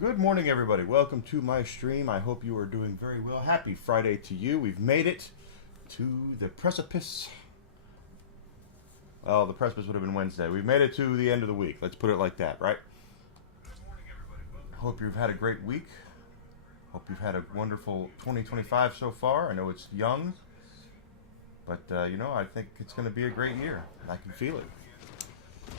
Good morning, everybody. Welcome to my stream. I hope you are doing very well. Happy Friday to you. We've made it to the precipice. Well, the precipice would have been Wednesday. We've made it to the end of the week. Let's put it like that, right? Hope you've had a great week. Hope you've had a wonderful 2025 so far. I know it's young, but I think it's going to be a great year. I can feel it.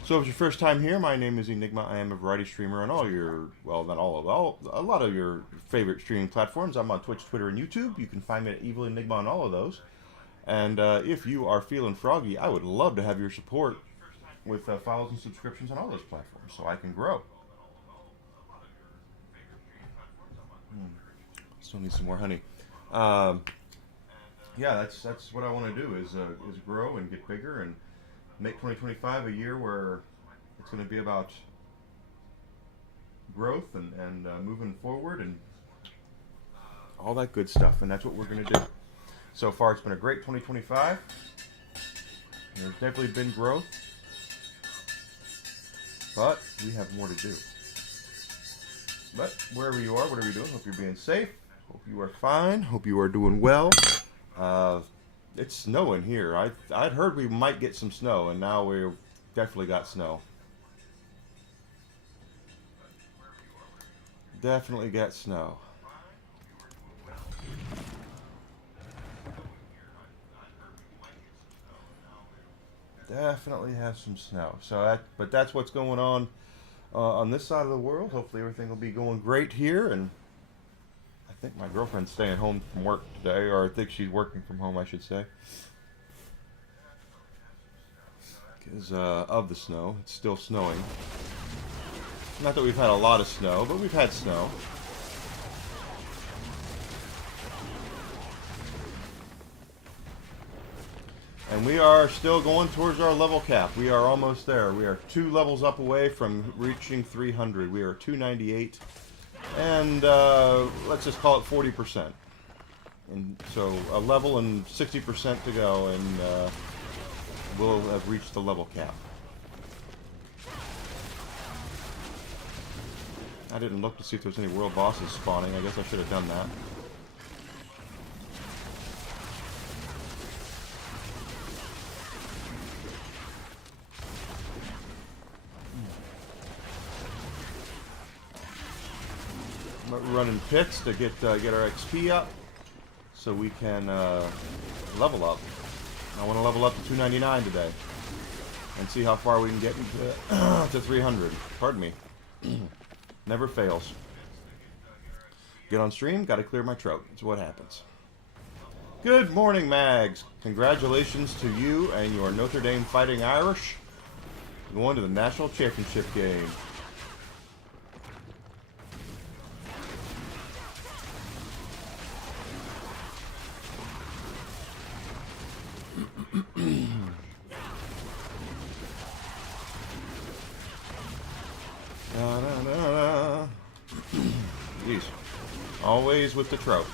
So if it's your first time here, my name is Enigma. I am a variety streamer on all your, well, not all of, a lot of your favorite streaming platforms. I'm on Twitch, Twitter, and YouTube. You can find me at Evil Enigma on all of those. And if you are feeling froggy, I would love to have your support with follows and subscriptions on all those platforms so I can grow. Still need some more honey. Yeah, that's what I want to do is grow and get bigger and make 2025 a year where it's going to be about growth and moving forward and all that good stuff. And that's what we're going to do. So far, it's been a great 2025. There's definitely been growth. But we have more to do. But wherever you are, whatever you're doing, hope you're being safe. Hope you are fine. Hope you are doing well. It's snowing here. I'd heard we might get some snow, and now we've definitely got snow. Definitely got snow. Definitely have some snow. But that's what's going on this side of the world. Hopefully everything will be going great here, and I think my girlfriend's staying home from work today, or I think she's working from home, I should say. Because of the snow. It's still snowing. Not that we've had a lot of snow, but we've had snow. And we are still going towards our level cap. We are almost there. We are 2 levels up away from reaching 300. We are 298. And let's just call it 40%. And so a level and 60% to go, and we'll have reached the level cap. I didn't look to see if there's any world bosses spawning. I guess I should have done that. Running pits to get our XP up so we can level up. I want to level up to 299 today and see how far we can get into to 300. Pardon me. Never fails. Get on stream, got to clear my throat. That's what happens. Good morning, Mags. Congratulations to you and your Notre Dame Fighting Irish going to the national championship game. Jeez. Always with the trout.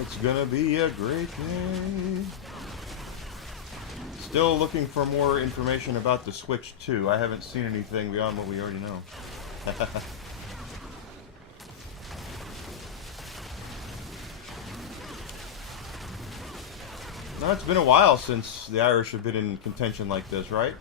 It's gonna be a great day. Still looking for more information about the Switch 2. I haven't seen anything beyond what we already know. No, it's been a while since the Irish have been in contention like this, right?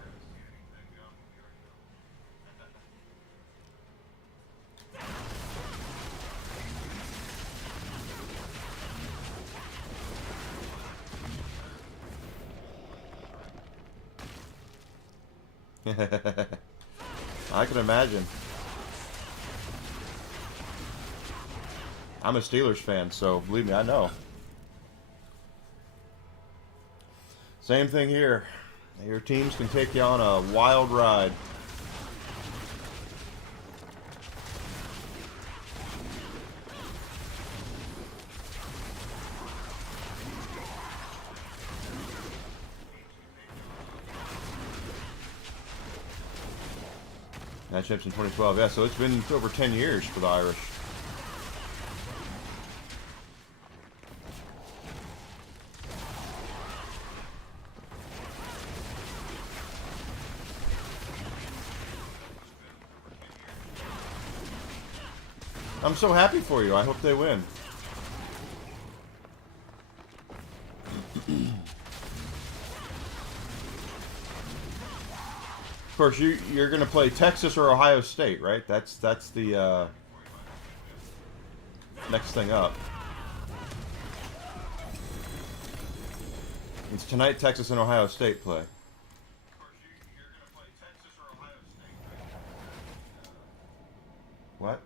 I can imagine. I'm a Steelers fan, so believe me, I know. Same thing here. Your teams can take you on a wild ride. Matchups in 2012. Yeah, so it's been over 10 years for the Irish. I'm so happy for you. I hope they win. Of course, you're going to play Texas or Ohio State, right? That's the next thing up. It's tonight. Texas and Ohio State play. What?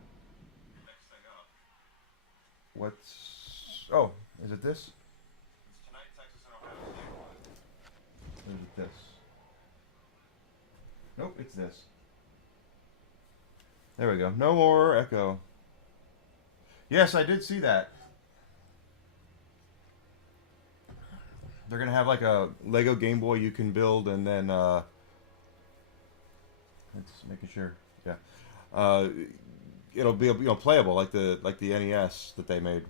What's... Oh, is it this? It's tonight, Texas and Ohio State. Or is it this? Nope, it's this. There we go. No more echo. Yes, I did see that. They're going to have like a Lego Game Boy you can build, and then... let's making sure. Yeah. It'll be playable like the NES that they made.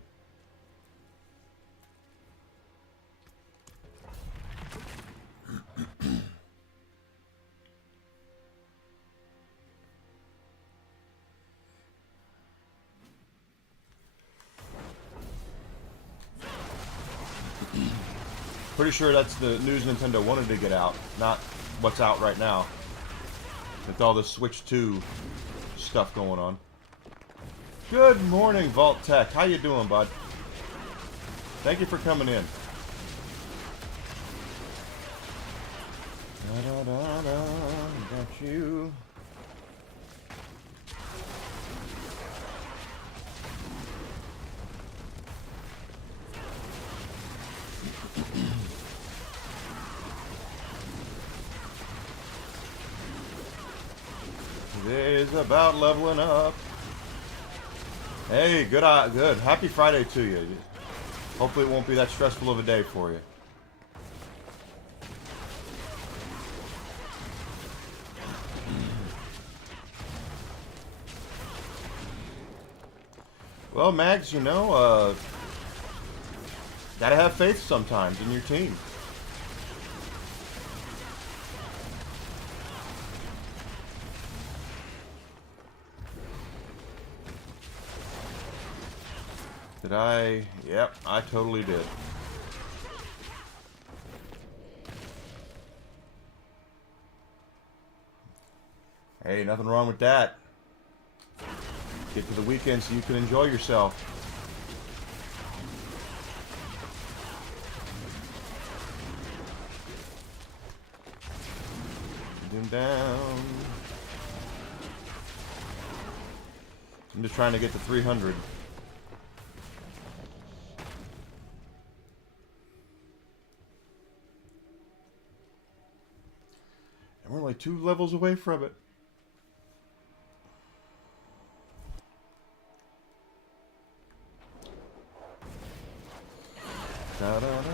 Pretty sure that's the news Nintendo wanted to get out, not what's out right now. With all the Switch 2 stuff going on. Good morning, Vault Tech. How you doing, bud? Thank you for coming in. Got you. Today's about leveling up. Hey, good. Happy Friday to you. Hopefully it won't be that stressful of a day for you. Well, Mags, gotta have faith sometimes in your team. Did I? Yep, I totally did. Hey, nothing wrong with that. Get to the weekend so you can enjoy yourself. Down. I'm just trying to get to 300. And we're only 2 levels away from it. Da, da, da, da.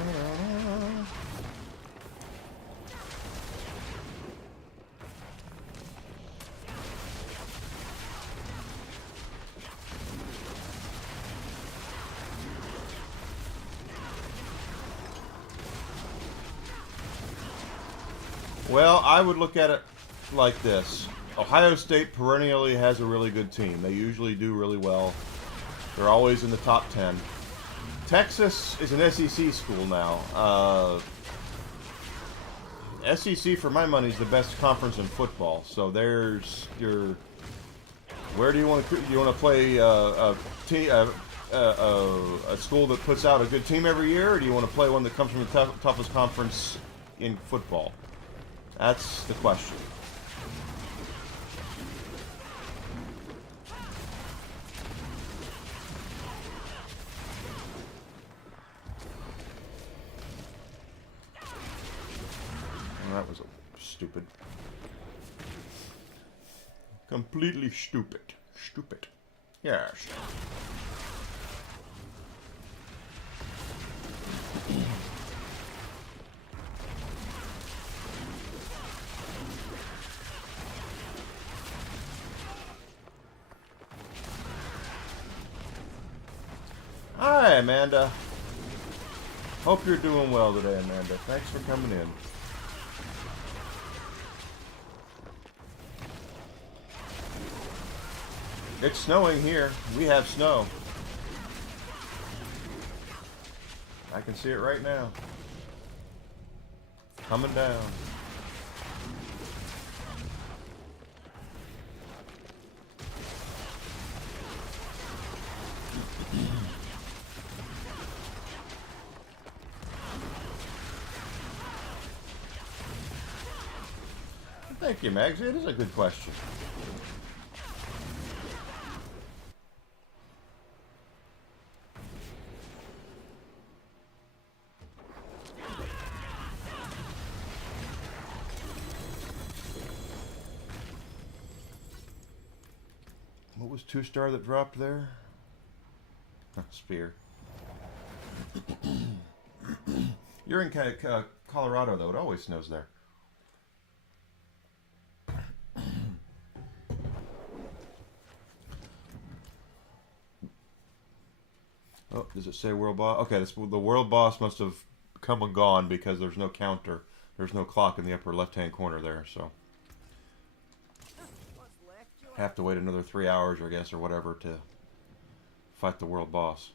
Well, I would look at it like this. Ohio State perennially has a really good team. They usually do really well. They're always in the top 10. Texas is an SEC school now. SEC, for my money, is the best conference in football. So there's your... Where do you want to... Do you want to play a school that puts out a good team every year, or do you want to play one that comes from the toughest conference in football? That's the question. Well, that was stupid. Completely stupid. Stupid. Yes. Hi, Amanda. Hope you're doing well today, Amanda. Thanks for coming in. It's snowing here. We have snow. I can see it right now. Coming down. Thank you, Mags. It is a good question. What was 2-star that dropped there? Spear. You're in Colorado, though. It always snows there. Oh, does it say world boss? Okay, the world boss must have come and gone because there's no counter. There's no clock in the upper left-hand corner there, so... have to wait another 3 hours, I guess, or whatever, to fight the world boss.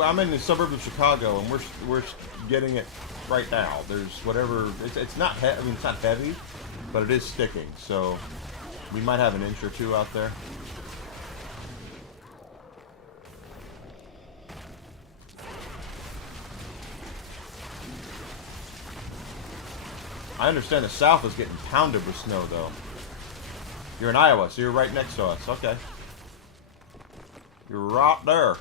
I'm in the suburb of Chicago, and we're getting it right now. There's whatever. It's not it's not heavy, but it is sticking. So we might have an inch or two out there. I understand the South is getting pounded with snow, though. You're in Iowa, so you're right next to us. Okay. You're right there.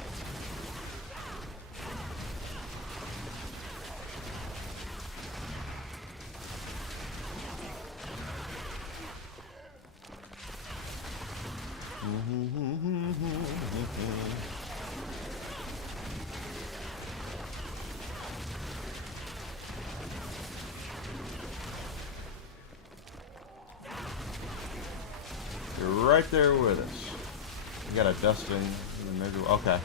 You're right there with us. We got a dusting. Maybe, okay.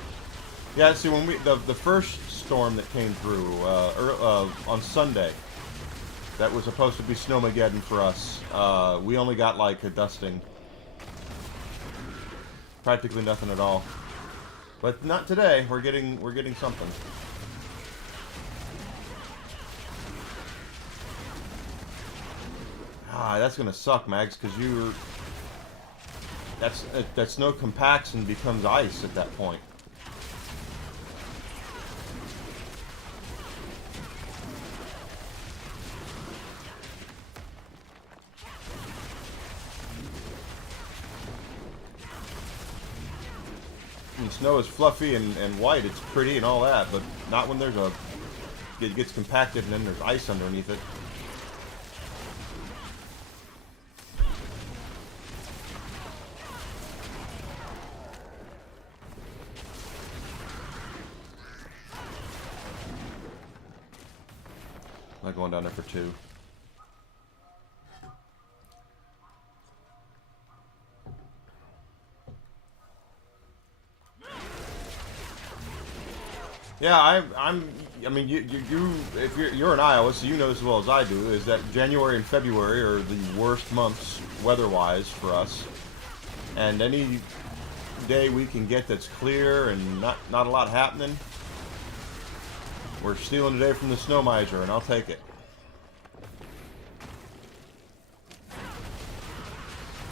Yeah, see, when the first storm that came through on Sunday, that was supposed to be Snowmageddon for us. We only got like a dusting. Practically nothing at all. But not today. We're getting something. Ah, that's gonna suck, Mags, because that snow compacts and becomes ice at that point. And snow is fluffy and white, it's pretty and all that, but not when it gets compacted and then there's ice underneath it. I'm going down there for 2. Yeah, I mean, if you're in Iowa, so you know as well as I do, is that January and February are the worst months weather-wise for us. And any day we can get that's clear and not a lot happening, we're stealing a day from the snow miser, and I'll take it.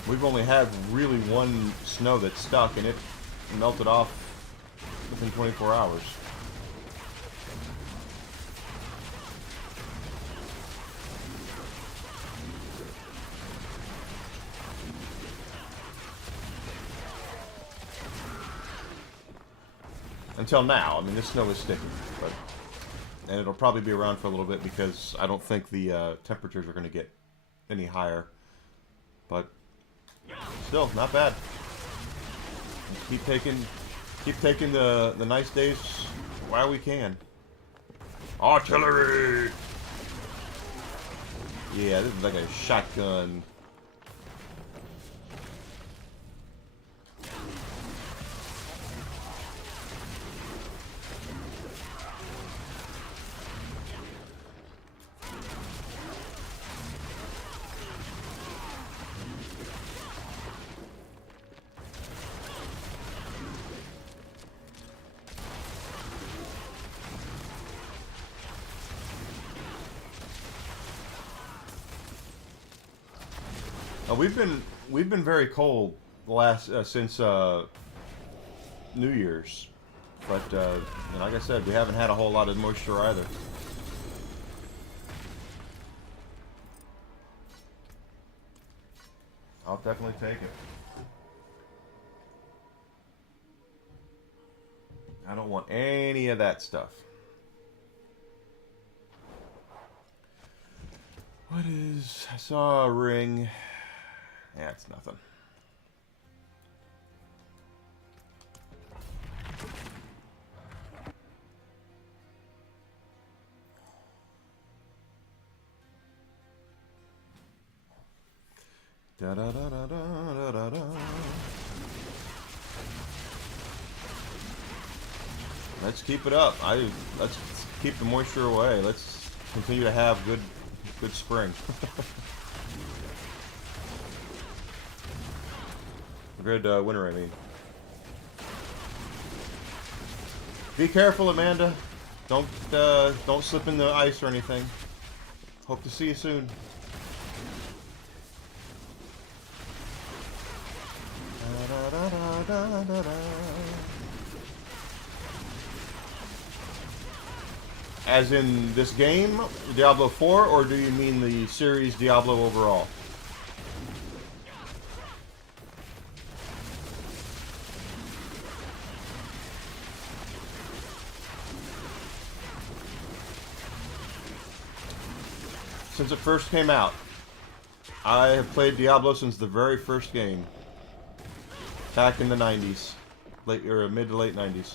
We've only had really one snow that stuck, and it melted off within 24 hours. Until now. I mean, this snow is sticking, and it'll probably be around for a little bit because I don't think the temperatures are going to get any higher. But still, not bad. Keep taking the nice days while we can. Artillery! Yeah, this is like a shotgun. We've been very cold the last since New Year's, but you know, like I said, we haven't had a whole lot of moisture either. I'll definitely take it. I don't want any of that stuff. What is... I saw a ring. Yeah, it's nothing. Da da da da da da da. Let's keep it up. Let's keep the moisture away. Let's continue to have good spring. Good winter, I mean. Be careful, Amanda. Don't slip in the ice or anything. Hope to see you soon. Da, da, da, da, da, da. As in this game, Diablo 4, or do you mean the series Diablo overall? Since it first came out, I have played Diablo since the very first game, back in the 90s, mid to late 90s.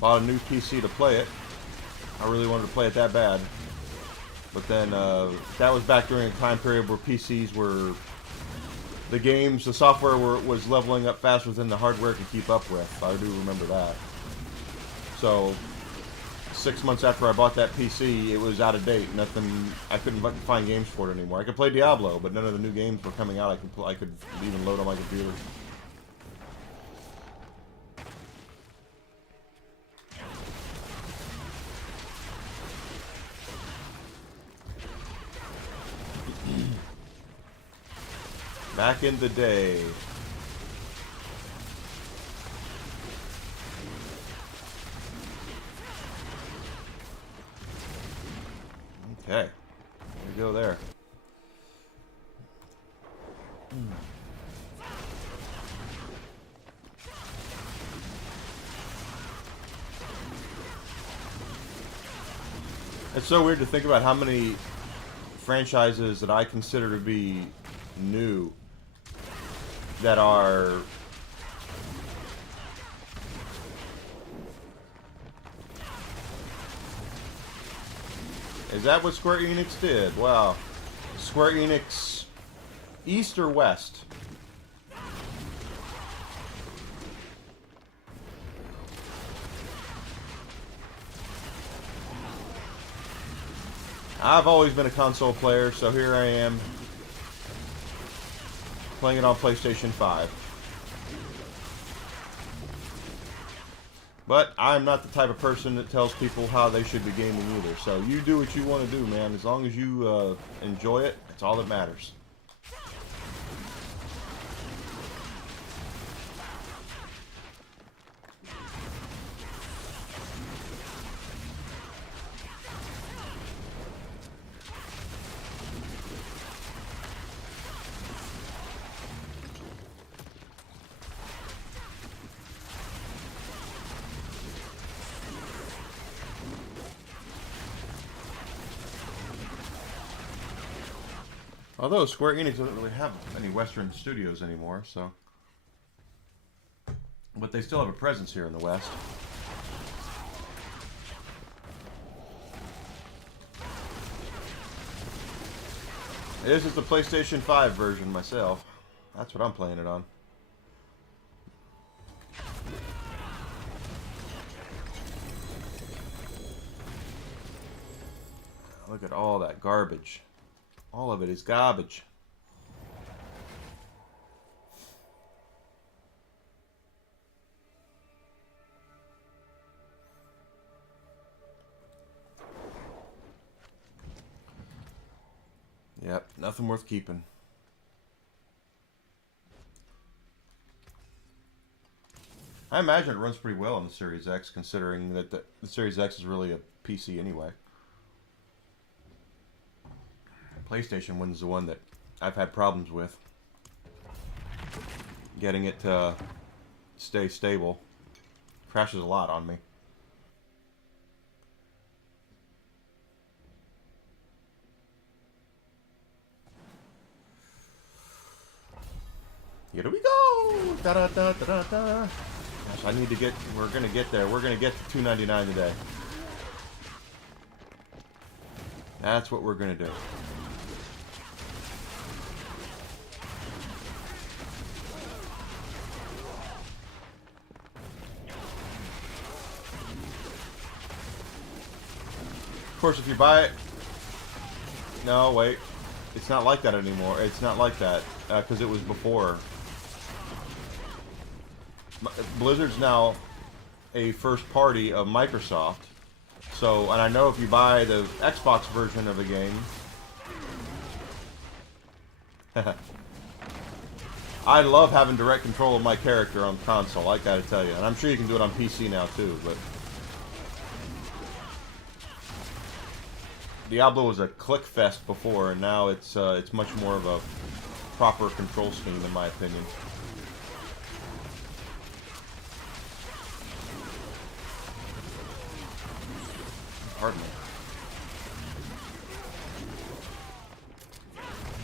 Bought a new PC to play it. I really wanted to play it that bad. But then, that was back during a time period where PCs were... the software was leveling up faster than the hardware could keep up with. I do remember that. So, 6 months after I bought that PC, it was out of date. I couldn't find games for it anymore. I could play Diablo, but none of the new games were coming out I could even load on my computer. Back in the day. Okay. We go there. It's so weird to think about how many franchises that I consider to be new that are Is that what Square Enix did? Wow. Square Enix East or West? I've always been a console player, so here I am playing it on PlayStation 5. But I'm not the type of person that tells people how they should be gaming either. So you do what you want to do, man. As long as you enjoy it, it's all that matters. Although Square Enix doesn't really have any Western studios anymore, so... But they still have a presence here in the West. This is the PlayStation 5 version myself. That's what I'm playing it on. Look at all that garbage. All of it is garbage. Yep, nothing worth keeping. I imagine it runs pretty well on the Series X, considering that the Series X is really a PC anyway. PlayStation one's the one that I've had problems with. Getting it to stay stable. Crashes a lot on me. Here we go! Da da da da da da. Gosh, I need to get. We're gonna get there. We're gonna get to $2.99 today. That's what we're gonna do. Of course, if you buy it... No, wait. It's not like that anymore. It's not like that. Because it was before. Blizzard's now a first party of Microsoft. So, and I know if you buy the Xbox version of the game... I love having direct control of my character on console, I gotta tell you. And I'm sure you can do it on PC now, too, but... Diablo was a click fest before, and now it's much more of a proper control scheme, in my opinion. Pardon me.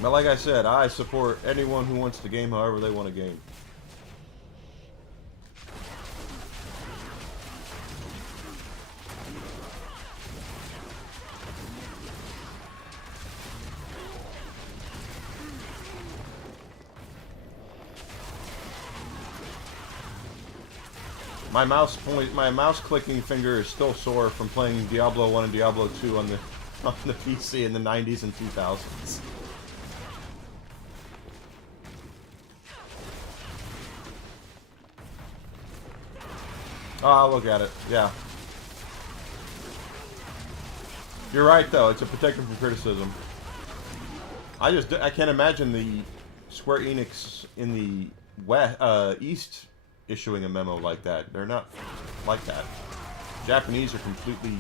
But like I said, I support anyone who wants to game however they want to game. My mouse clicking finger is still sore from playing Diablo 1 and Diablo 2 on the PC in the 90s and 2000s. Ah, look at it. Yeah. You're right, though. It's a protection from criticism. I can't imagine the Square Enix in the East issuing a memo like that. They're not like that. Japanese are completely...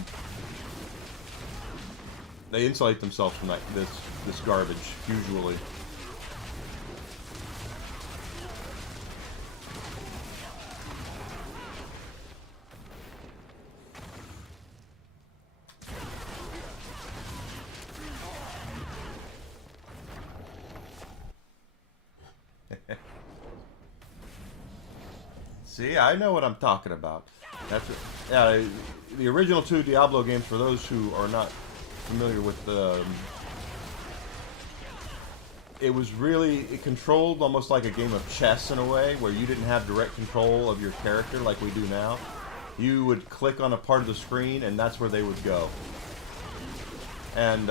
They insulate themselves from this garbage, usually. See, I know what I'm talking about. That's it. Yeah, the original 2 Diablo games, for those who are not familiar with the... it controlled almost like a game of chess in a way, where you didn't have direct control of your character like we do now. You would click on a part of the screen, and that's where they would go. And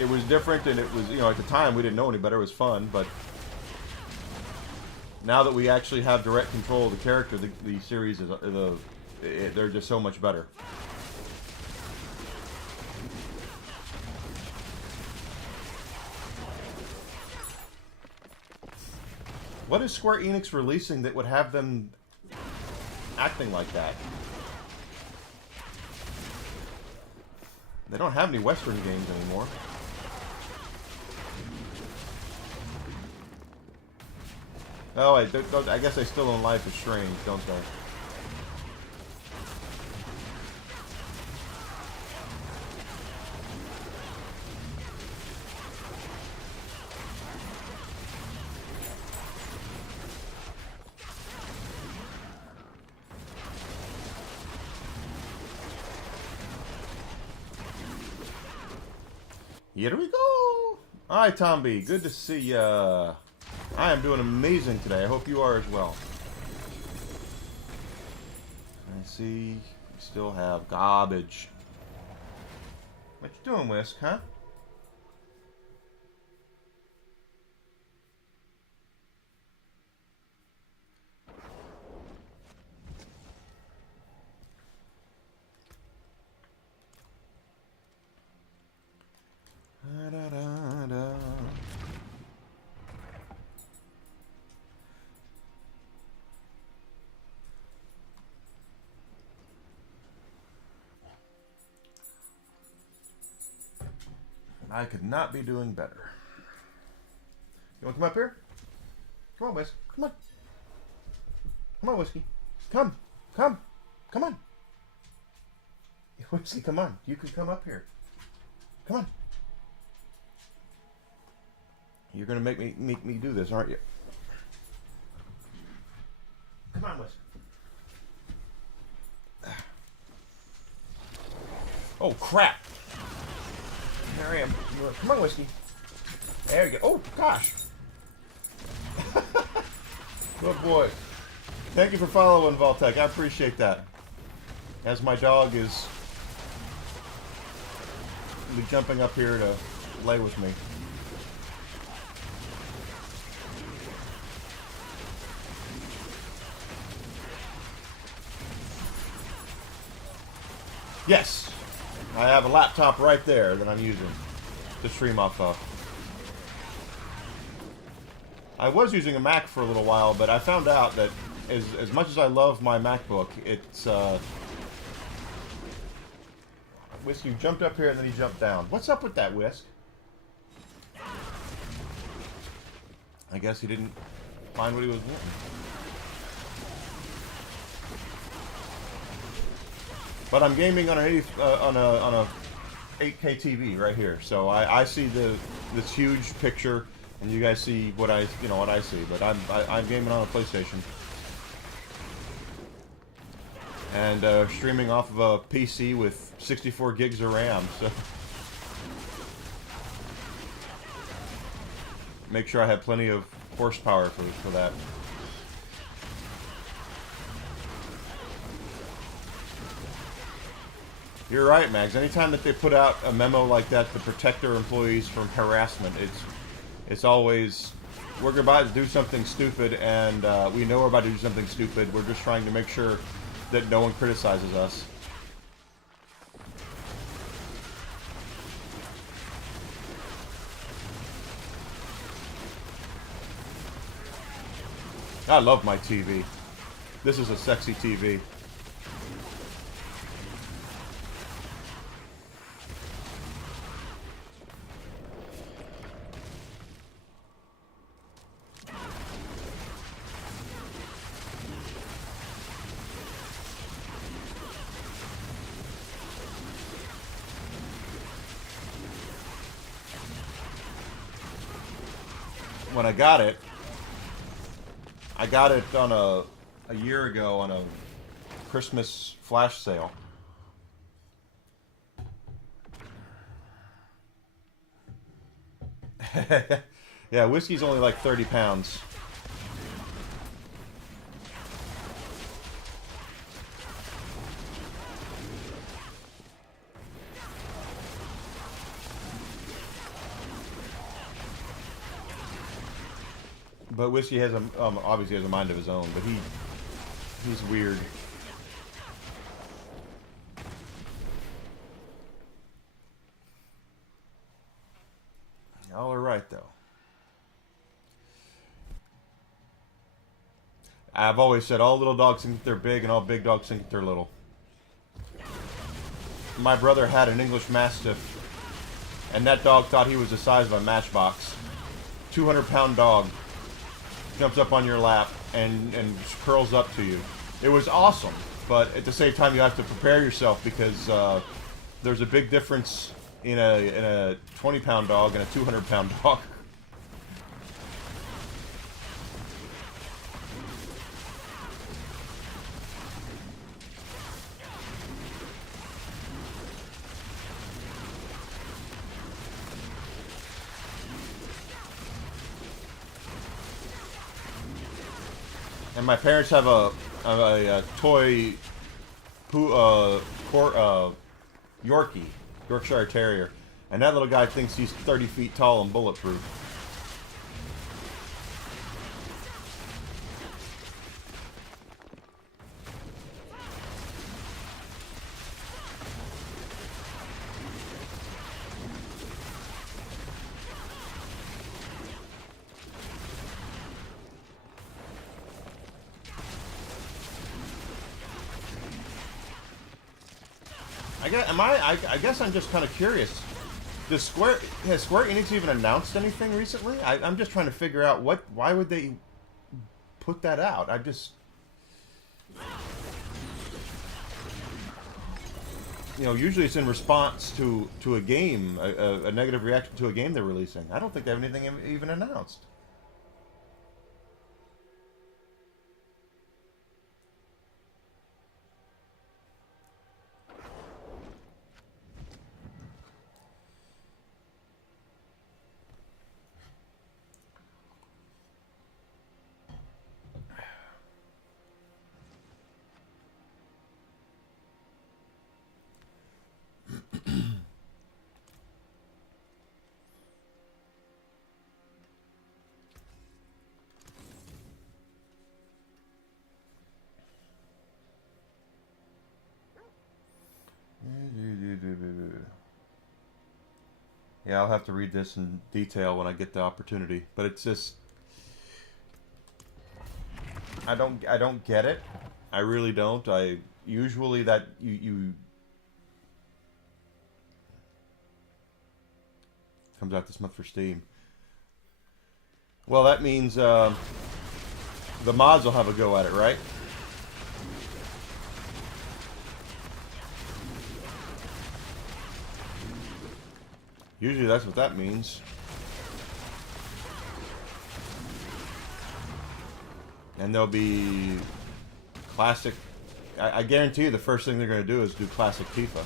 it was different, and it was, you know, at the time we didn't know any better. It was fun, but now that we actually have direct control of the character, the series is they're just so much better. What is Square Enix releasing that would have them acting like that? They don't have any Western games anymore. Oh, wait, I guess they still own Life is Strange, don't they? Here we go! Hi, Tom B. Good to see ya. I am doing amazing today. I hope you are as well. I see you still have garbage. What you doing, Whisk, huh? Da, da, da, da. I could not be doing better. You want to come up here? Come on, Whiskey. Come on. Come on, Whiskey. Come. Come. Come on. Whiskey, come on. You can come up here. Come on. You're going to make me do this, aren't you? Come on, Whiskey. Oh, crap. Here I am. Come on, Whiskey. There you go. Oh, gosh. Good boy. Thank you for following, Voltec. I appreciate that. As my dog is jumping up here to lay with me. Yes. I have a laptop right there that I'm using to stream off of. I was using a Mac for a little while, but I found out that as much as I love my MacBook, it's Whisk, you jumped up here and then you jumped down. What's up with that, Whisk? I guess he didn't find what he was wanting. But I'm gaming on an 8K TV right here, so I see this huge picture, and you guys see what I see. But I'm gaming on a PlayStation and streaming off of a PC with 64 gigs of RAM. So make sure I have plenty of horsepower for that. You're right, Mags. Anytime that they put out a memo like that to protect their employees from harassment, it's always, we're about to do something stupid, and we know we're about to do something stupid. We're just trying to make sure that no one criticizes us. I love my TV. This is a sexy TV. When I got it on a year ago on a Christmas flash sale. Yeah, whiskey's only like 30 pounds. But Whiskey has obviously has a mind of his own, but he's weird. All right, though. I've always said all little dogs think they're big, and all big dogs think they're little. My brother had an English Mastiff, and that dog thought he was the size of a matchbox. 200-pound dog. Jumps up on your lap and curls up to you. It was awesome, but at the same time you have to prepare yourself because there's a big difference in a 20-pound dog and a 200-pound dog. And my parents have a toy Yorkie, Yorkshire Terrier, and that little guy thinks he's 30 feet tall and bulletproof. I guess I'm just kind of curious. Does has Square Enix even announced anything recently? I'm just trying to figure out why would they put that out? Usually it's in response to a game, a negative reaction to a game they're releasing. I don't think they have anything even announced. Yeah, I'll have to read this in detail when I get the opportunity. But it's just, I don't get it. I really don't. I usually that you comes out this month for Steam. Well, that means the mods will have a go at it, right? Usually that's what that means. And there'll be classic. I guarantee you the first thing they're going to do is do classic FIFA.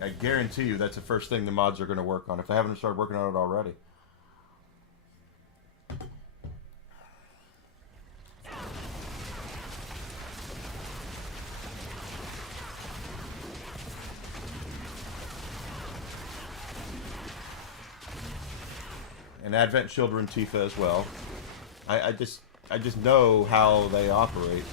I guarantee you that's the first thing the mods are going to work on, if they haven't started working on it already. And Advent Children Tifa as well. I just know how they operate.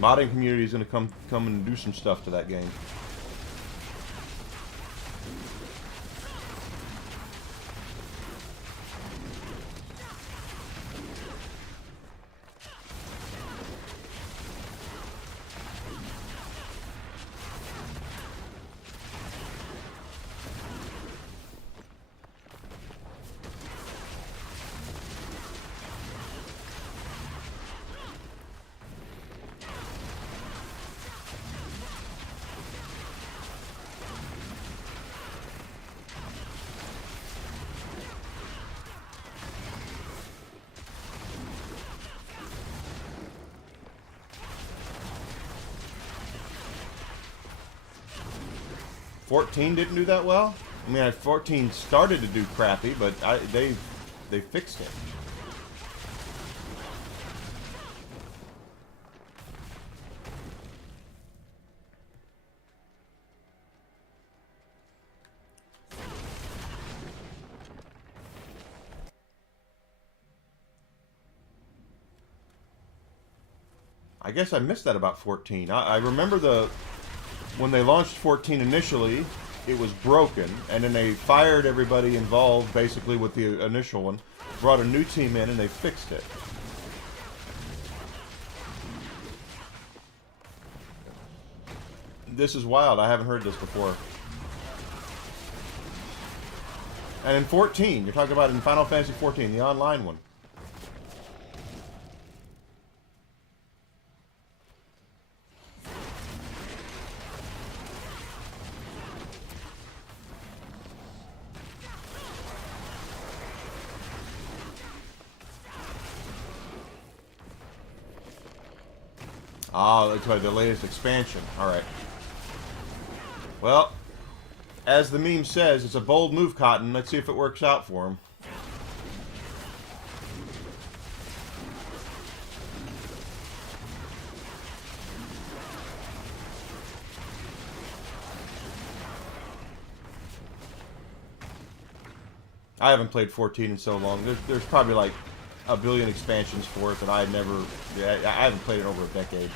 Modding community is going to come and do some stuff to that game. '14 didn't do that well. I mean, 14 started to do crappy, but they fixed it. I guess I missed that about 14. I remember when they launched 14 initially, it was broken, and then they fired everybody involved, basically, with the initial one, brought a new team in, and they fixed it. This is wild. I haven't heard this before. And in 14, you're talking about in Final Fantasy 14, the online one. Ah, that's right, the latest expansion. Alright. Well, as the meme says, it's a bold move, Cotton. Let's see if it works out for him. I haven't played 14 in so long. There's probably like a billion expansions for it that I haven't played it over a decade.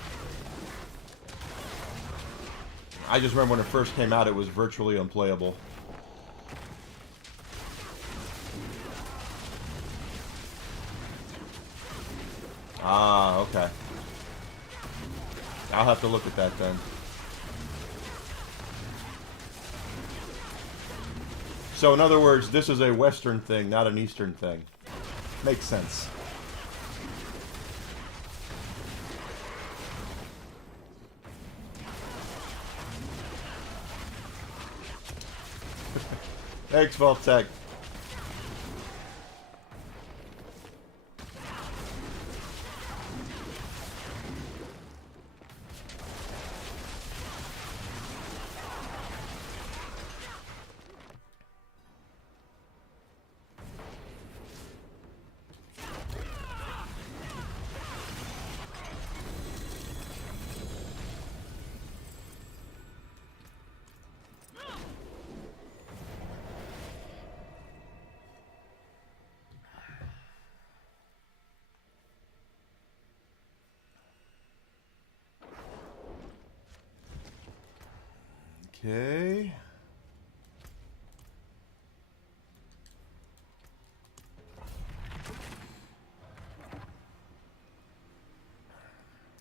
I just remember when it first came out, it was virtually unplayable. Ah, okay. I'll have to look at that then. So in other words, this is a Western thing, not an Eastern thing. Makes sense. Thanks, Voltec. Okay.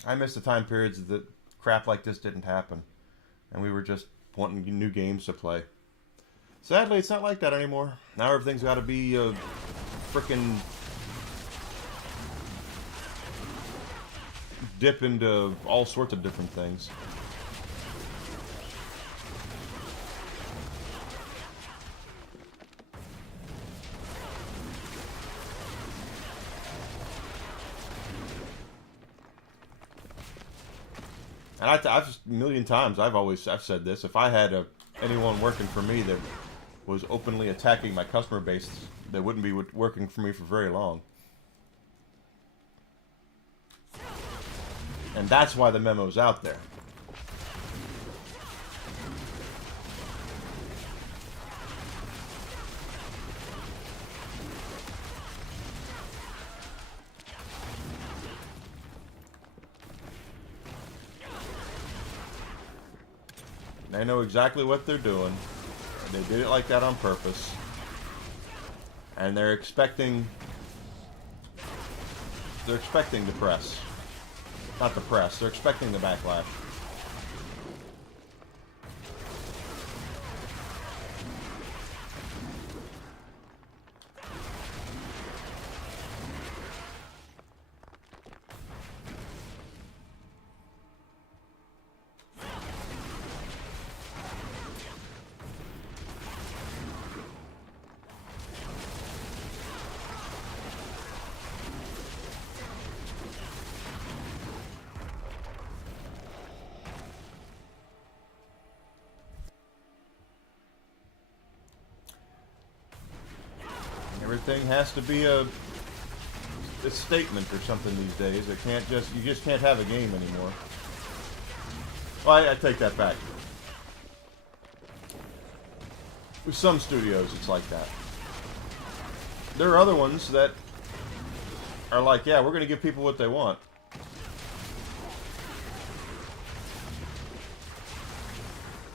I miss the time periods that crap like this didn't happen. And we were just wanting new games to play. Sadly, it's not like that anymore. Now everything's got to be frickin' dip into all sorts of different things. And I've just, a million times, I've said this. If I had anyone working for me that was openly attacking my customer base, they wouldn't be working for me for very long. And that's why the memo's out there. They know exactly what they're doing. They did it like that on purpose. And they're expecting the press. Not the press, they're expecting the backlash. Everything has to be a statement or something these days. You just can't have a game anymore. Well, I take that back. With some studios, it's like that. There are other ones that are like, yeah, we're going to give people what they want.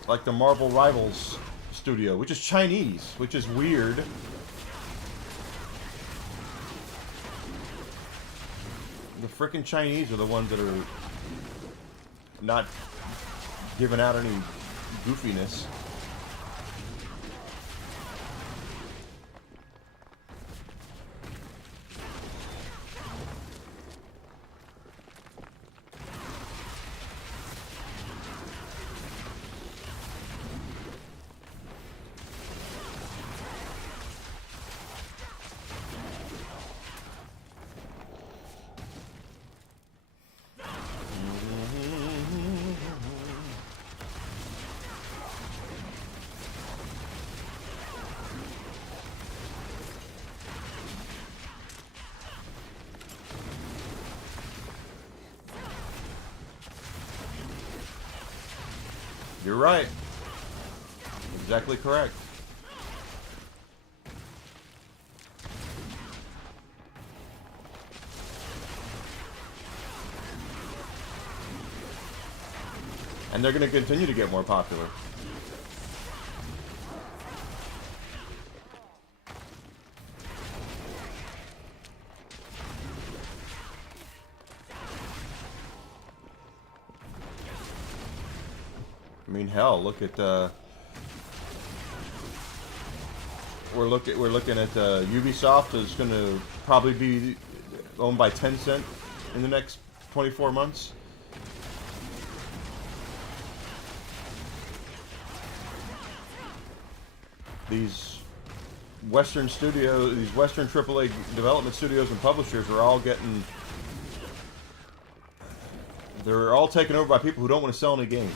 Like the Marvel Rivals studio, which is Chinese, which is weird. The frickin' Chinese are the ones that are not giving out any goofiness. You're right. Exactly correct. And they're going to continue to get more popular. I mean, hell, look at we're looking at Ubisoft is going to probably be owned by Tencent in the next 24 months. These Western studios, these Western AAA development studios and publishers are all getting... They're all taken over by people who don't want to sell any games.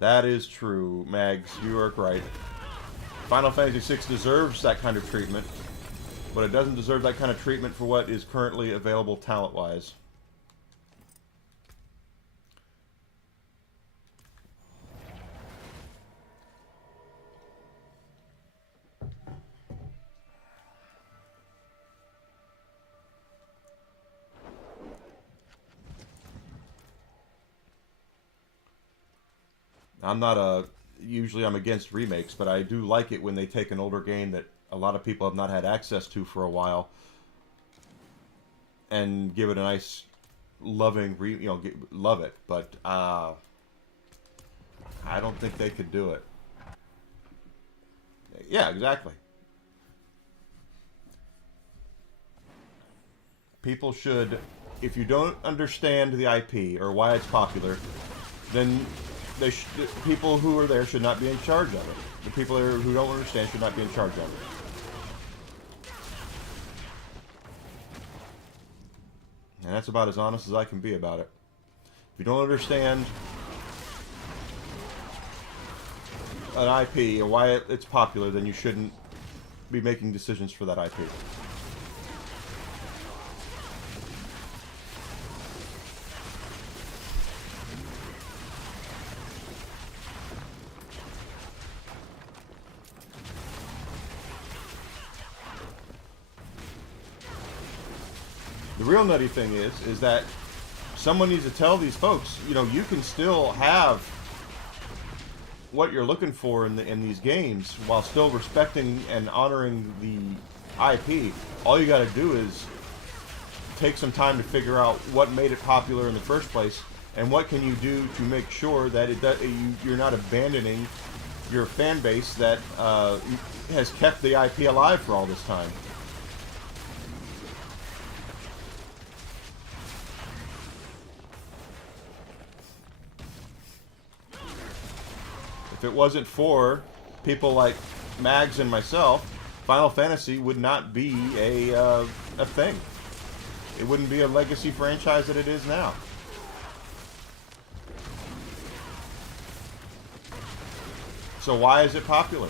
That is true, Mags. You are right. Final Fantasy VI deserves that kind of treatment, but it doesn't deserve that kind of treatment for what is currently available talent-wise. I'm not a... Usually I'm against remakes, but I do like it when they take an older game that a lot of people have not had access to for a while and give it a nice, loving, love it. But I don't think they could do it. Yeah, exactly. People should, if you don't understand the IP or why it's popular, then the people who are there should not be in charge of it. The people who don't understand should not be in charge of it. And that's about as honest as I can be about it. If you don't understand an IP and why it's popular, then you shouldn't be making decisions for that IP. The real nutty thing is that someone needs to tell these folks, you can still have what you're looking for in these games while still respecting and honoring the IP. All you got to do is take some time to figure out what made it popular in the first place and what can you do to make sure that you're not abandoning your fan base that has kept the IP alive for all this time. If it wasn't for people like Mags and myself, Final Fantasy would not be a thing. It wouldn't be a legacy franchise that it is now. So why is it popular?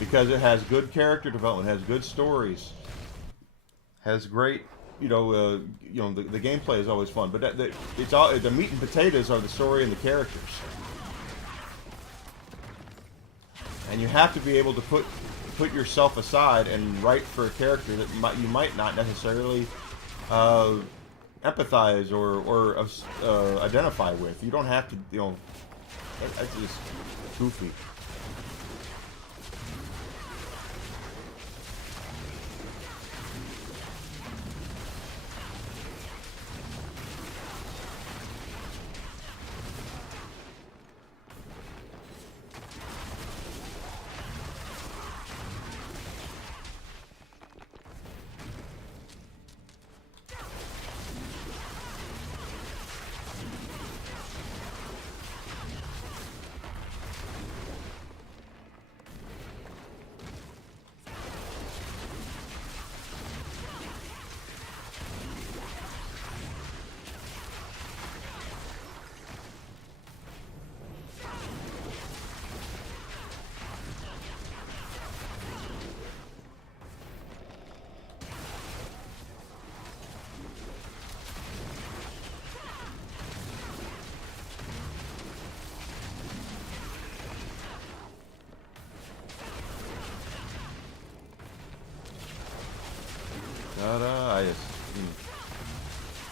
Because it has good character development, has good stories, has great, the gameplay is always fun. But the meat and potatoes are the story and the characters. And you have to be able to put yourself aside and write for a character that you might not necessarily empathize or identify with. You don't have to, that's just goofy.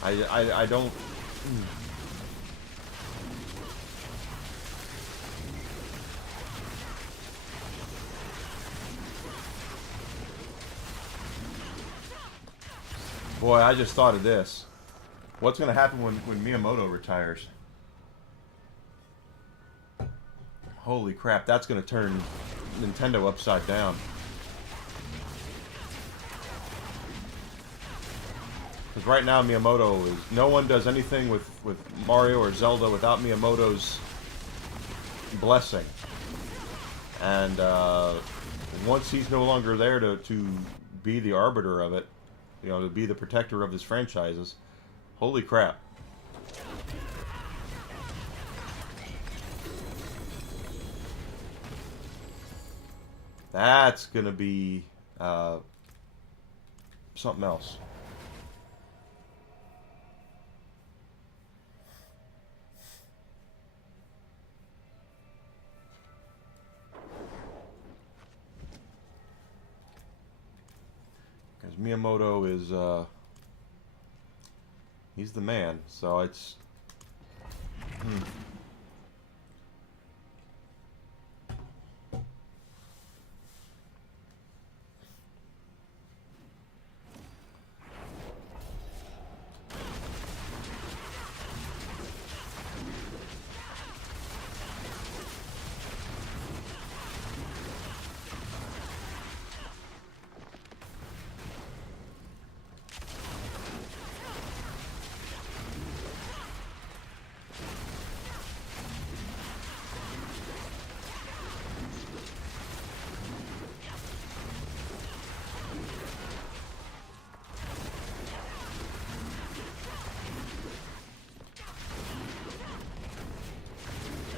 I don't. Boy, I just thought of this. What's going to happen when Miyamoto retires? Holy crap, that's going to turn Nintendo upside down. Because right now Miyamoto is... No one does anything with Mario or Zelda without Miyamoto's blessing. And once he's no longer there to be the arbiter of it, you know, to be the protector of his franchises, holy crap. That's going to be something else. Because Miyamoto is, he's the man, so it's...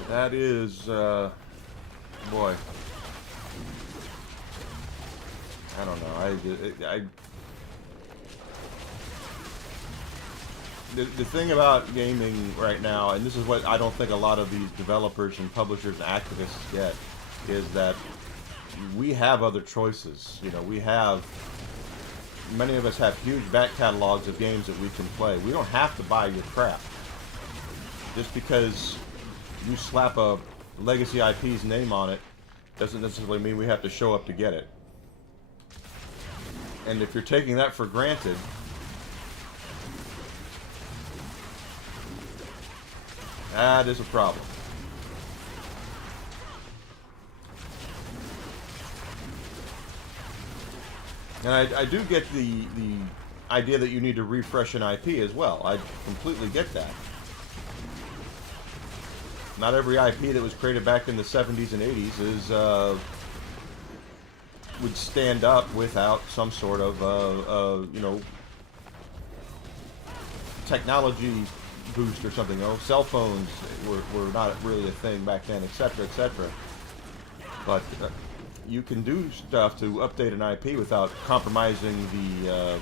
That is, boy. I don't know. The thing about gaming right now, and this is what I don't think a lot of these developers and publishers and activists get, is that we have other choices. You know, many of us have huge back catalogs of games that we can play. We don't have to buy your crap. Just because you slap a legacy IP's name on it doesn't necessarily mean we have to show up to get it. And if you're taking that for granted, that is a problem. And I do get the idea that you need to refresh an IP as well. I completely get that. Not every IP that was created back in the 70s and 80s is would stand up without some sort of you know, technology boost or something. You know, cell phones were not really a thing back then, etc., etc. But you can do stuff to update an IP without compromising the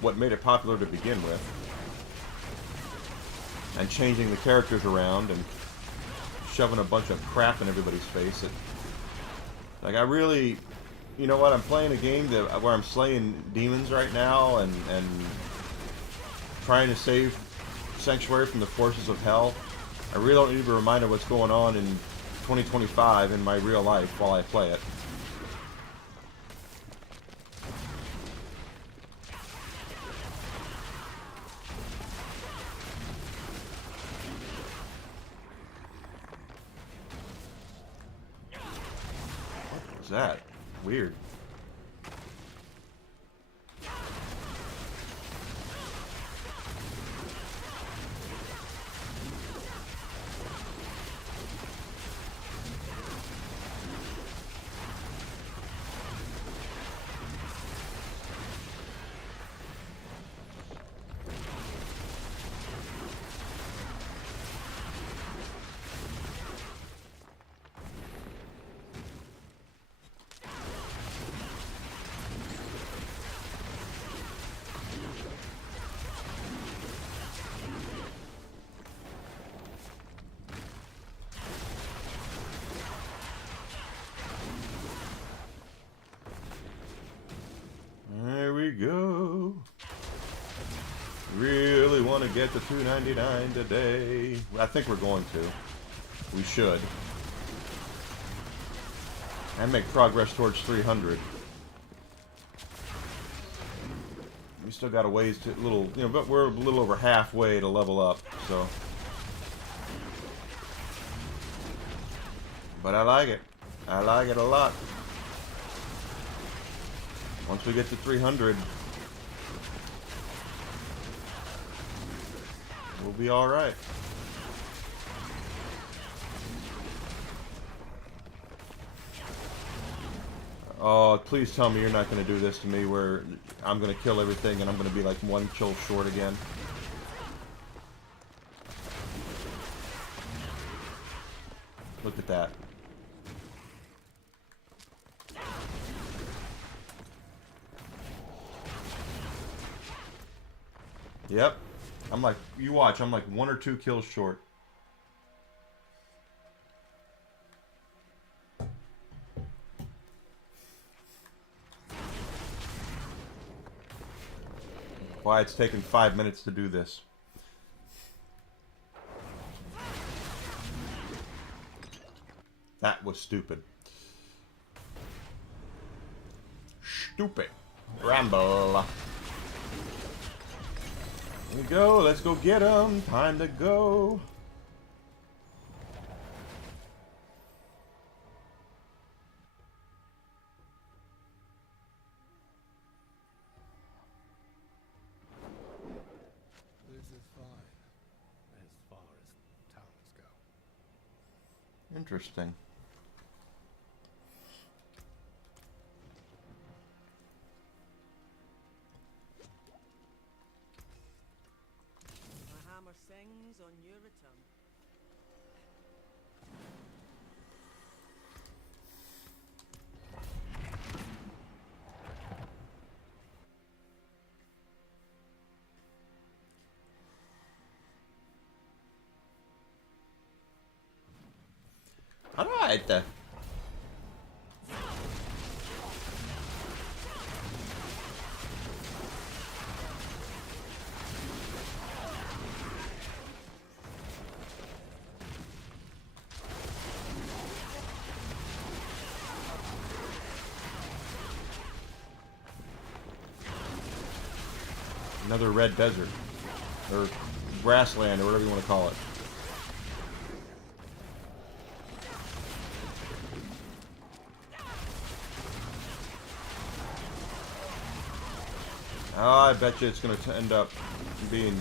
what made it popular to begin with. And changing the characters around and shoving a bunch of crap in everybody's face. Like, I really, you know what? I'm playing a game where I'm slaying demons right now and trying to save Sanctuary from the forces of hell. I really don't need to be reminded of what's going on in 2025 in my real life while I play it. That weird. Go. Really want to get to $2.99 today. I think we're going to. We should. And make progress towards 300. We still got a ways to but we're a little over halfway to level up, so. But I like it. I like it a lot. Once we get to 300, we'll be all right. Oh, please tell me you're not going to do this to me where I'm going to kill everything and I'm going to be like one kill short again. Look at that. Yep. I'm like, you watch, I'm like 1 or 2 kills short. Why it's taken 5 minutes to do this. That was stupid. Stupid. Ramble. Here we go. Let's go get him. Time to go. This is fine. As far as towns go. Interesting. My hammer sings on your return. All right. Another red desert. Or grassland, or whatever you want to call it. Oh, I bet you it's going to end up being...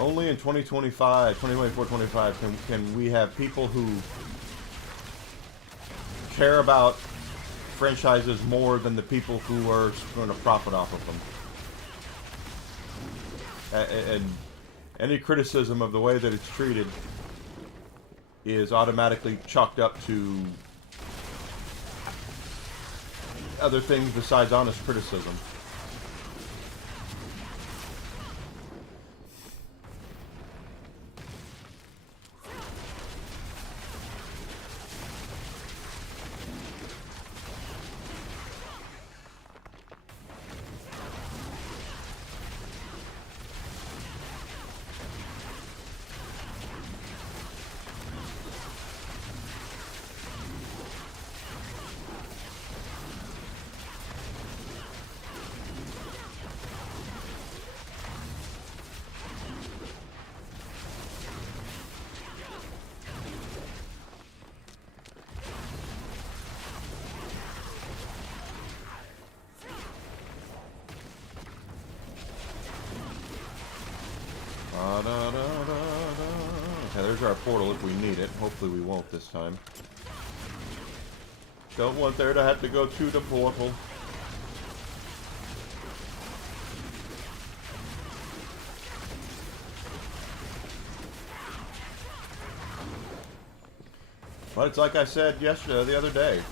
Only in 2025, 2024, 25 can we have people who care about franchises more than the people who are going to profit off of them. And any criticism of the way that it's treated is automatically chalked up to other things besides honest criticism. Okay, there's our portal if we need it. Hopefully we won't this time. Don't want there to have to go to the portal. But it's like I said yesterday, the other day.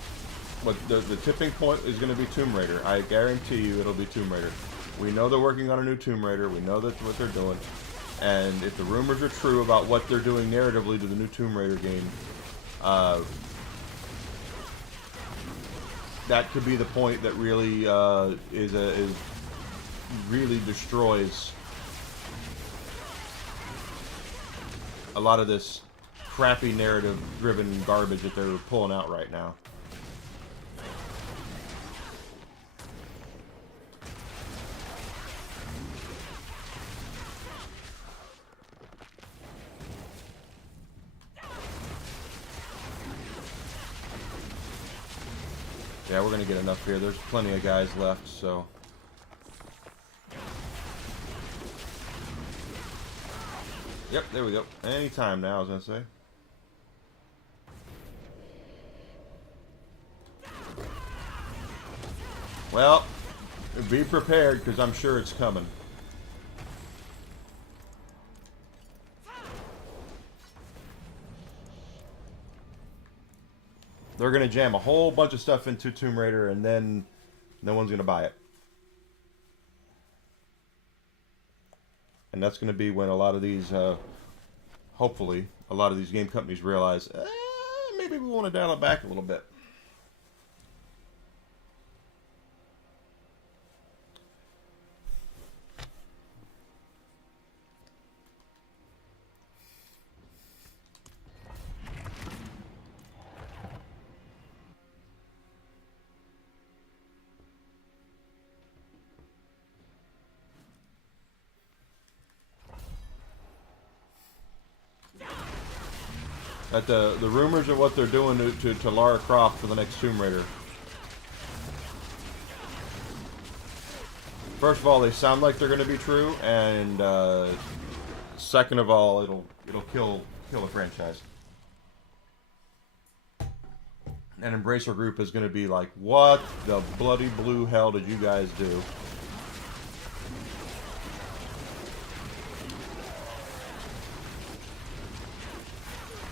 But the tipping point is going to be Tomb Raider. I guarantee you it'll be Tomb Raider. We know they're working on a new Tomb Raider. We know that's what they're doing. And if the rumors are true about what they're doing narratively to the new Tomb Raider game, that could be the point that really really destroys a lot of this crappy narrative-driven garbage that they're pulling out right now. Yeah, we're gonna get enough here. There's plenty of guys left, so. Yep, there we go. Anytime now, I was gonna say. Well, be prepared, because I'm sure it's coming. They're going to jam a whole bunch of stuff into Tomb Raider, and then no one's going to buy it. And that's going to be when a lot of these, hopefully, a lot of these game companies realize, maybe we want to dial it back a little bit. At the rumors of what they're doing to Lara Croft for the next Tomb Raider. First of all, they sound like they're going to be true, and second of all, it'll kill a franchise. And Embracer Group is going to be like, what the bloody blue hell did you guys do?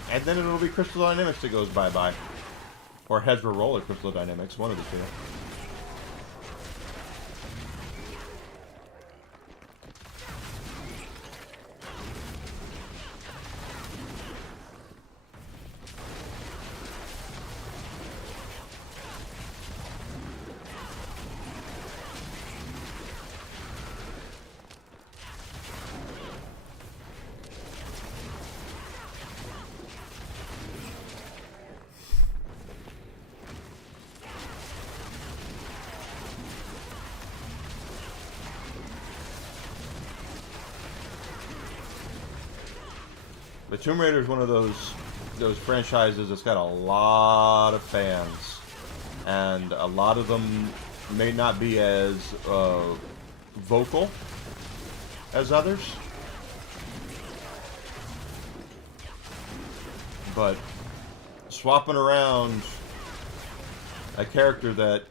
And then it'll be Crystal Dynamics that goes bye-bye. Or Hezra Roller Crystal Dynamics, one of the two. But Tomb Raider is one of those franchises that's got a lot of fans, and a lot of them may not be as vocal as others, but swapping around a character that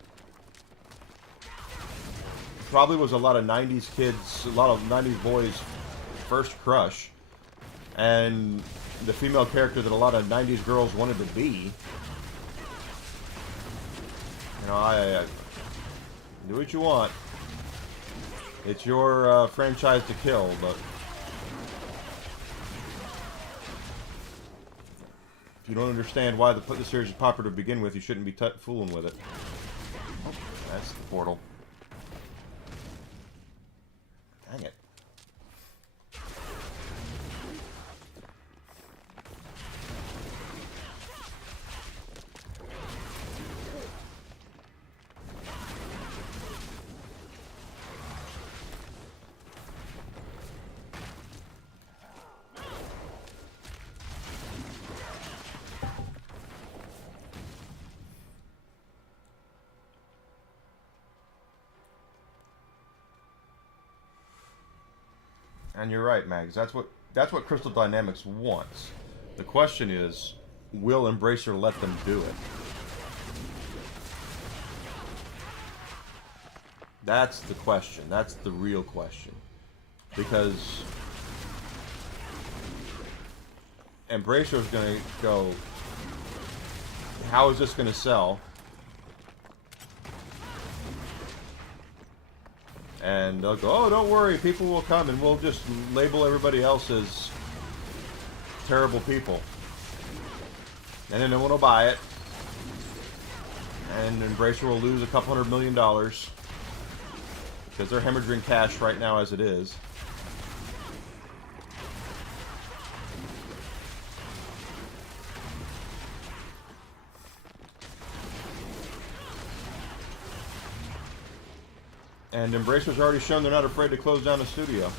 probably was a lot of 90s kids, a lot of 90s boys' first crush, and the female character that a lot of 90s girls wanted to be. You know, I do what you want. It's your franchise to kill, but if you don't understand why the series is popular to begin with, you shouldn't be fooling with it. Oh, that's the portal. Dang it. And you're right, Mags. That's what Crystal Dynamics wants. The question is, will Embracer let them do it? That's the question. That's the real question. Because Embracer is going to go, how is this going to sell? And they'll go, oh, don't worry, people will come, and we'll just label everybody else as terrible people. And then no one will buy it. And Embracer will lose a couple $100 million. Because they're hemorrhaging cash right now as it is. And Embracer's already shown they're not afraid to close down a studio.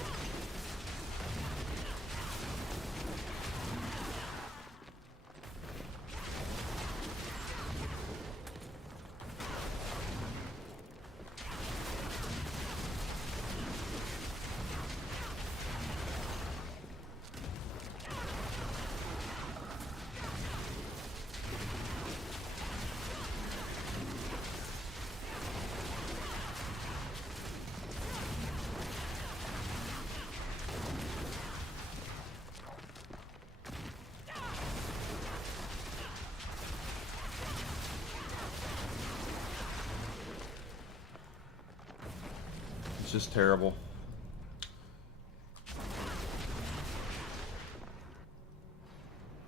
It's just terrible.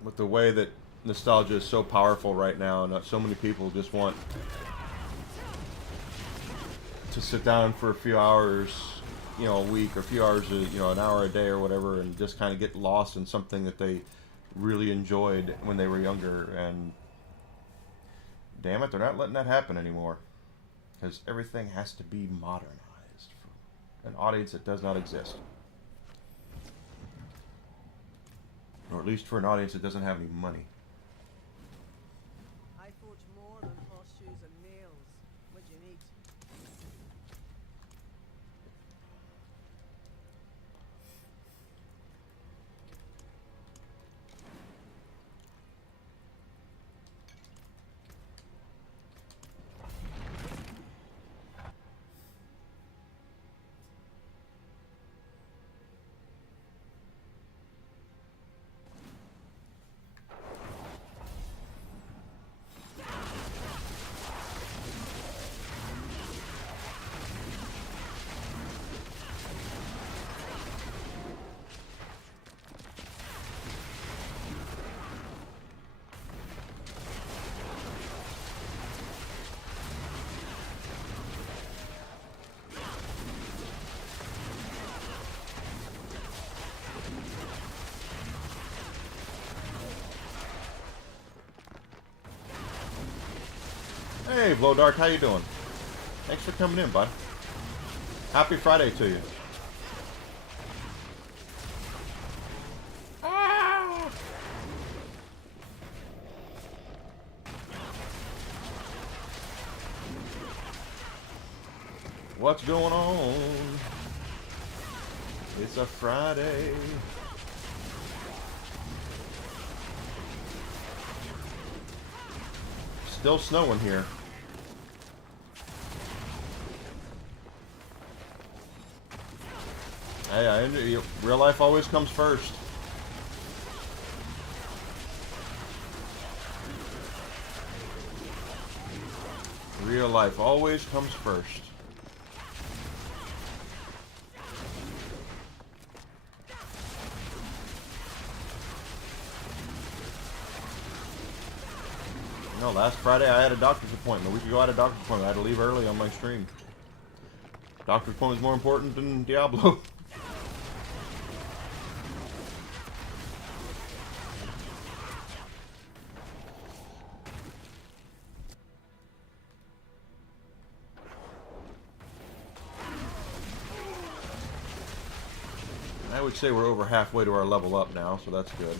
With the way that nostalgia is so powerful right now, and so many people just want to sit down for a few hours, you know, a week, or a few hours, you know, an hour a day or whatever, and just kind of get lost in something that they really enjoyed when they were younger. And damn it, they're not letting that happen anymore, because everything has to be modernized for an audience that does not exist, or at least for an audience that doesn't have any money. I forge more than horseshoes and nails. What do you need? Hey, Blow Dark, how you doing? Thanks for coming in, bud. Happy Friday to you. Ah! What's going on? It's a Friday. Still snowing here. Hey, real life always comes first. Real life always comes first. No, last Friday I had a doctor's appointment. A week ago I had a doctor's appointment. I had to leave early on my stream. Doctor's appointment is more important than Diablo. I would say we're over halfway to our level up now, so that's good.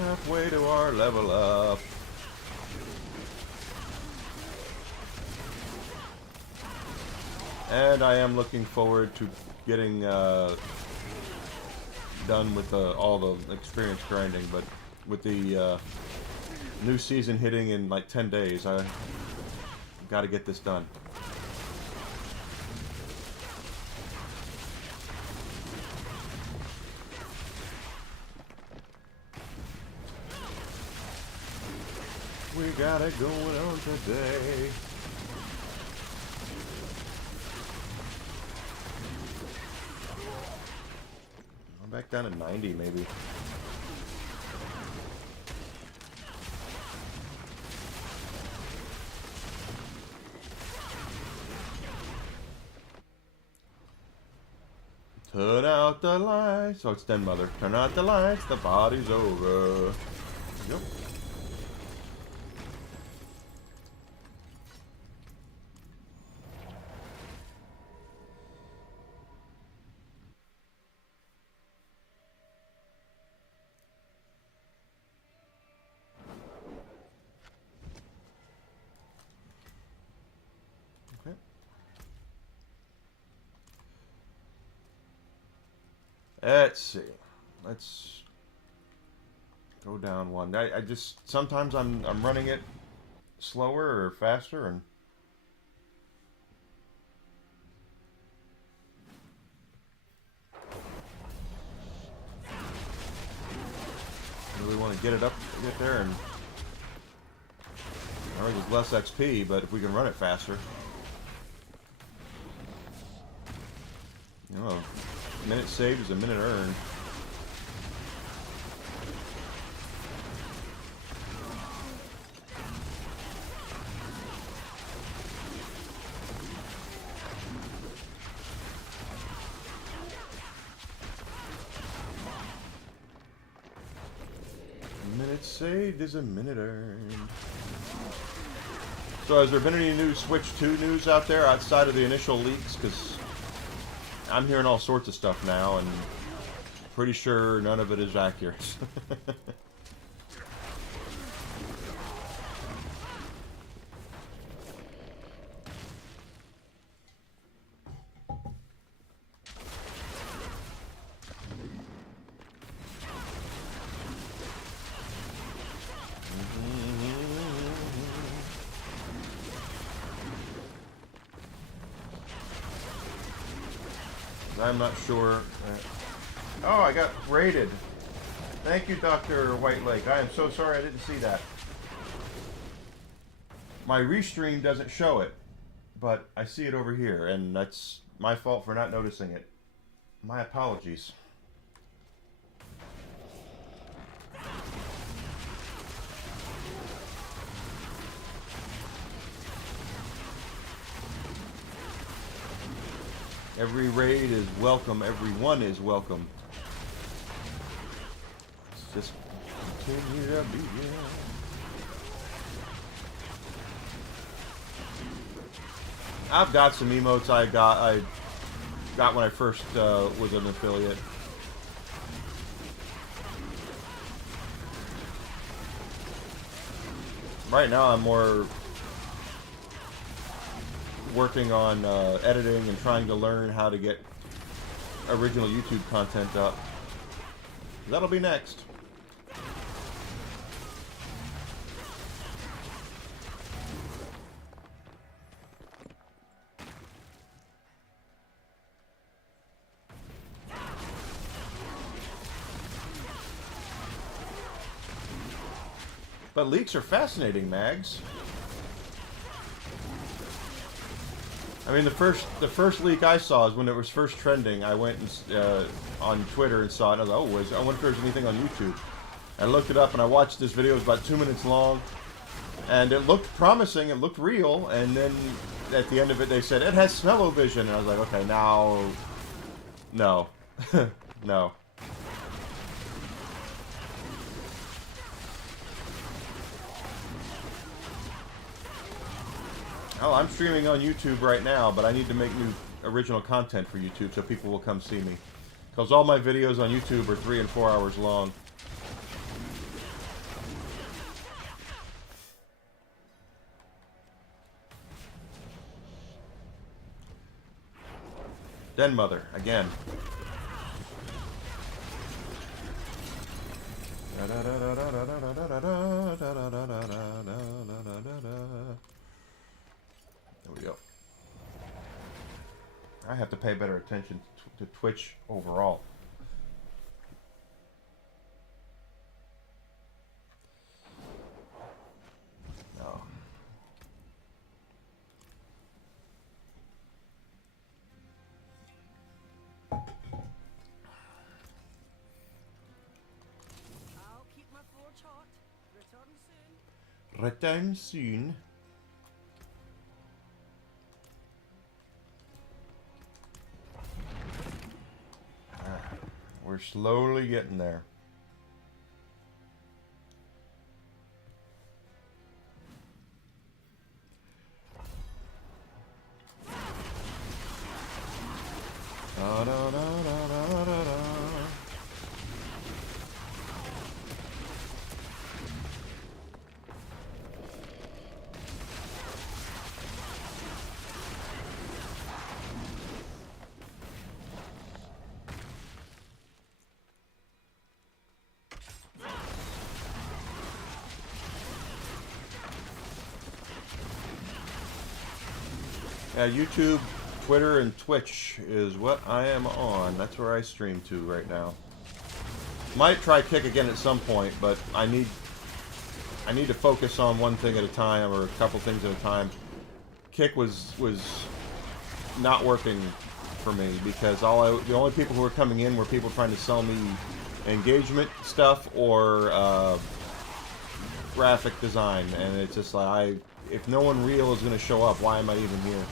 Halfway to our level up. And I am looking forward to getting done with all the experience grinding, but with the new season hitting in like 10 days, I got to get this done. We got it going on today. I'm back down to 90 maybe. Turn out out the lights. Oh, it's Den Mother. Turn out the lights, the party's over. Yep. Okay. Let's see. Let's go down one. I just sometimes I'm running it slower or faster and really want to get it up, get there, and I know there's less XP, but if we can run it faster, you know, a minute saved is a minute earned. A minute saved is a minute earned. So has there been any new Switch 2 news out there outside of the initial leaks? Because I'm hearing all sorts of stuff now, and pretty sure none of it is accurate. I'm not sure. Oh, I got raided. Thank you, Dr. Whitelake. I am so sorry I didn't see that. My restream doesn't show it, but I see it over here, and that's my fault for not noticing it. My apologies. Every raid is welcome. Everyone is welcome. Let's just continue to be here. I've got some emotes I got when I first was an affiliate. Right now I'm more working on editing and trying to learn how to get original YouTube content up. That'll be next. But leaks are fascinating, Mags. I mean, the first leak I saw is when it was first trending. I went and, on Twitter and saw it. And I was like, oh, I wonder if there's anything on YouTube. I looked it up and I watched this video. It was about 2 minutes long, and it looked promising. It looked real. And then at the end of it, they said it has smell-o-vision, and I was like, okay, now, no, no. Oh, I'm streaming on YouTube right now, but I need to make new original content for YouTube so people will come see me. Because all my videos on YouTube are 3 and 4 hours long. Den Mother, again. There we go. I have to pay better attention to Twitch overall. No. I'll keep my forge hot. Return soon. Return soon. Alright. We're slowly getting there. Da, da, da, da, da, da, da. Yeah, YouTube, Twitter, and Twitch is what I am on. That's where I stream to right now. Might try Kick again at some point, but I need to focus on one thing at a time, or a couple things at a time. Kick was not working for me because the only people who were coming in were people trying to sell me engagement stuff or graphic design, and it's just like, if no one real is going to show up, why am I even here?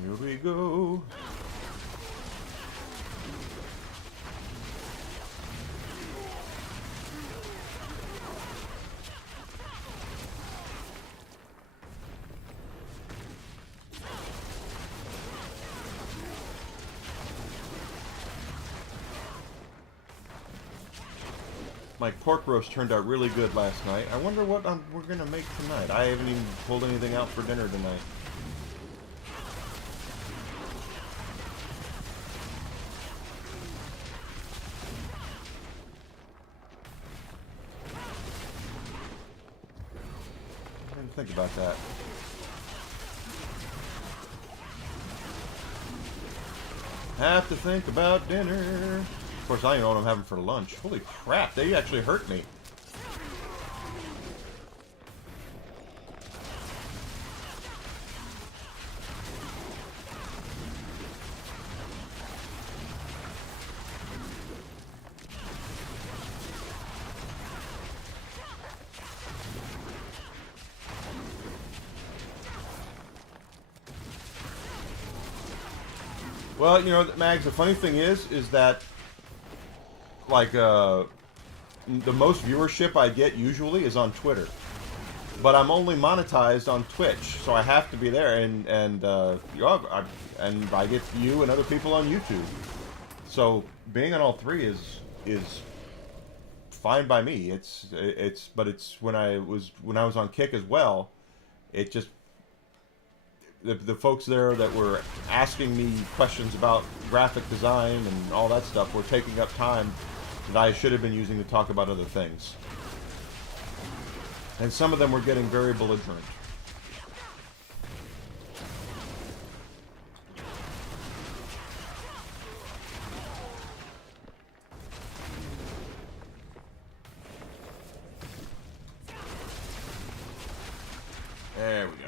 Here we go. My pork roast turned out really good last night. I wonder what we're going to make tonight. I haven't even pulled anything out for dinner tonight. I didn't think about that. Have to think about dinner. Of course, I don't even know what I'm having for lunch. Holy crap, they actually hurt me. Well, you know, Mags, the funny thing is that, like, the most viewership I get usually is on Twitter. But I'm only monetized on Twitch, so I have to be there, and I get you and other people on YouTube. So being on all three is fine by me. But it's when I was on Kick as well, it just the folks there that were asking me questions about graphic design and all that stuff were taking up time that I should have been using to talk about other things. And some of them were getting very belligerent. There we go.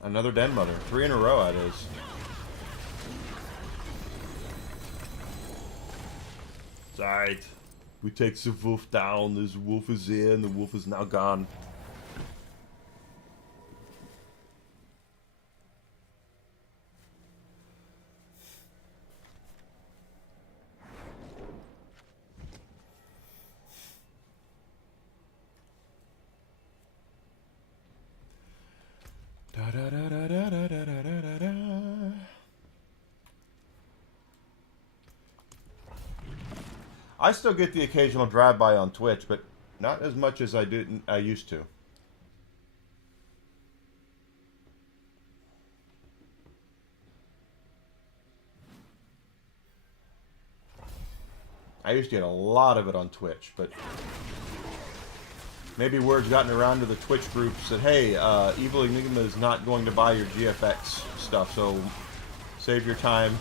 Another den mother. 3 in a row, that is. It's alright. We take the wolf down. This wolf is here, and the wolf is now gone. Da da da da da da da da da. I still get the occasional drive-by on Twitch, but not as much as I used to. I used to get a lot of it on Twitch, but maybe word's gotten around to the Twitch groups that, hey, Evil Enigma is not going to buy your GFX stuff, so save your time.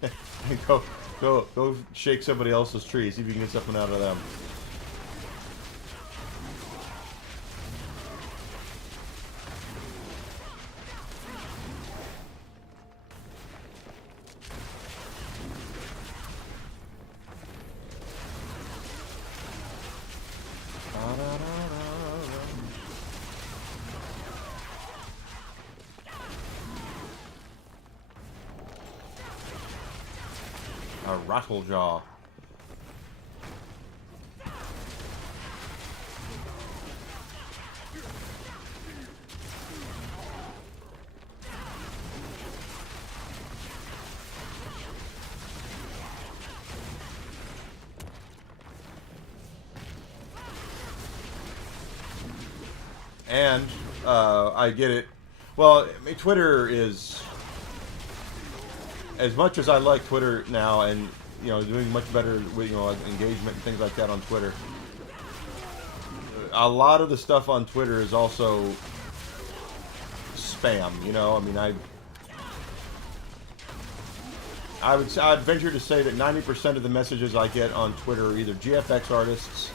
And go shake somebody else's tree. See if you can get something out of them. A rattle jaw. And I get it. Well, I mean, Twitter is, as much as I like Twitter now, and you know, doing much better with engagement and things like that on Twitter. A lot of the stuff on Twitter is also spam. You know, I mean, I'd venture to say that 90% of the messages I get on Twitter are either GFX artists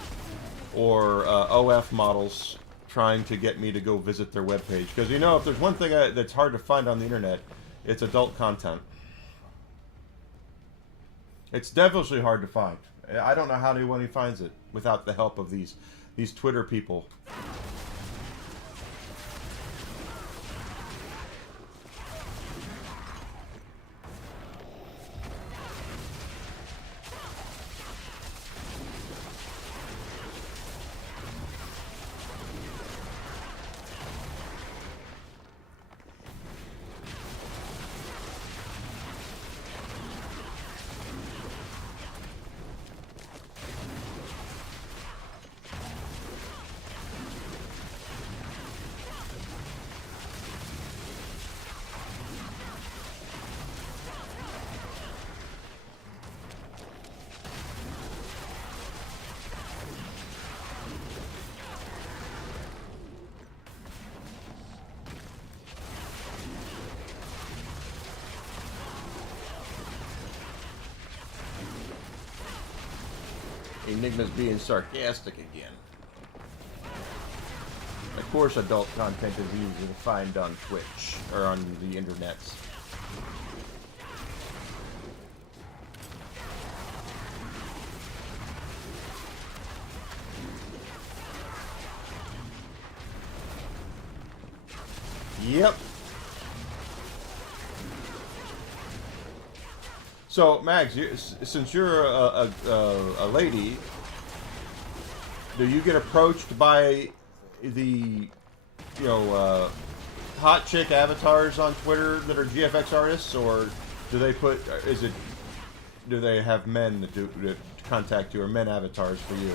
or OF models trying to get me to go visit their webpage. Because, you know, if there's one thing that's hard to find on the internet, it's adult content. It's devilishly hard to find. I don't know how anyone finds it without the help of these Twitter people. Enigma's being sarcastic again. Of course, adult content is easy to find on Twitch or on the internets. Yep. So, Mags, since you're a lady, do you get approached by the, hot chick avatars on Twitter that are GFX artists, or do they do they have men that contact you, or men avatars for you?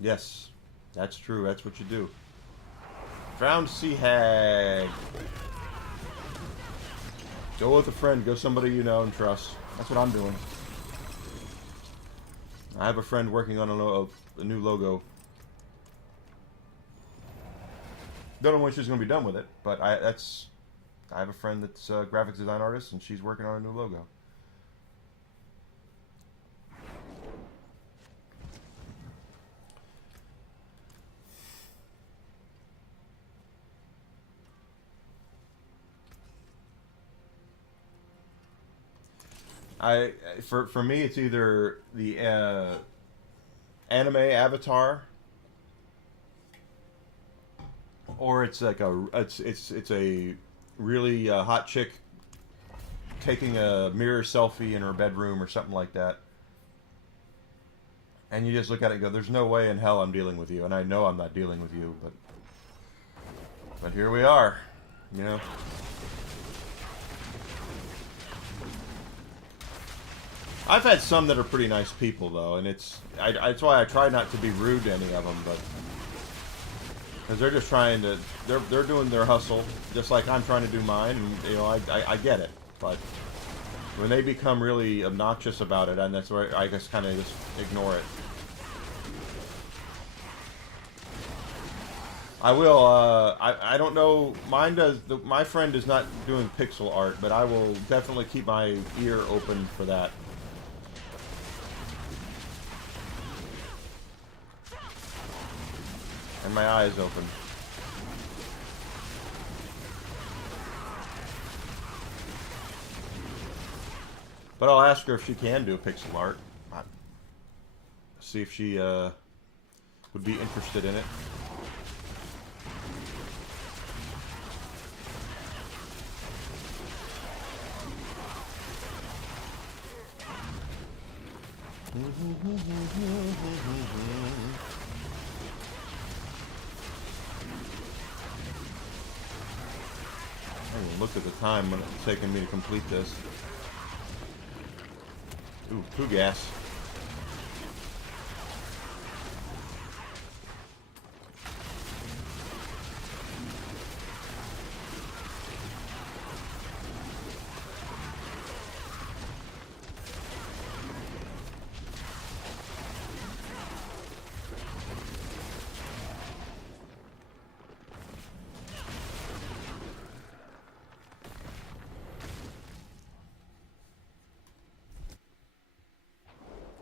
Yes, that's true. That's what you do. Drowned sea hag. Go with a friend. Go somebody you know and trust. That's what I'm doing. I have a friend working on a new logo. Don't know when she's going to be done with it, but I have a friend that's a graphics design artist, and she's working on a new logo. For me, it's either the anime avatar, or it's like it's a really hot chick taking a mirror selfie in her bedroom or something like that, and you just look at it and go, "There's no way in hell I'm dealing with you," and I know I'm not dealing with you, but here we are, you know. I've had some that are pretty nice people, though, and that's why I try not to be rude to any of them, but because they're just trying to, they're doing their hustle, just like I'm trying to do mine, and you know, I get it, but when they become really obnoxious about it, and that's where I just kind of just ignore it. I will, I don't know, mine does, my friend is not doing pixel art, but I will definitely keep my ear open for that. And my eyes open. But I'll ask her if she can do pixel art. See if she would be interested in it. I haven't looked at the time when it's taking me to complete this. Ooh, poo gas.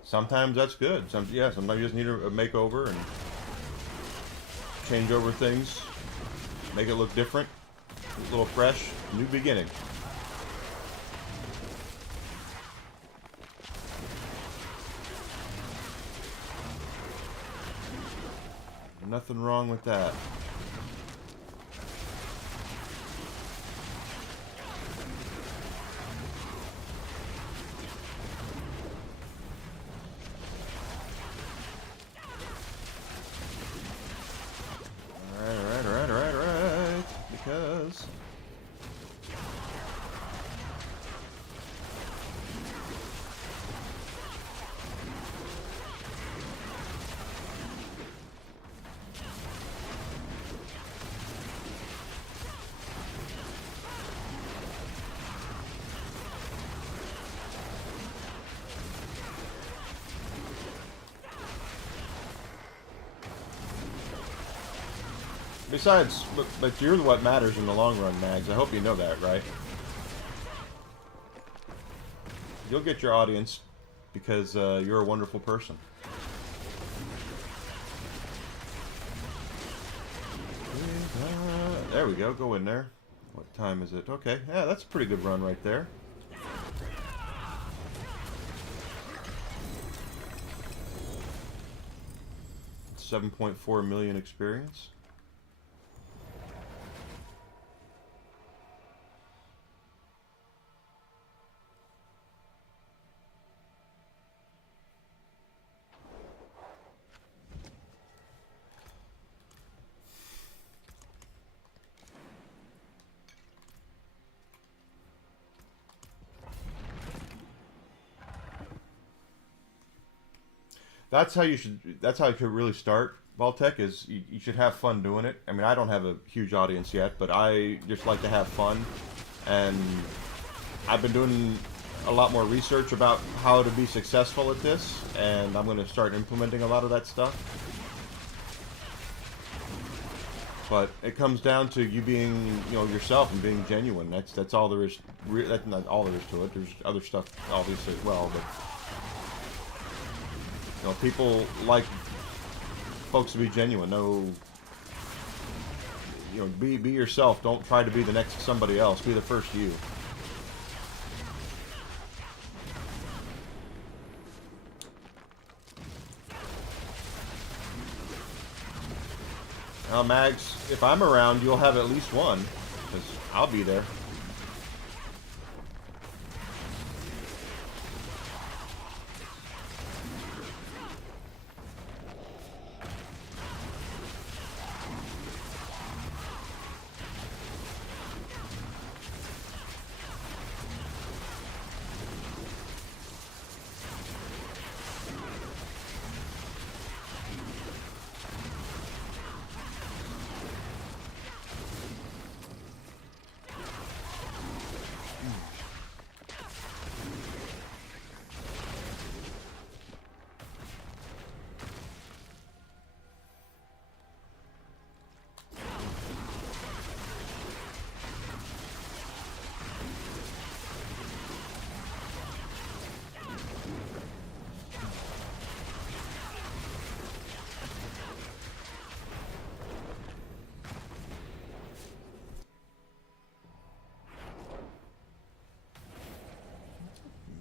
Sometimes that's good. Sometimes you just need a makeover and change over things, make it look different, a little fresh, new beginning. Nothing wrong with that. Alright. Because besides, but you're what matters in the long run, Mags. I hope you know that, right? You'll get your audience because you're a wonderful person. There we go. Go in there. What time is it? Okay. Yeah, that's a pretty good run right there. $7.4 million experience. That's how you should. That's how you could really start. Vaultec is you should have fun doing it. I mean, I don't have a huge audience yet, but I just like to have fun, and I've been doing a lot more research about how to be successful at this, and I'm going to start implementing a lot of that stuff. But it comes down to you being, yourself and being genuine. That's all there is. That's not all there is to it. There's other stuff, obviously, as well, but. People like folks to be genuine. No, be yourself. Don't try to be the next somebody else. Be the first you. Now, Mags, if I'm around, you'll have at least one, because I'll be there.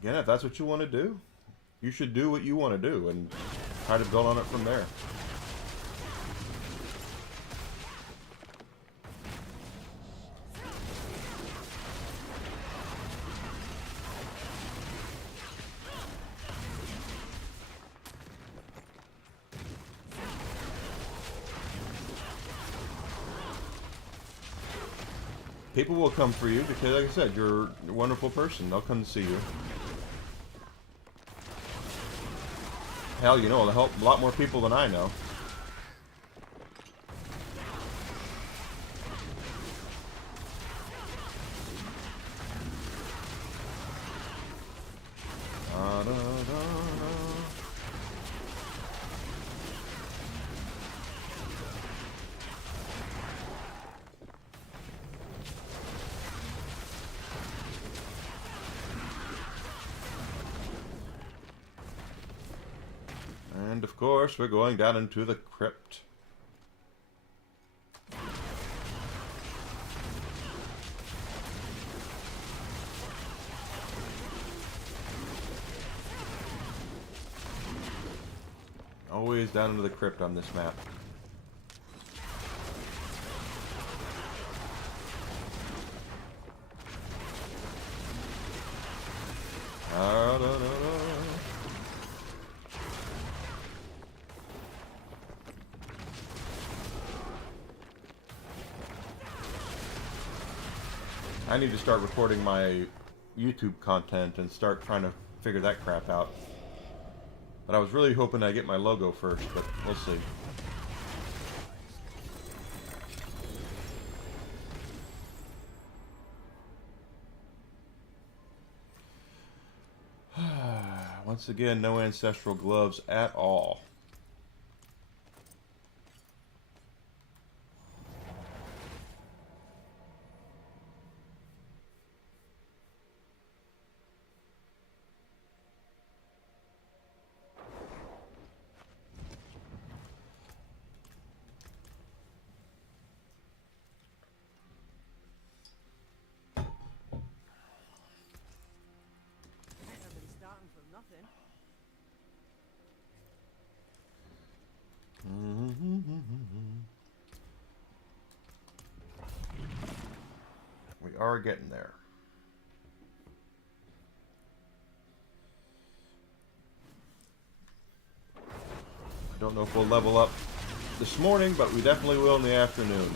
Again, if that's what you want to do, you should do what you want to do and try to build on it from there. People will come for you because, like I said, you're a wonderful person. They'll come to see you. Hell, you know, it'll help a lot more people than I know. And of course, we're going down into the crypt. Always down into the crypt on this map. I need to start recording my YouTube content and start trying to figure that crap out. But I was really hoping I'd get my logo first, but we'll see. Once again, no ancestral gloves at all. We are getting there. I don't know if we'll level up this morning, but we definitely will in the afternoon.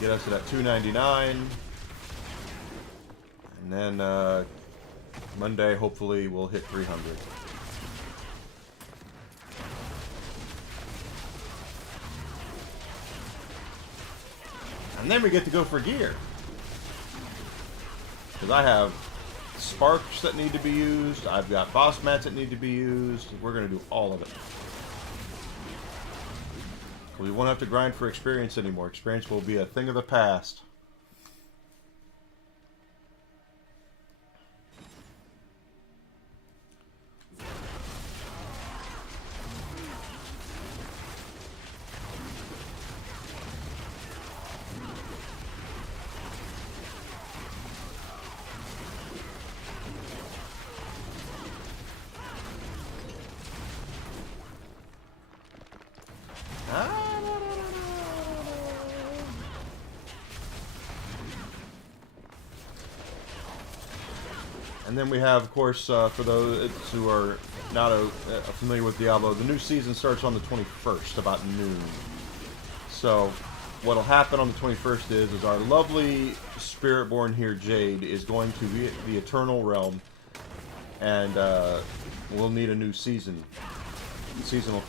Get us to that 299. And then Monday, hopefully, we'll hit 300. And then we get to go for gear. Because I have sparks that need to be used. I've got boss mats that need to be used. We're going to do all of it. We won't have to grind for experience anymore. Experience will be a thing of the past. And then we have, of course, for those who are not familiar with Diablo, the new season starts on the 21st, about noon. So, what'll happen on the 21st is our lovely Spirit-born here, Jade, is going to be the Eternal Realm, and we'll need a new seasonal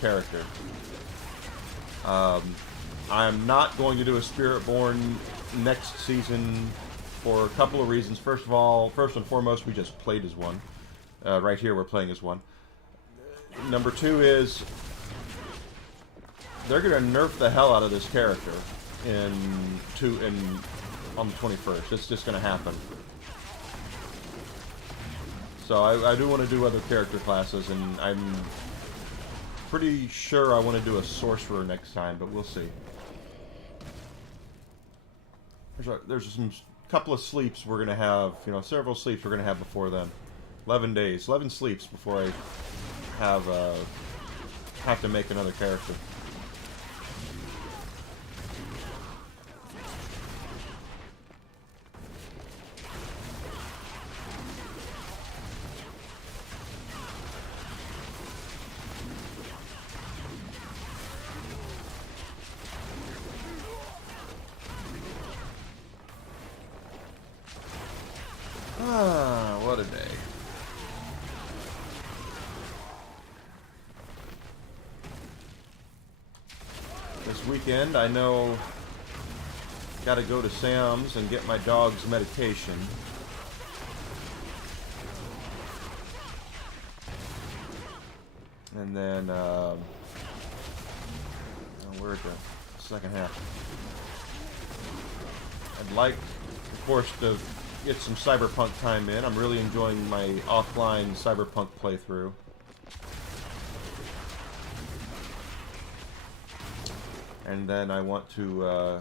character. I'm not going to do a Spirit-born next season for a couple of reasons. First and foremost, we just played as one. Right here, we're playing as one. Number two is they're going to nerf the hell out of this character on the 21st. It's just going to happen. So I do want to do other character classes, and I'm pretty sure I want to do a sorcerer next time, but we'll see. There's some couple of sleeps we're gonna have, you know, several sleeps we're gonna have before then. 11 days, 11 sleeps before I have to make another character. Ah, what a day. This weekend, I know, gotta go to Sam's and get my dog's medication. And then, where's the second half? I'd like, of course, to get some Cyberpunk time in. I'm really enjoying my offline Cyberpunk playthrough. And then I want to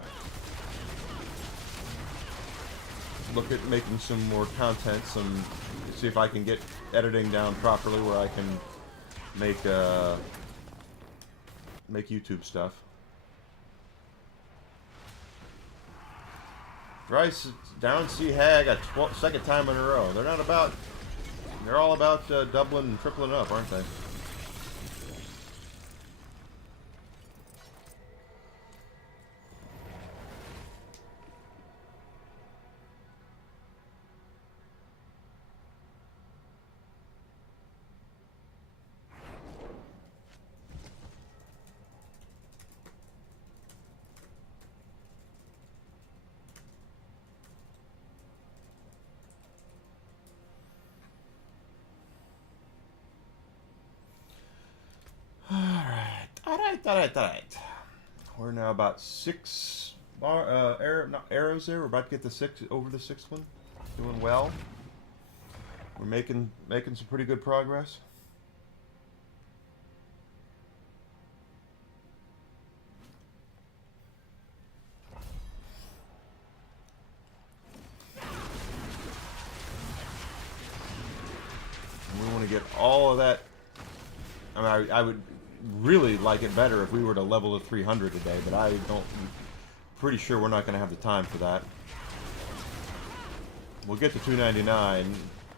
look at making some more content, see if I can get editing down properly where I can make YouTube stuff. Rice down C Hag a second time in a row. They're all about doubling and tripling up, aren't they? Alright. We're now about 6 arrows there. We're about to get over the 6th one. Doing well. We're making some pretty good progress. And we want to get all of that. I mean, I would really like it better if we were to level to 300 today, but I'm pretty sure we're not going to have the time for that. We'll get to 299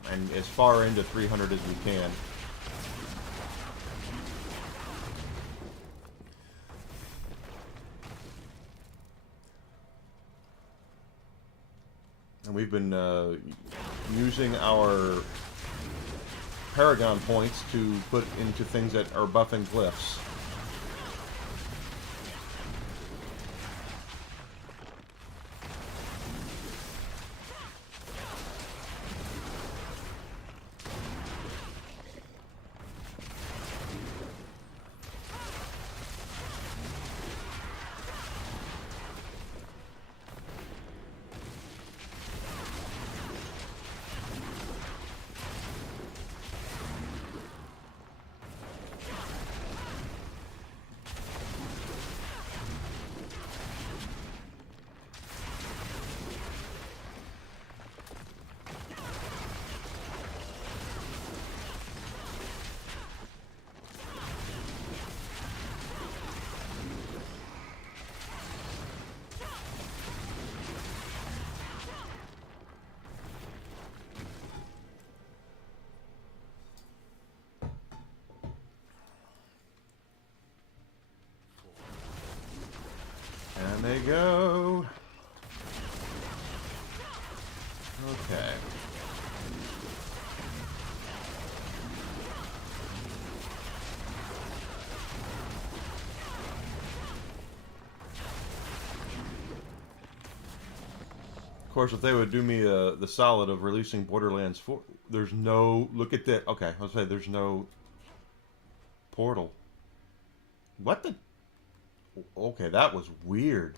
and as far into 300 as we can. And we've been using our Paragon points to put into things that are buffing glyphs. And they go. Okay. Of course, if they would do me the solid of releasing Borderlands 4, there's no... Look at that. Okay, let's say there's no portal. What the... Okay, that was weird.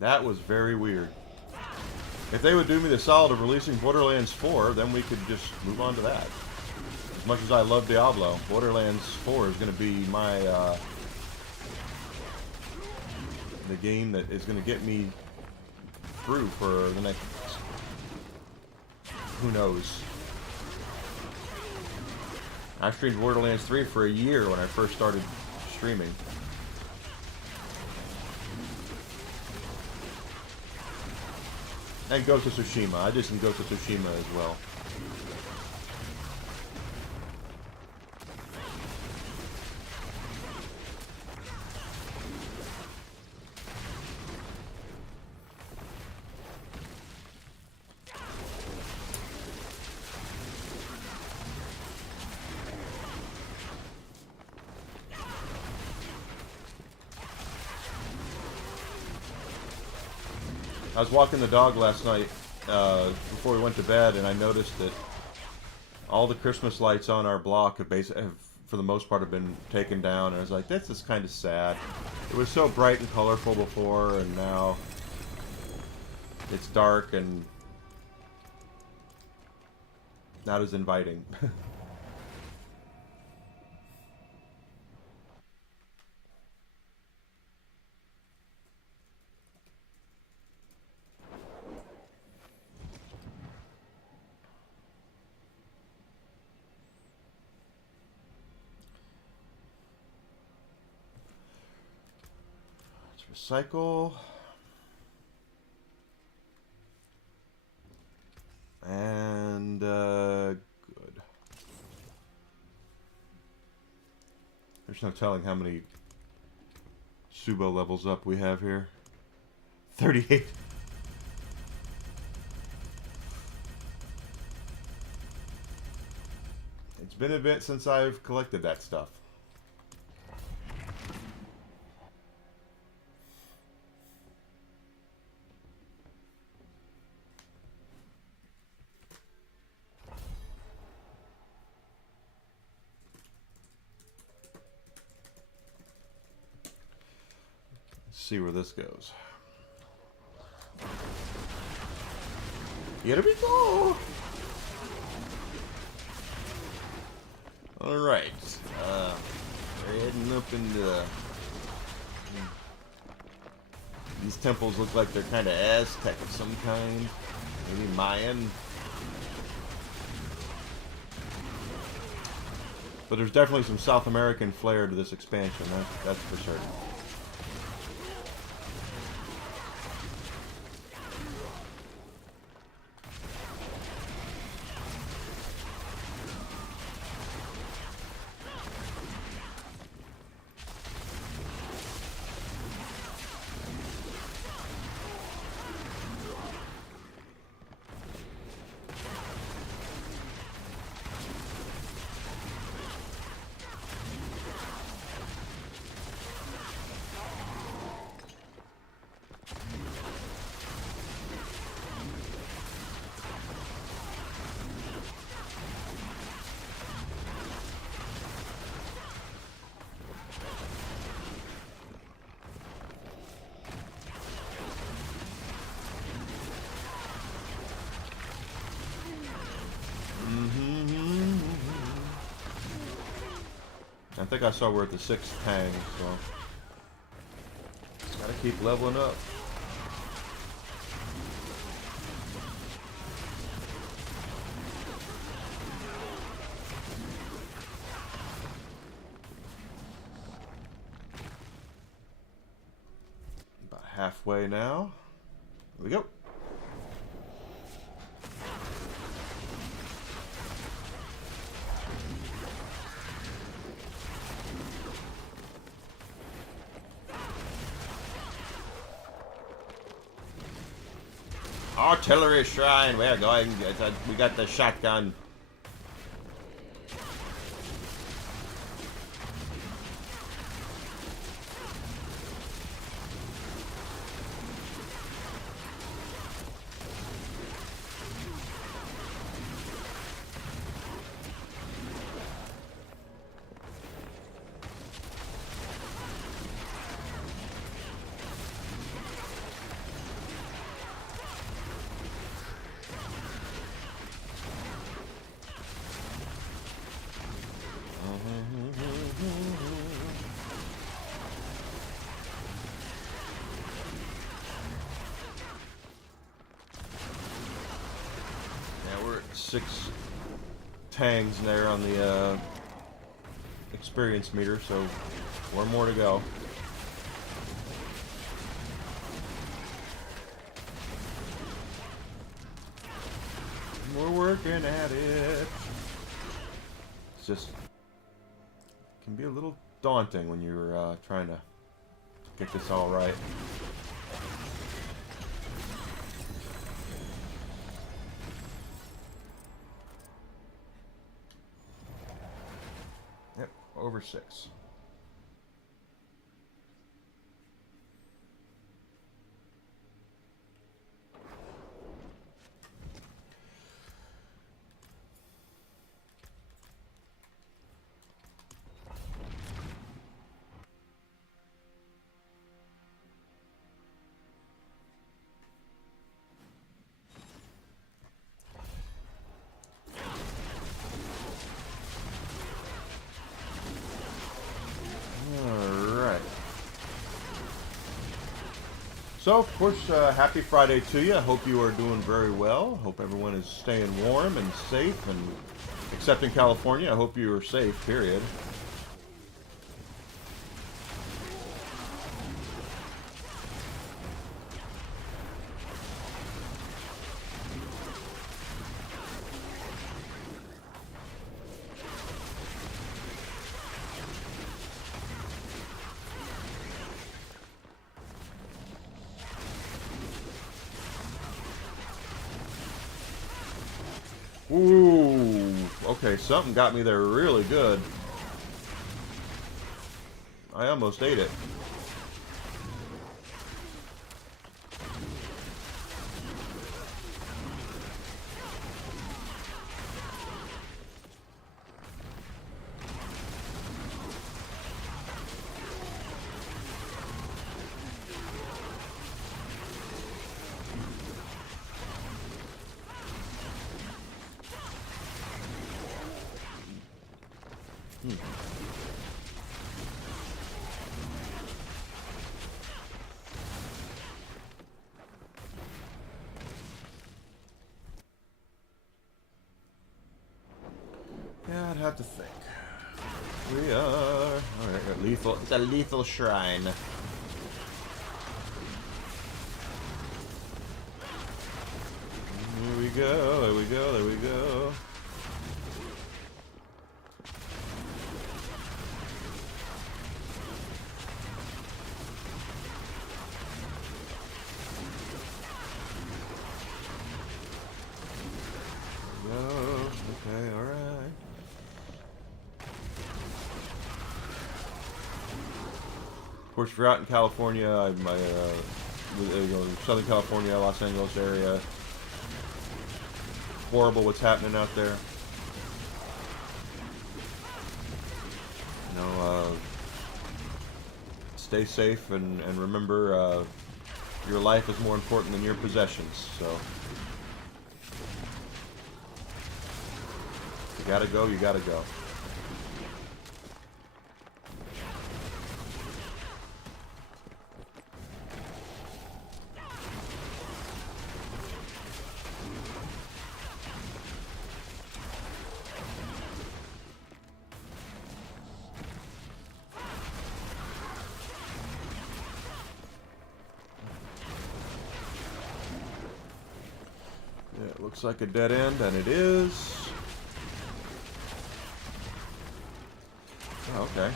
That was very weird. If they would do me the solid of releasing Borderlands 4, then we could just move on to that. As much as I love Diablo, Borderlands 4 is going to be my the game that is going to get me through for the next, who knows. I streamed Borderlands 3 for a year when I first started streaming. And Ghost of Tsushima. I did some Ghost of Tsushima as well. I was walking the dog last night before we went to bed, and I noticed that all the Christmas lights on our block have, for the most part, have been taken down. And I was like, this is kind of sad. It was so bright and colorful before, and now it's dark and not as inviting. Recycle. And, good. There's no telling how many Subo levels up we have here. 38. It's been a bit since I've collected that stuff. See where this goes. Here we go. All right, we're heading up into. These temples look like they're kind of Aztec of some kind, maybe Mayan. But there's definitely some South American flair to this expansion. That's for certain. I think I saw we're at the 6th tang, so just gotta keep leveling up. About halfway now. Here we go. Artillery shrine, we're going. We got the shotgun. 6 tangs there on the experience meter, so 4 more to go. We're working at it. It's just can be a little daunting when you're trying to get this all right. Yep, over 6. So, of course, happy Friday to you. I hope you are doing very well. Hope everyone is staying warm and safe, and except in California, I hope you are safe, period. Ooh, okay, something got me there really good. I almost ate it. Yeah, I'd have to think. We are alright, got lethal. It's a lethal shrine. There we go, there we go, there we go. Okay, alright. Of course, if you're out in California, Southern California, Los Angeles area, horrible what's happening out there. You know, stay safe and remember, your life is more important than your possessions. So, you gotta go. You gotta go. Yeah, it looks like a dead end, and it is. Oh, okay. You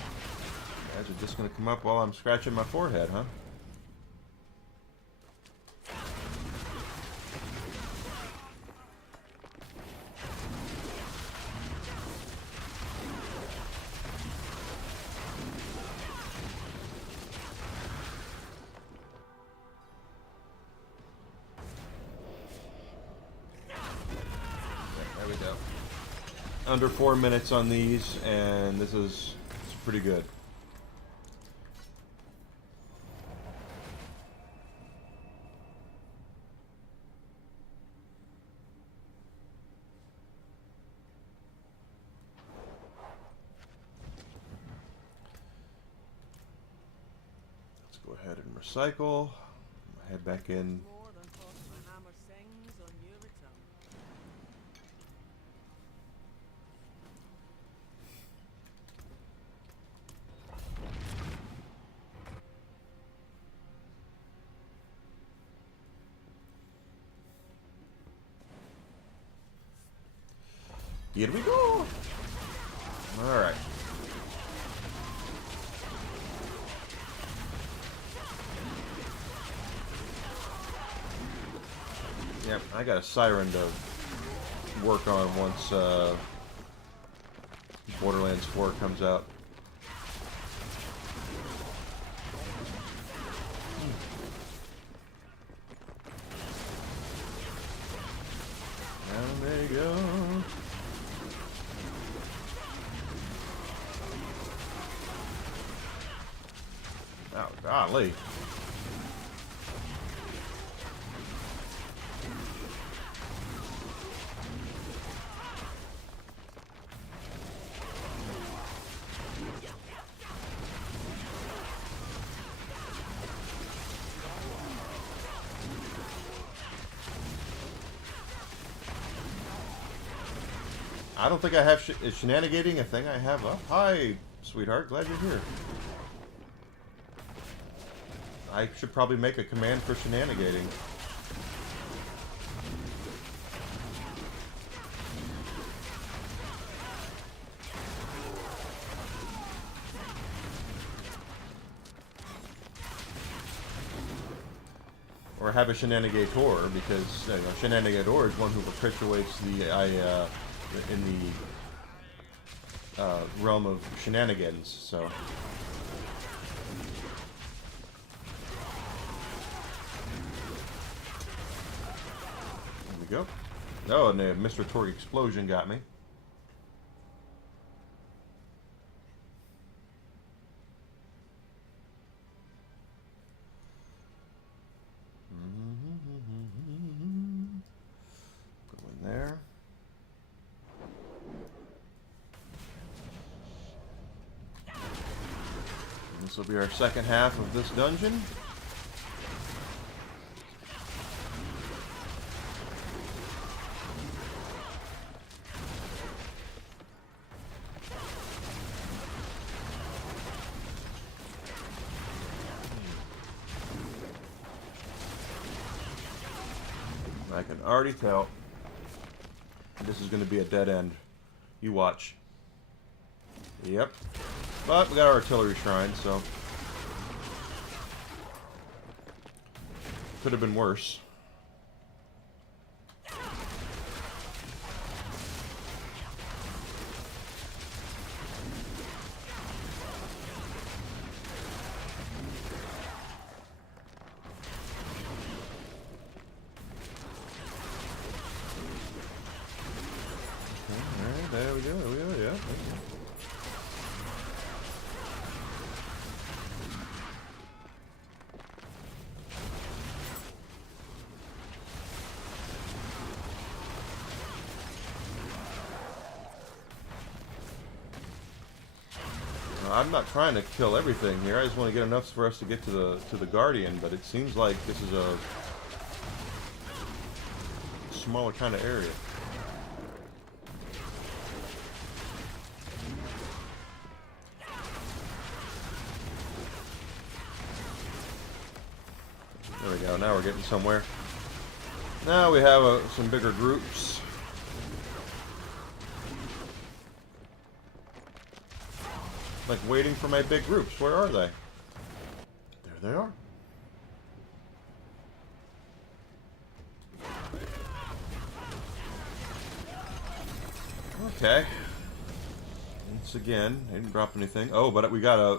guys are just gonna come up while I'm scratching my forehead, huh? There we go. Under 4 minutes on these, and this is pretty good. Let's go ahead and recycle. Head back in. More than what my hammer sings on your return. Here we go. All right. Yep, I got a siren to work on once Borderlands 4 comes out. And there you go. Oh, golly. I don't think I have... is shenanigating a thing I have up? Hi, sweetheart. Glad you're here. I should probably make a command for shenanigating. Or have a shenanigator, because shenanigator is one who perpetuates the in the realm of shenanigans. So there we go. Oh, and the Mr. Torque explosion got me. Go in there. This will be our second half of this dungeon. I can already tell this is going to be a dead end. You watch. Yep. But we got our artillery shrine, so could have been worse. Alright, there we go, yeah. I'm not trying to kill everything here. I just want to get enough for us to get to the Guardian, but it seems like this is a smaller kind of area. There we go. Now we're getting somewhere. Now we have some bigger groups. Like waiting for my big groups. Where are they? There they are. Okay. Once again, I didn't drop anything. Oh, but we got a...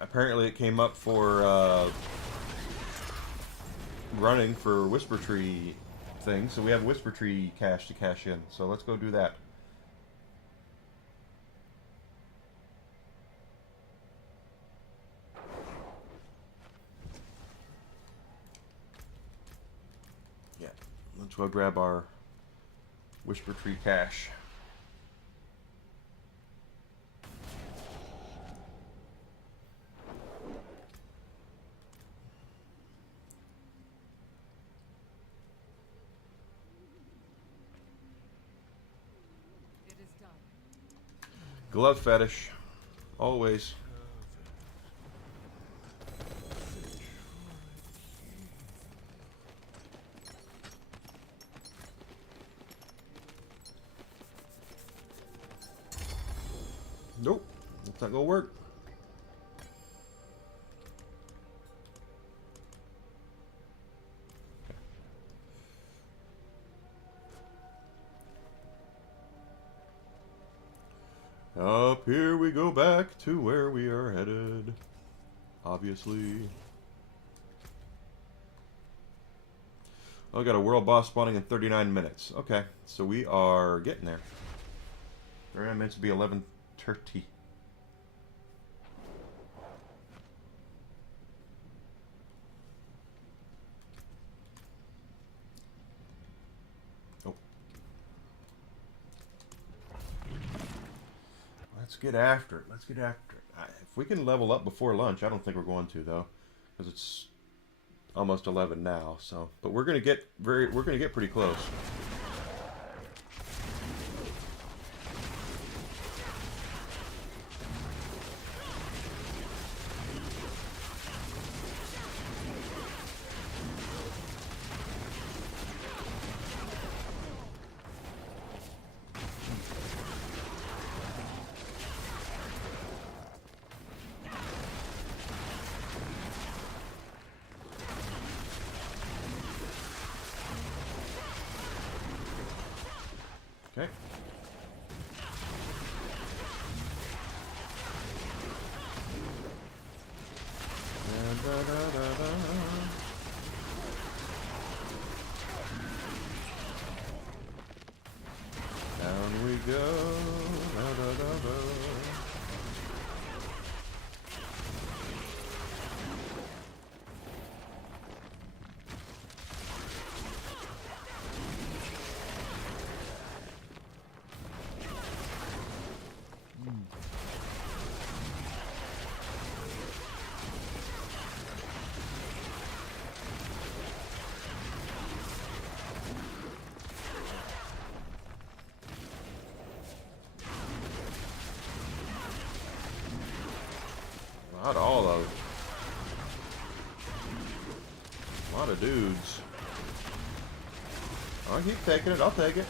Apparently it came up for running for Whisper Tree thing. So we have Whisper Tree cash to cash in. So let's go do that. Let's go grab our Whisper Tree cache. It is done. Glove fetish. Always. It's not gonna work. Up here we go back to where we are headed. Obviously. Oh, I got a world boss spawning in 39 minutes. Okay, so we are getting there. 39 minutes would be 11:30. Oh. Let's get after it. Let's get after it. If we can level up before lunch, I don't think we're going to though, because it's almost 11 now. So, but we're gonna get pretty close. Okay. Down we go. Not all of it. A lot of dudes. I'll keep taking it. I'll take it.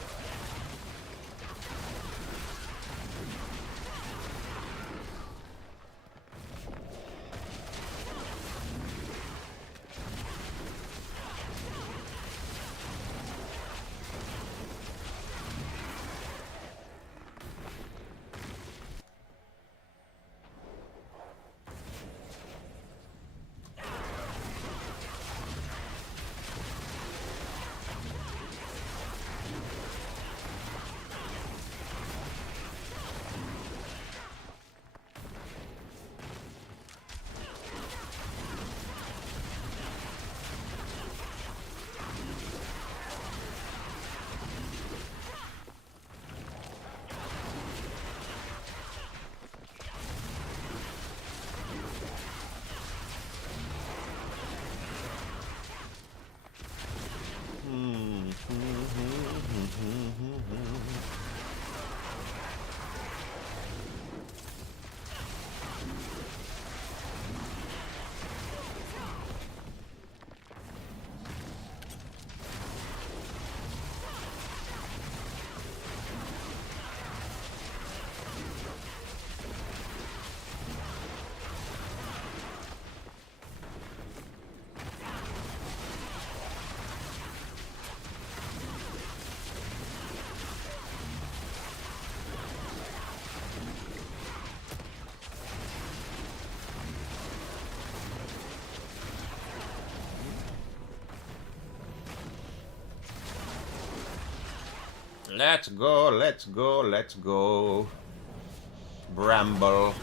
Let's go, let's go, let's go. Bramble.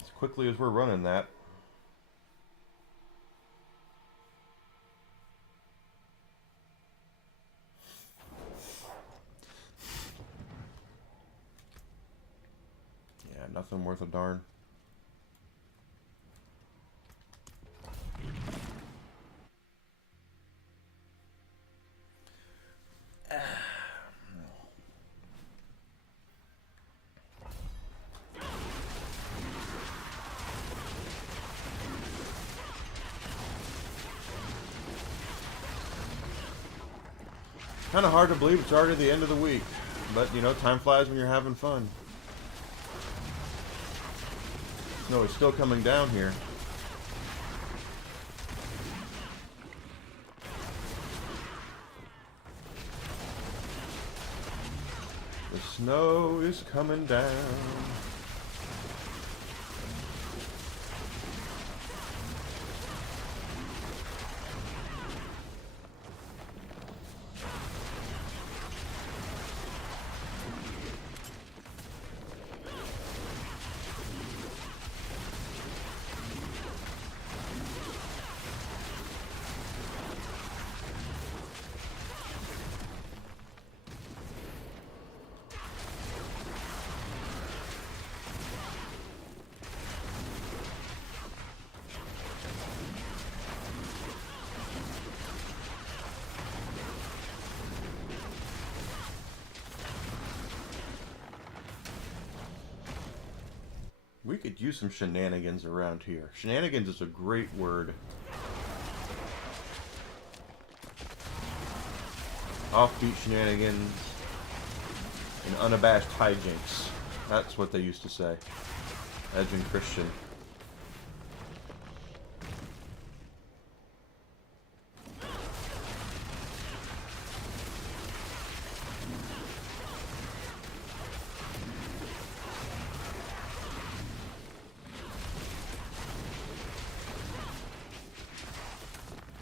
As quickly as we're running that. Yeah, nothing worth a darn. Kind of hard to believe it's already the end of the week. But, you know, time flies when you're having fun. Snow is still coming down here. The snow is coming down. We could use some shenanigans around here. Shenanigans is a great word. Offbeat shenanigans and unabashed hijinks. That's what they used to say. Edge and Christian.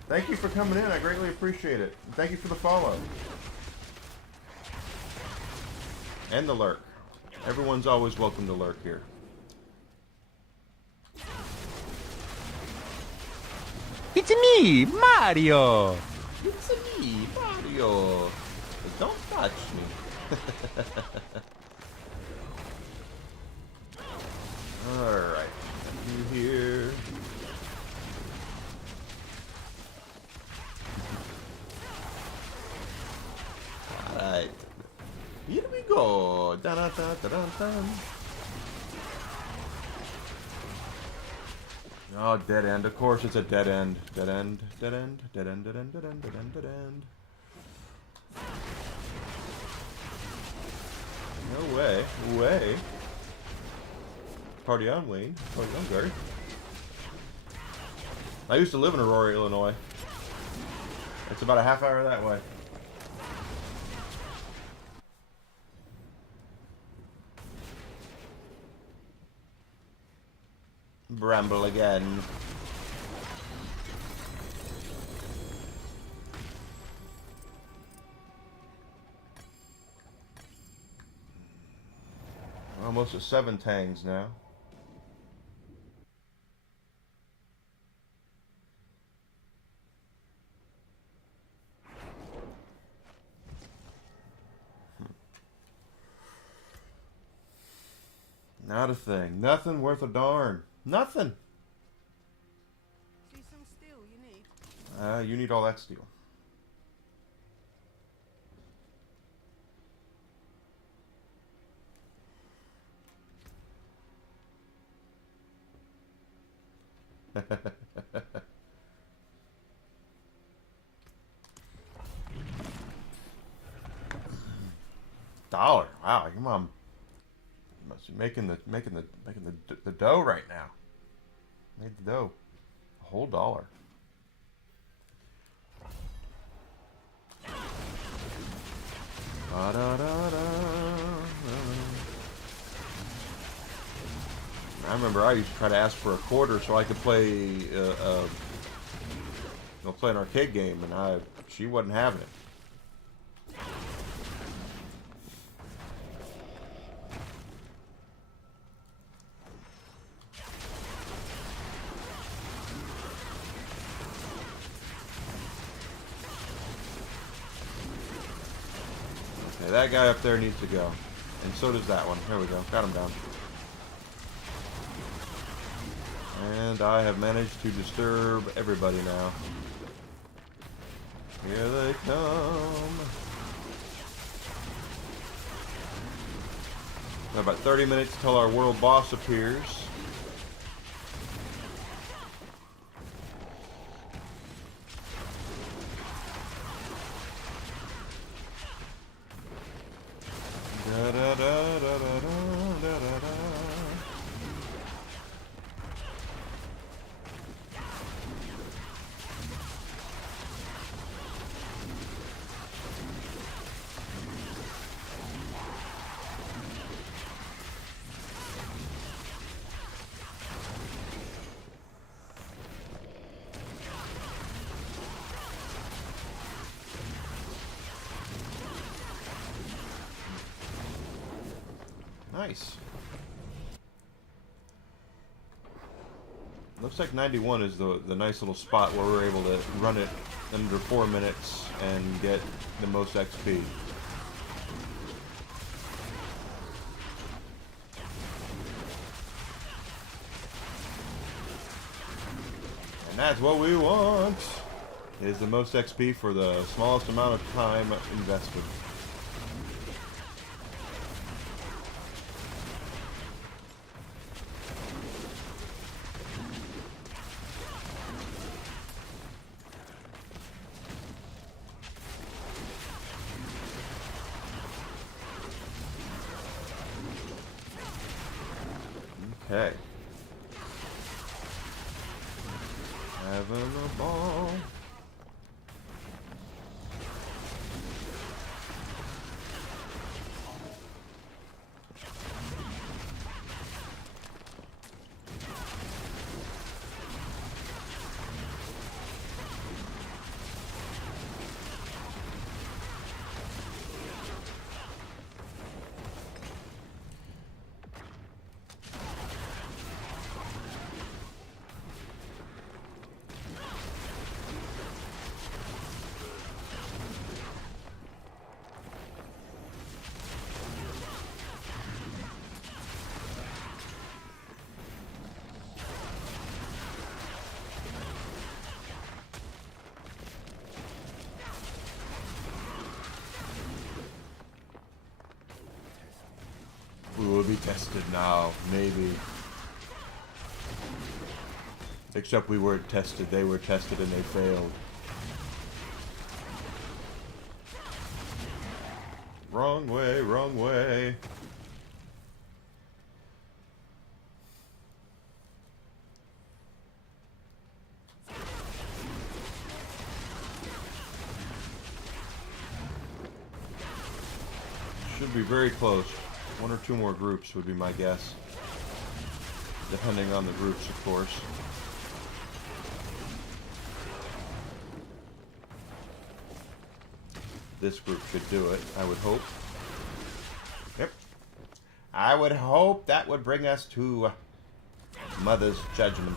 Thank you for coming in. I greatly appreciate it. And thank you for the follow. And the lurk. Everyone's always welcome to lurk here. It's me, Mario! It's me, Mario. But don't touch me. Alright. You here. Alright. Here we go. Da da da da da da. Oh, dead end. Of course it's a dead end. Dead end. Dead end. Dead end. Dead end. Dead end. Dead end. Dead end. No way. No way. Party on, Wayne. Party on, Gary. I used to live in Aurora, Illinois. It's about a half hour that way. Bramble again. Almost at 7 tangs now. Not a thing. Nothing worth a darn. Nothing. See some steel you need? You need all that steel. $1. Wow, your mom must be making the dough right now. Made the dough. A whole $1. I remember I used to try to ask for a quarter so I could play play an arcade game, and she wasn't having it. Okay, that guy up there needs to go. And so does that one. Here we go. Got him down. And I have managed to disturb everybody now. Here they come. Now about 30 minutes till our world boss appears. Nice. Looks like 91 is the nice little spot where we're able to run it under 4 minutes and get the most XP. And that's what we want, is the most XP for the smallest amount of time invested. Okay. Having a ball. We will be tested now, maybe. Except we weren't tested, they were tested and they failed. Wrong way, wrong way. Should be very close. 1 or 2 more groups would be my guess. Depending on the groups, of course. This group should do it, I would hope. Yep. I would hope that would bring us to Mother's Judgment.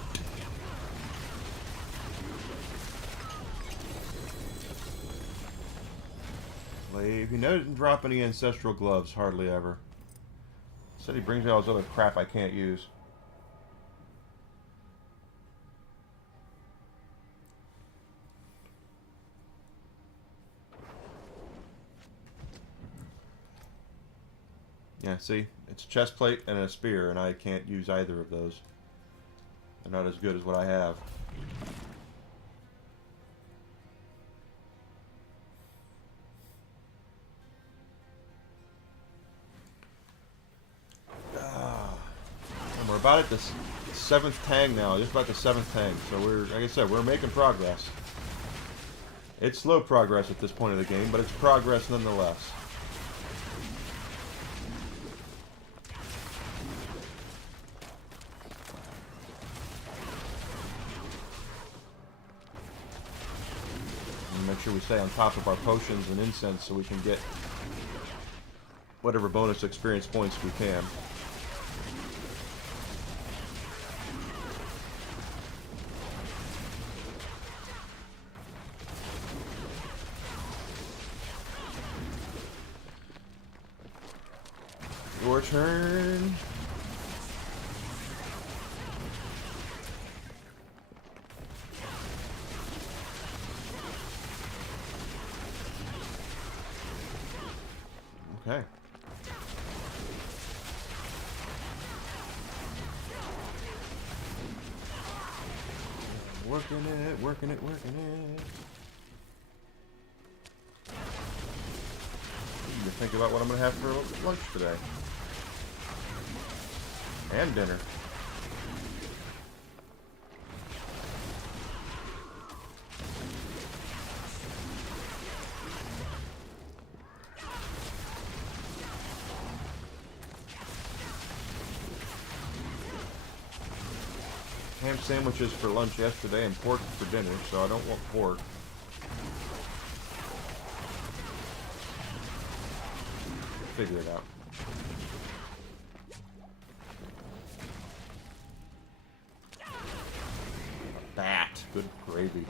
Slave. He doesn't drop any ancestral gloves, hardly ever. Said he brings me all this other crap I can't use. Yeah, see? It's a chest plate and a spear, and I can't use either of those. They're not as good as what I have. And we're about at the 7th tang now, just about the 7th tang. So we're, like I said, we're making progress. It's slow progress at this point of the game, but it's progress nonetheless. And make sure we stay on top of our potions and incense so we can get whatever bonus experience points we can. Your turn. Okay. Working it, working it, working it. Need to think about what I'm going to have for lunch today. And dinner. Ham sandwiches for lunch yesterday and pork for dinner, so I don't want pork. Figure it out. Gravy.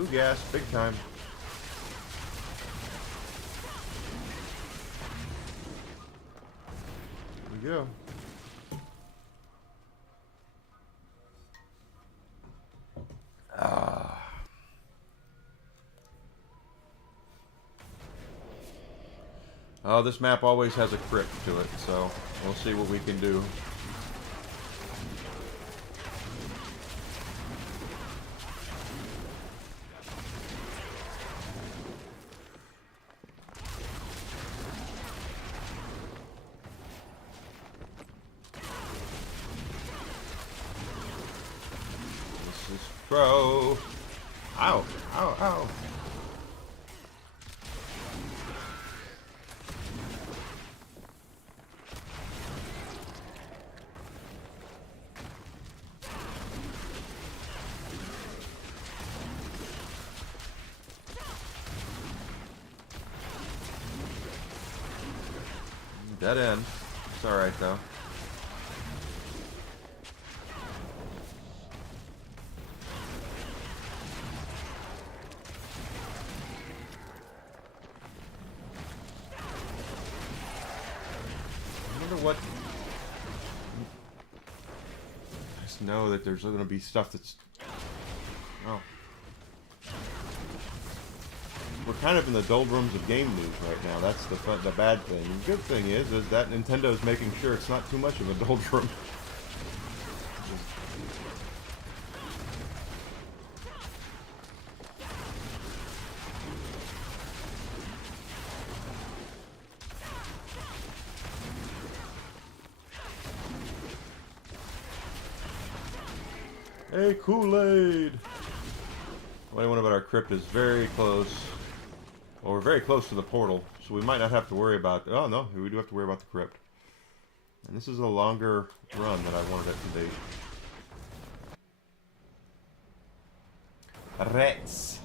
Ooh, gas, big time. Here we go. Oh, this map always has a crypt to it, so we'll see what we can do. This is pro. Ow, ow, ow. Dead end. It's alright though. I wonder what... I just know that there's going to be stuff that's... Oh. We're kind of in the doldrums of game news right now. That's the bad thing. The good thing is that Nintendo's making sure it's not too much of a doldrum. Hey, Kool-Aid! What I want about our crypt is very close. Well, we're very close to the portal, so we might not have to worry about... Oh, no, we do have to worry about the crypt. And this is a longer run than I wanted it to be. Rats.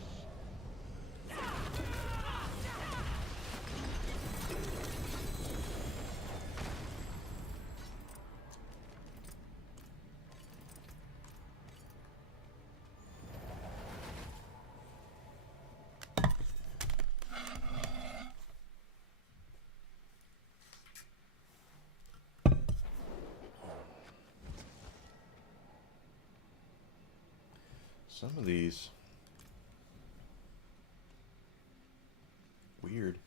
Some of these... weird.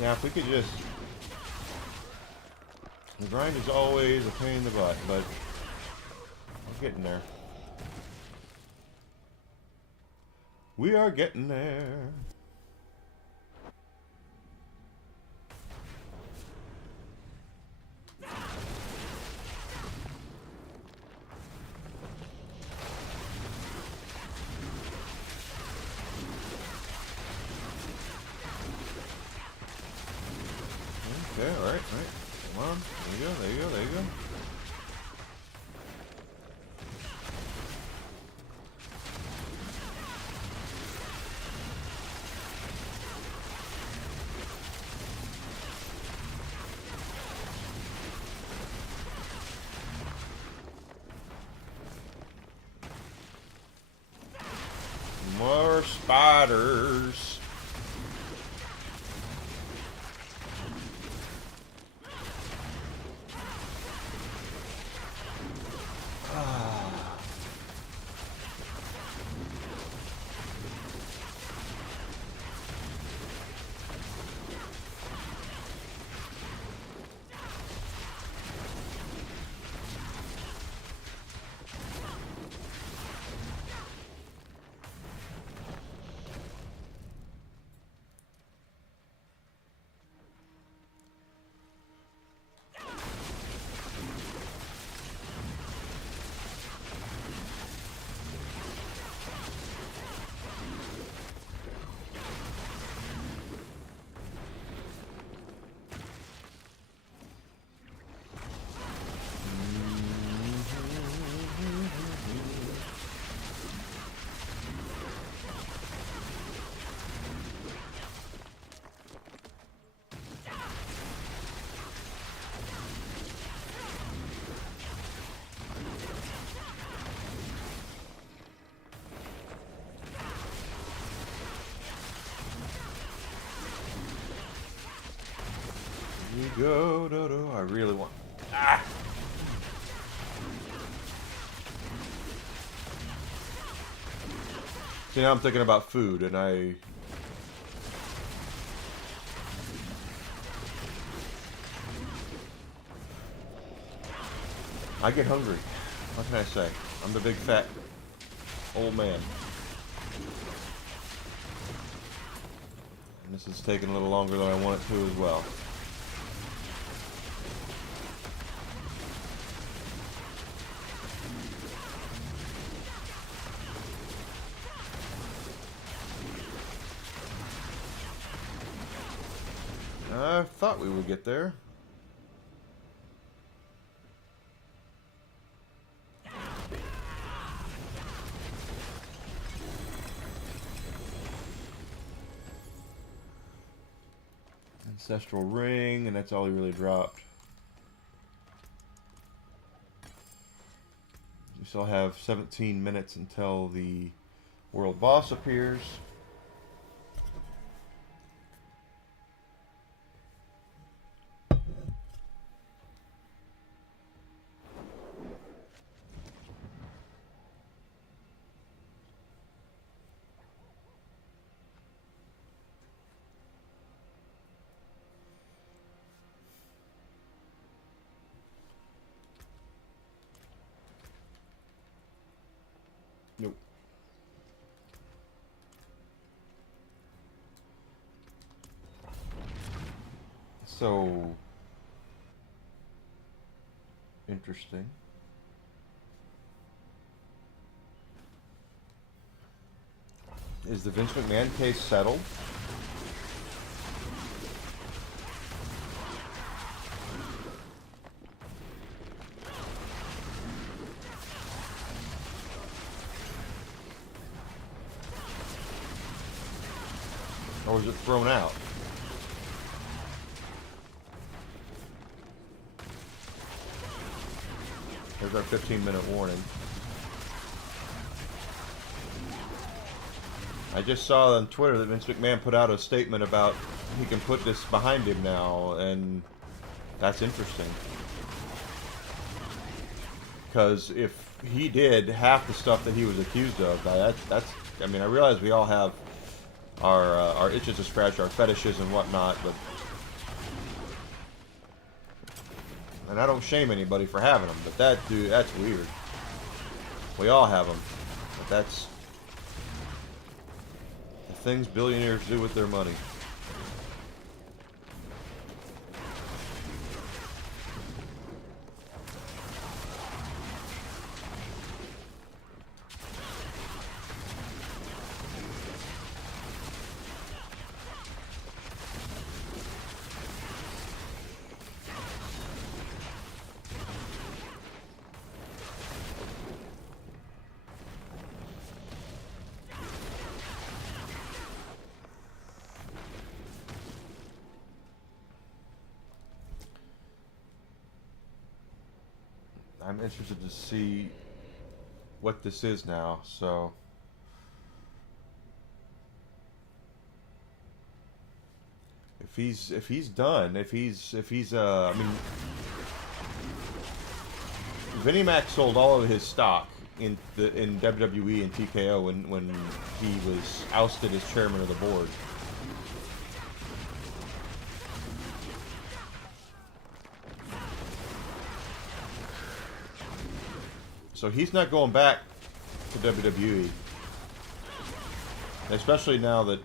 Now, if we could just... The grind is always a pain in the butt, but we're getting there. We are getting there. There you go, there you go, there you go. More spiders. You go, do. I really want. Ah! See, now I'm thinking about food, and I get hungry. What can I say? I'm the big fat old man. And this is taking a little longer than I want it to as well. I thought we would get there. Ancestral ring, and that's all he really dropped. We still have 17 minutes until the world boss appears. Nope. So interesting. Is the Vince McMahon case settled? Or was it thrown out? Here's our 15-minute warning. I just saw on Twitter that Vince McMahon put out a statement about he can put this behind him now, and that's interesting. Because if he did half the stuff that he was accused of, that's I mean, I realize we all have our itches to scratch, our fetishes and whatnot, but and I don't shame anybody for having them, but that dude, that's weird. We all have them, but that's the things billionaires do with their money. I'm interested to see what this is now. So if he's done, if he's I mean, Vinnie Mac sold all of his stock in WWE and TKO when he was ousted as chairman of the board. So he's not going back to WWE, especially now that,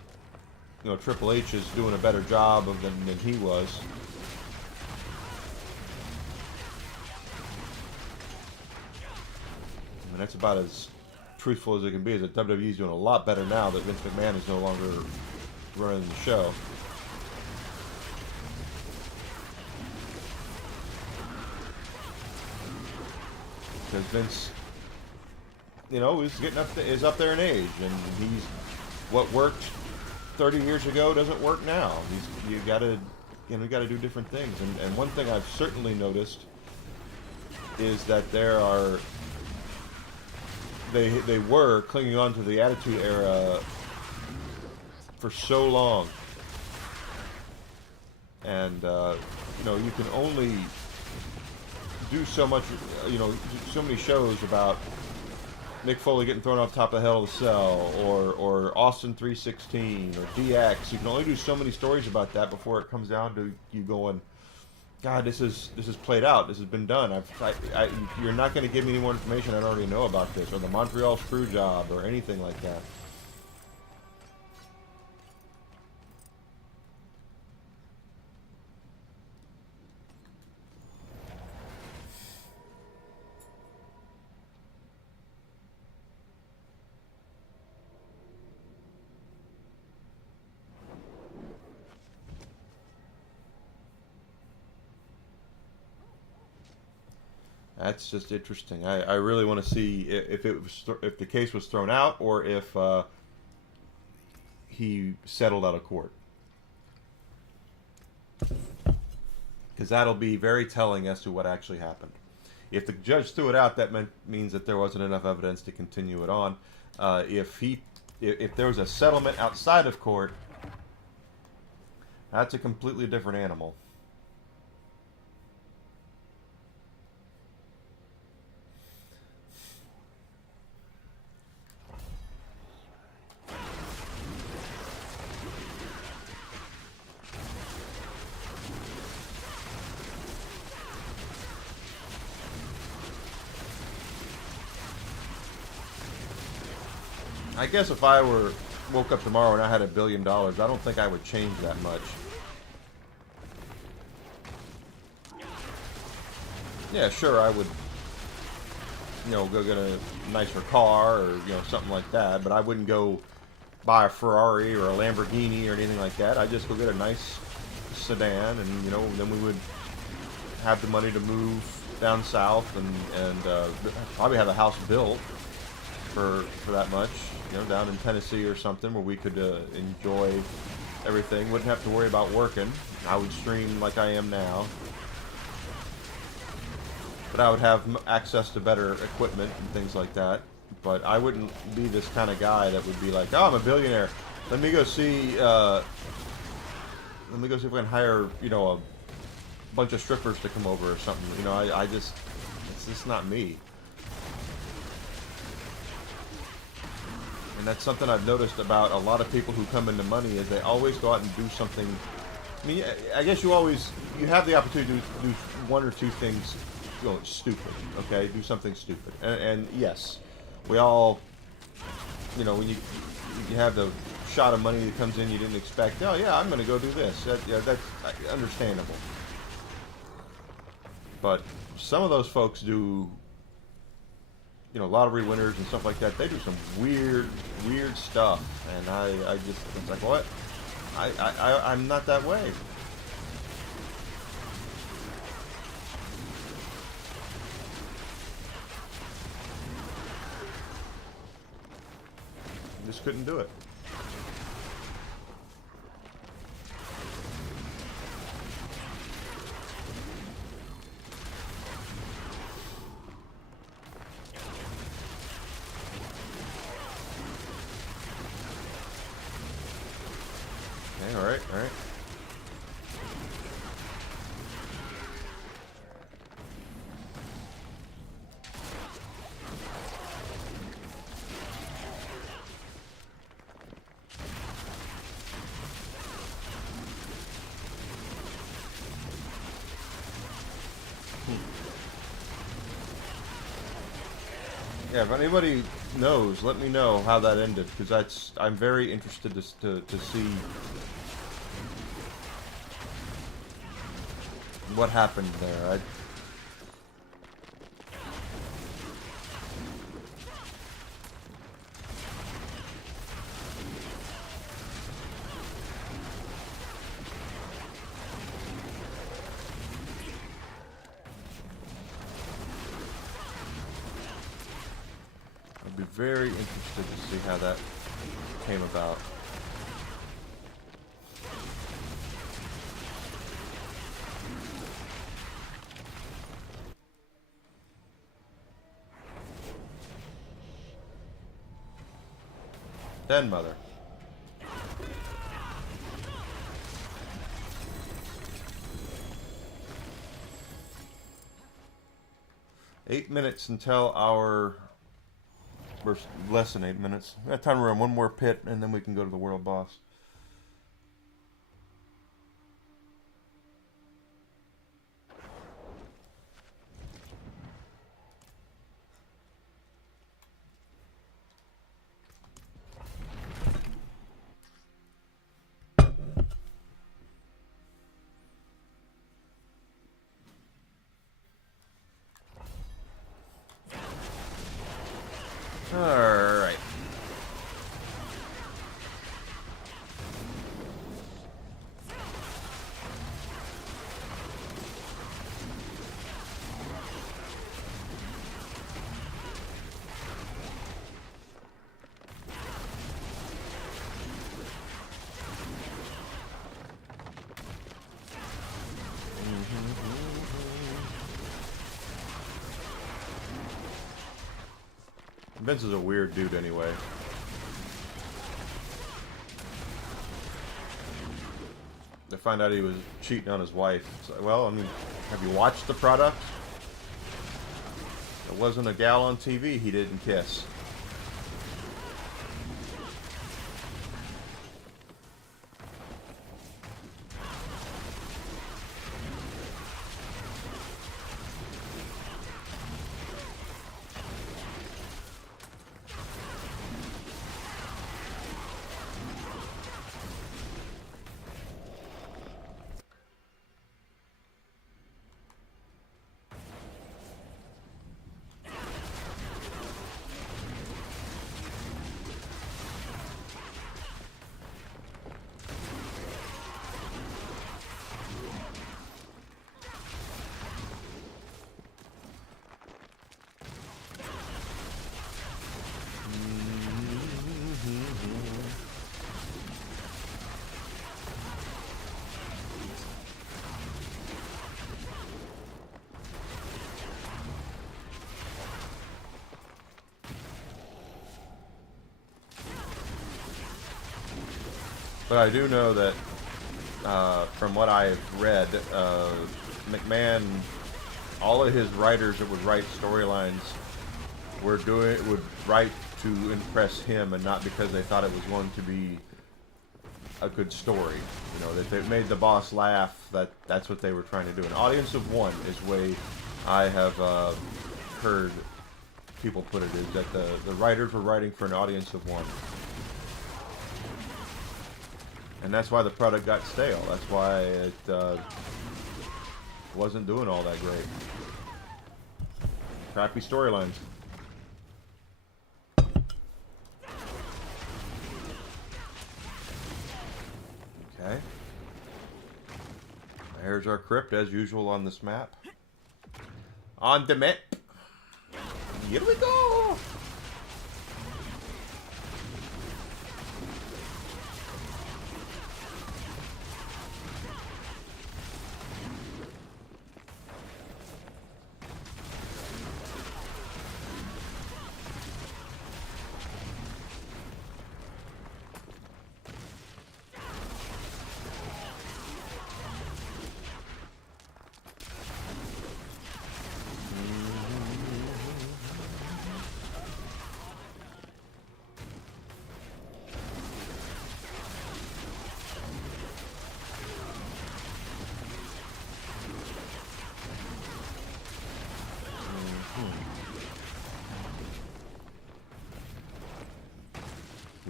you know, Triple H is doing a better job of than he was. I mean, that's about as truthful as it can be. Is that WWE is doing a lot better now that Vince McMahon is no longer running the show. Because Vince, you know, is up there in age, and he's what worked 30 years ago doesn't work now. You gotta do different things. And one thing I've certainly noticed is that they were clinging on to the Attitude Era for so long, and you know, you can only do so much, you know, so many shows about Mick Foley getting thrown off top of Hell in a Cell, or Austin 316, or DX. You can only do so many stories about that before it comes down to you going, God, this is played out. This has been done. You're not going to give me any more information I don't already know about this, or the Montreal screw job, or anything like that. That's just interesting. I really want to see if the case was thrown out, or if he settled out of court, because that'll be very telling as to what actually happened. If the judge threw it out, that means that there wasn't enough evidence to continue it on. If there was a settlement outside of court, that's a completely different animal. I guess if I woke up tomorrow and I had $1 billion, I don't think I would change that much. Yeah, sure, I would, you know, go get a nicer car, or, you know, something like that, but I wouldn't go buy a Ferrari or a Lamborghini or anything like that. I'd just go get a nice sedan, and, you know, then we would have the money to move down south and probably have a house built for that much, you know, down in Tennessee or something, where we could enjoy everything. Wouldn't have to worry about working. I would stream like I am now, but I would have access to better equipment and things like that. But I wouldn't be this kind of guy that would be like, oh, I'm a billionaire, let me go see if we can hire, you know, a bunch of strippers to come over or something. You know, I just, it's just not me. And that's something I've noticed about a lot of people who come into money, is they always go out and do something. I mean, I guess you have the opportunity to do one or two things, you know, stupid, okay? Do something stupid. And yes, we all, you know, when you have the shot of money that comes in you didn't expect, oh yeah, I'm going to go do this. That's understandable. But some of those folks do, you know, lottery winners and stuff like that, they do some weird stuff, and I just, it's like, what? I'm not that way. I just couldn't do it. Yeah, if anybody knows, let me know how that ended, because I'm very interested to see what happened there. I'd be very interested to see how that came about. Den Mother. Eight minutes until our... Or less than 8 minutes. We got time to run one more pit, and then we can go to the world boss. Alright. Vince is a weird dude anyway. To find out he was cheating on his wife. It's like, well, I mean, have you watched the product? There wasn't a gal on TV he didn't kiss. But I do know that, from what I've read, McMahon, all of his writers that would write storylines would write to impress him, and not because they thought it was going to be a good story. You know, that they made the boss laugh. That's what they were trying to do. An audience of one is the way I have heard people put it. Is that the writers were writing for an audience of one. And that's why the product got stale. That's why it wasn't doing all that great. Crappy storylines. Okay. There's our crypt as usual on this map. On the map. Here we go.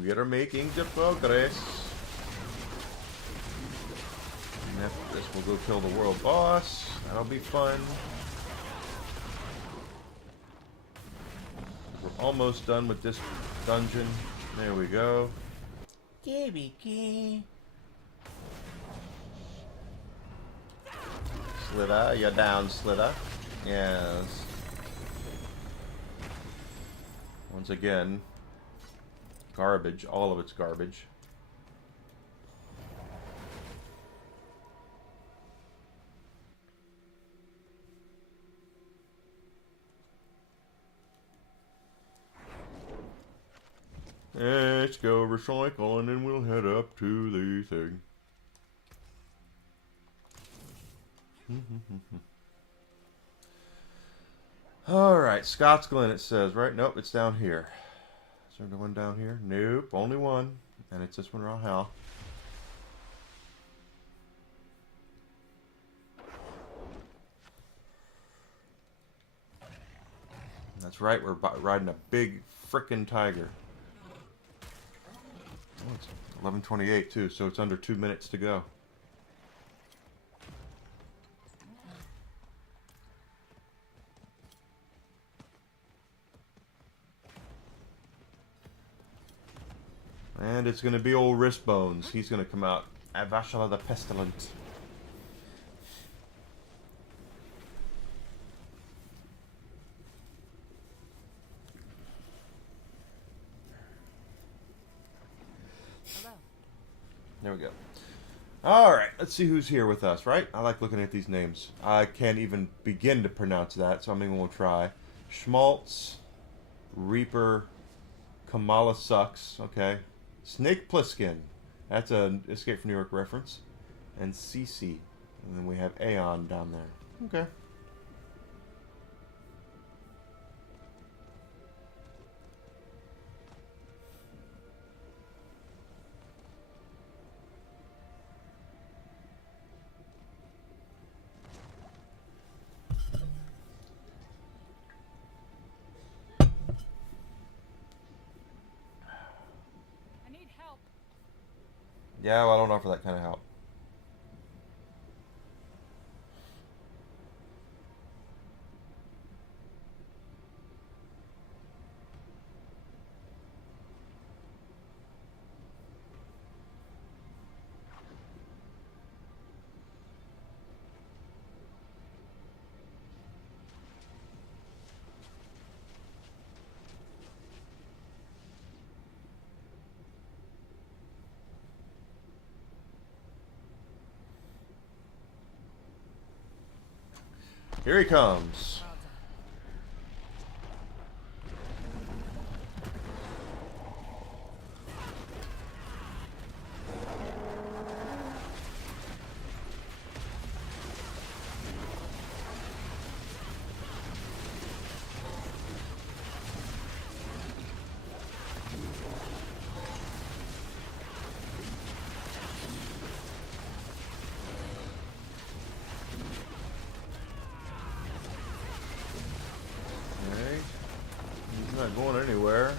We are making the progress. And after this, we'll go kill the world boss. That'll be fun. We're almost done with this dungeon. There we go. Key. Slither, you're down, Slither. Yes. Once again, garbage. All of it's garbage. Let's go recycle and then we'll head up to the thing. Alright, Scott's Glen it says, right? Nope, it's down here. Is there one down here? Nope, only one. And it's this one around hell. That's right, we're riding a big frickin' tiger. Oh, it's 11:28 too, so it's under 2 minutes to go. And it's going to be old Wrist Bones. He's going to come out. Avashala the Pestilent. Hello. There we go. Alright, let's see who's here with us, right? I like looking at these names. I can't even begin to pronounce that, so I'm even going to try. Schmaltz, Reaper, Kamala Sucks, okay. Snake Plissken, that's an Escape from New York reference. And Cece. And then we have Aeon down there. Okay. Yeah, well, I don't offer that kind of help. Here he comes. Not going anywhere.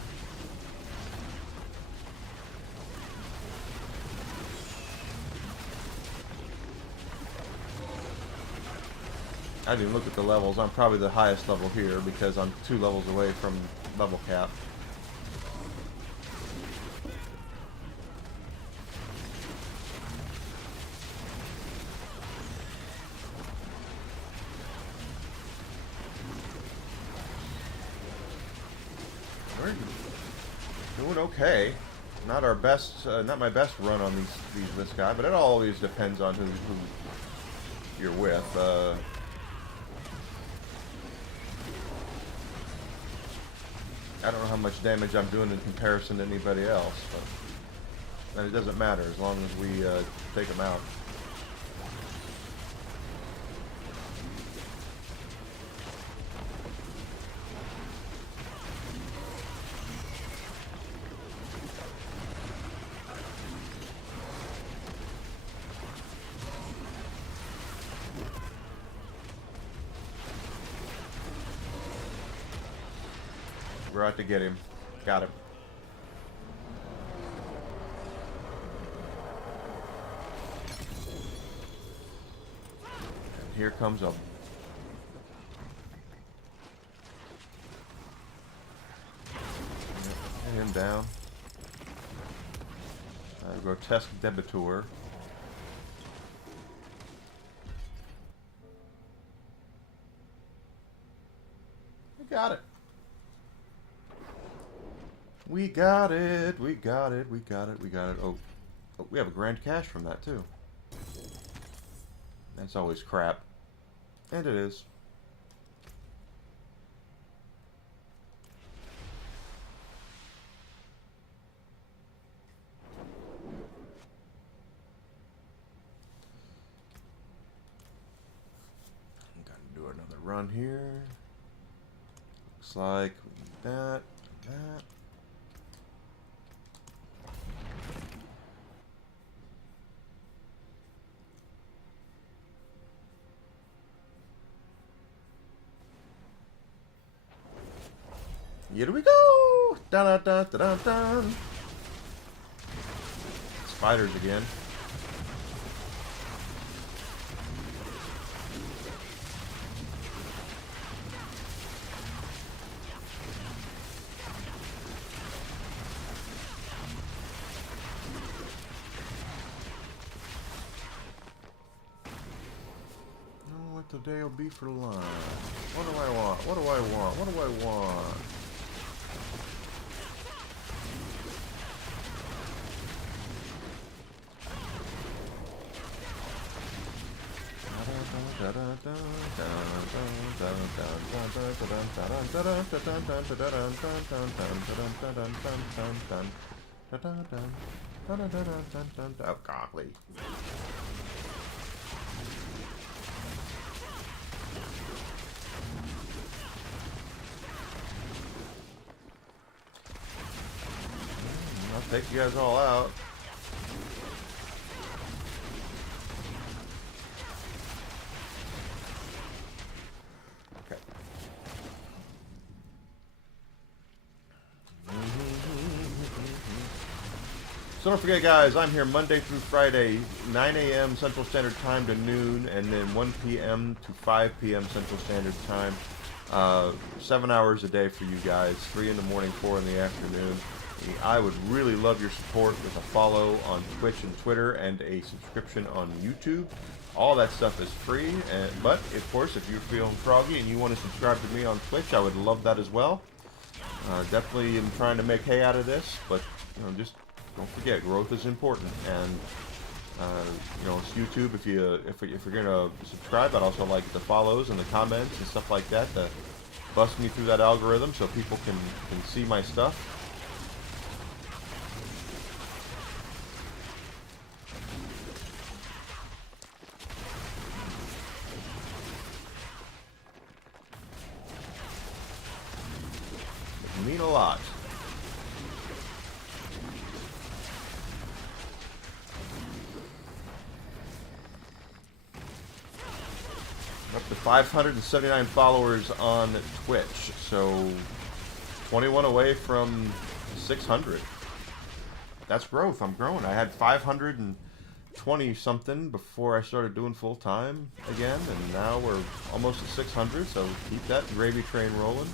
I didn't even look at the levels. I'm probably the highest level here because I'm 2 levels away from level cap. We're doing okay. Not our best, not my best run on this guy, but it always depends on who you're with. I don't know how much damage I'm doing in comparison to anybody else, but and it doesn't matter as long as we take them out. We're out to get him. Got him. here comes a... Get him down. Grotesque debitor. We got it. We got it. We got it. We got it. We got it. Oh, we have a grand cash from that too. That's always crap. And it is. I'm gonna do another run here. Looks like that. Here we go! Dun dun dun dun dun dun. Spiders again. Oh, what today will be for lunch? What do I want? What do I want? What do I want? Oh, golly. I'll take you guys all out. So don't forget, guys, I'm here Monday through Friday, 9 a.m. Central Standard Time to noon, and then 1 p.m. to 5 p.m. Central Standard Time. 7 hours a day for you guys, 3 in the morning, 4 in the afternoon. I would really love your support with a follow on Twitch and Twitter and a subscription on YouTube. All that stuff is free, but of course, if you're feeling froggy and you want to subscribe to me on Twitch, I would love that as well. Definitely am trying to make hay out of this, but just don't forget, growth is important, and it's YouTube. If you're gonna subscribe, I'd also like the follows and the comments and stuff like that to bust me through that algorithm so people can see my stuff. It mean a lot. Up to 579 followers on Twitch, so 21 away from 600. That's growth. I'm growing. I had 520 something before I started doing full time again, and now we're almost at 600. So keep that gravy train rolling.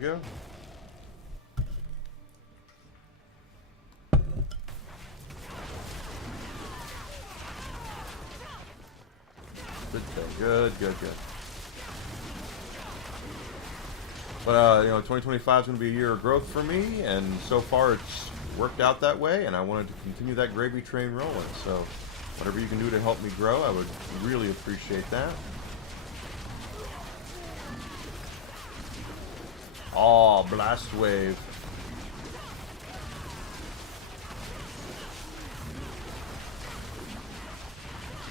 Go. Good thing. Good. But 2025 is going to be a year of growth for me, and so far it's worked out that way, and I wanted to continue that gravy train rolling. So Whatever you can do to help me grow, I would really appreciate that. Oh, Blast Wave.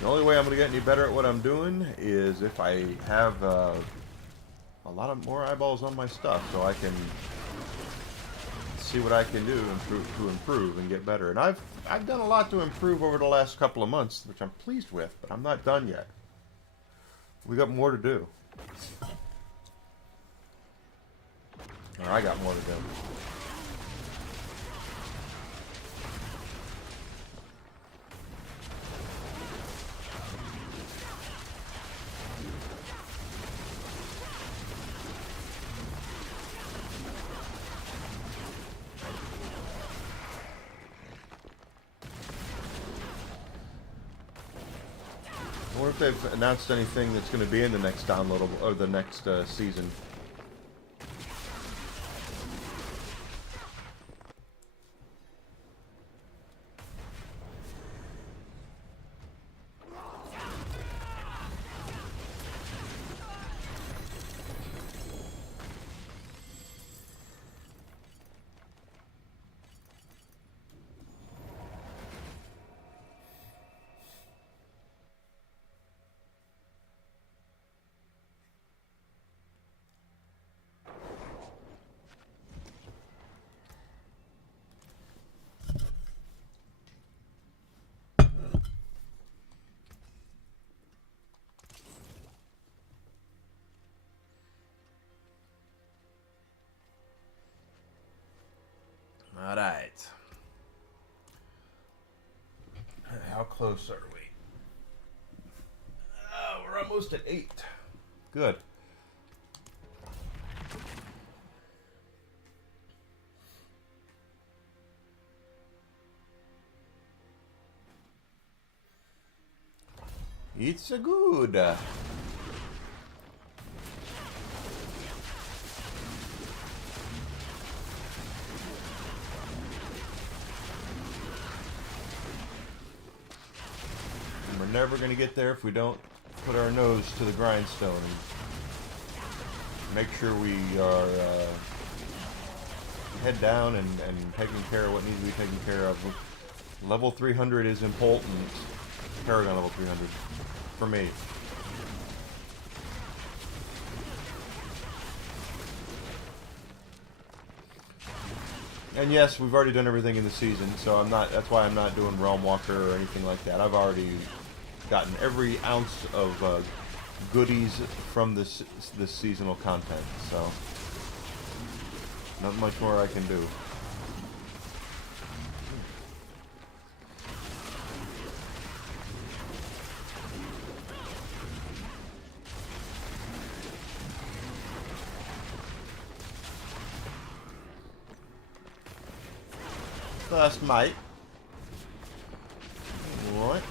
The only way I'm going to get any better at what I'm doing is if I have a lot of more eyeballs on my stuff, so I can see what I can do to improve and get better. And I've done a lot to improve over the last couple of months, which I'm pleased with, but I'm not done yet. We got more to do. Or I got more to do. I wonder if they've announced anything that's going to be in the next downloadable or the next season. All right. How close are we? Oh, we're almost at 8. Good. It's a good. And we're never going to get there if we don't put our nose to the grindstone and make sure we are head down and taking care of what needs to be taken care of. Level 300 is important. Paragon level 300 for me. And yes, we've already done everything in the season, so I'm not. That's why I'm not doing Realm Walker or anything like that. I've already gotten every ounce of goodies from this seasonal content, so not much more I can do. First mate. Alright.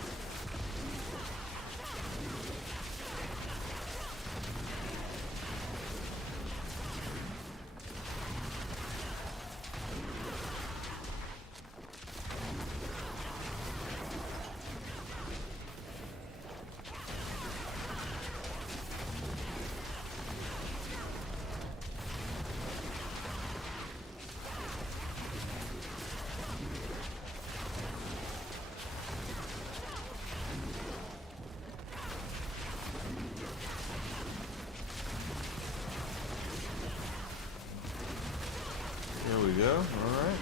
There we go. All right.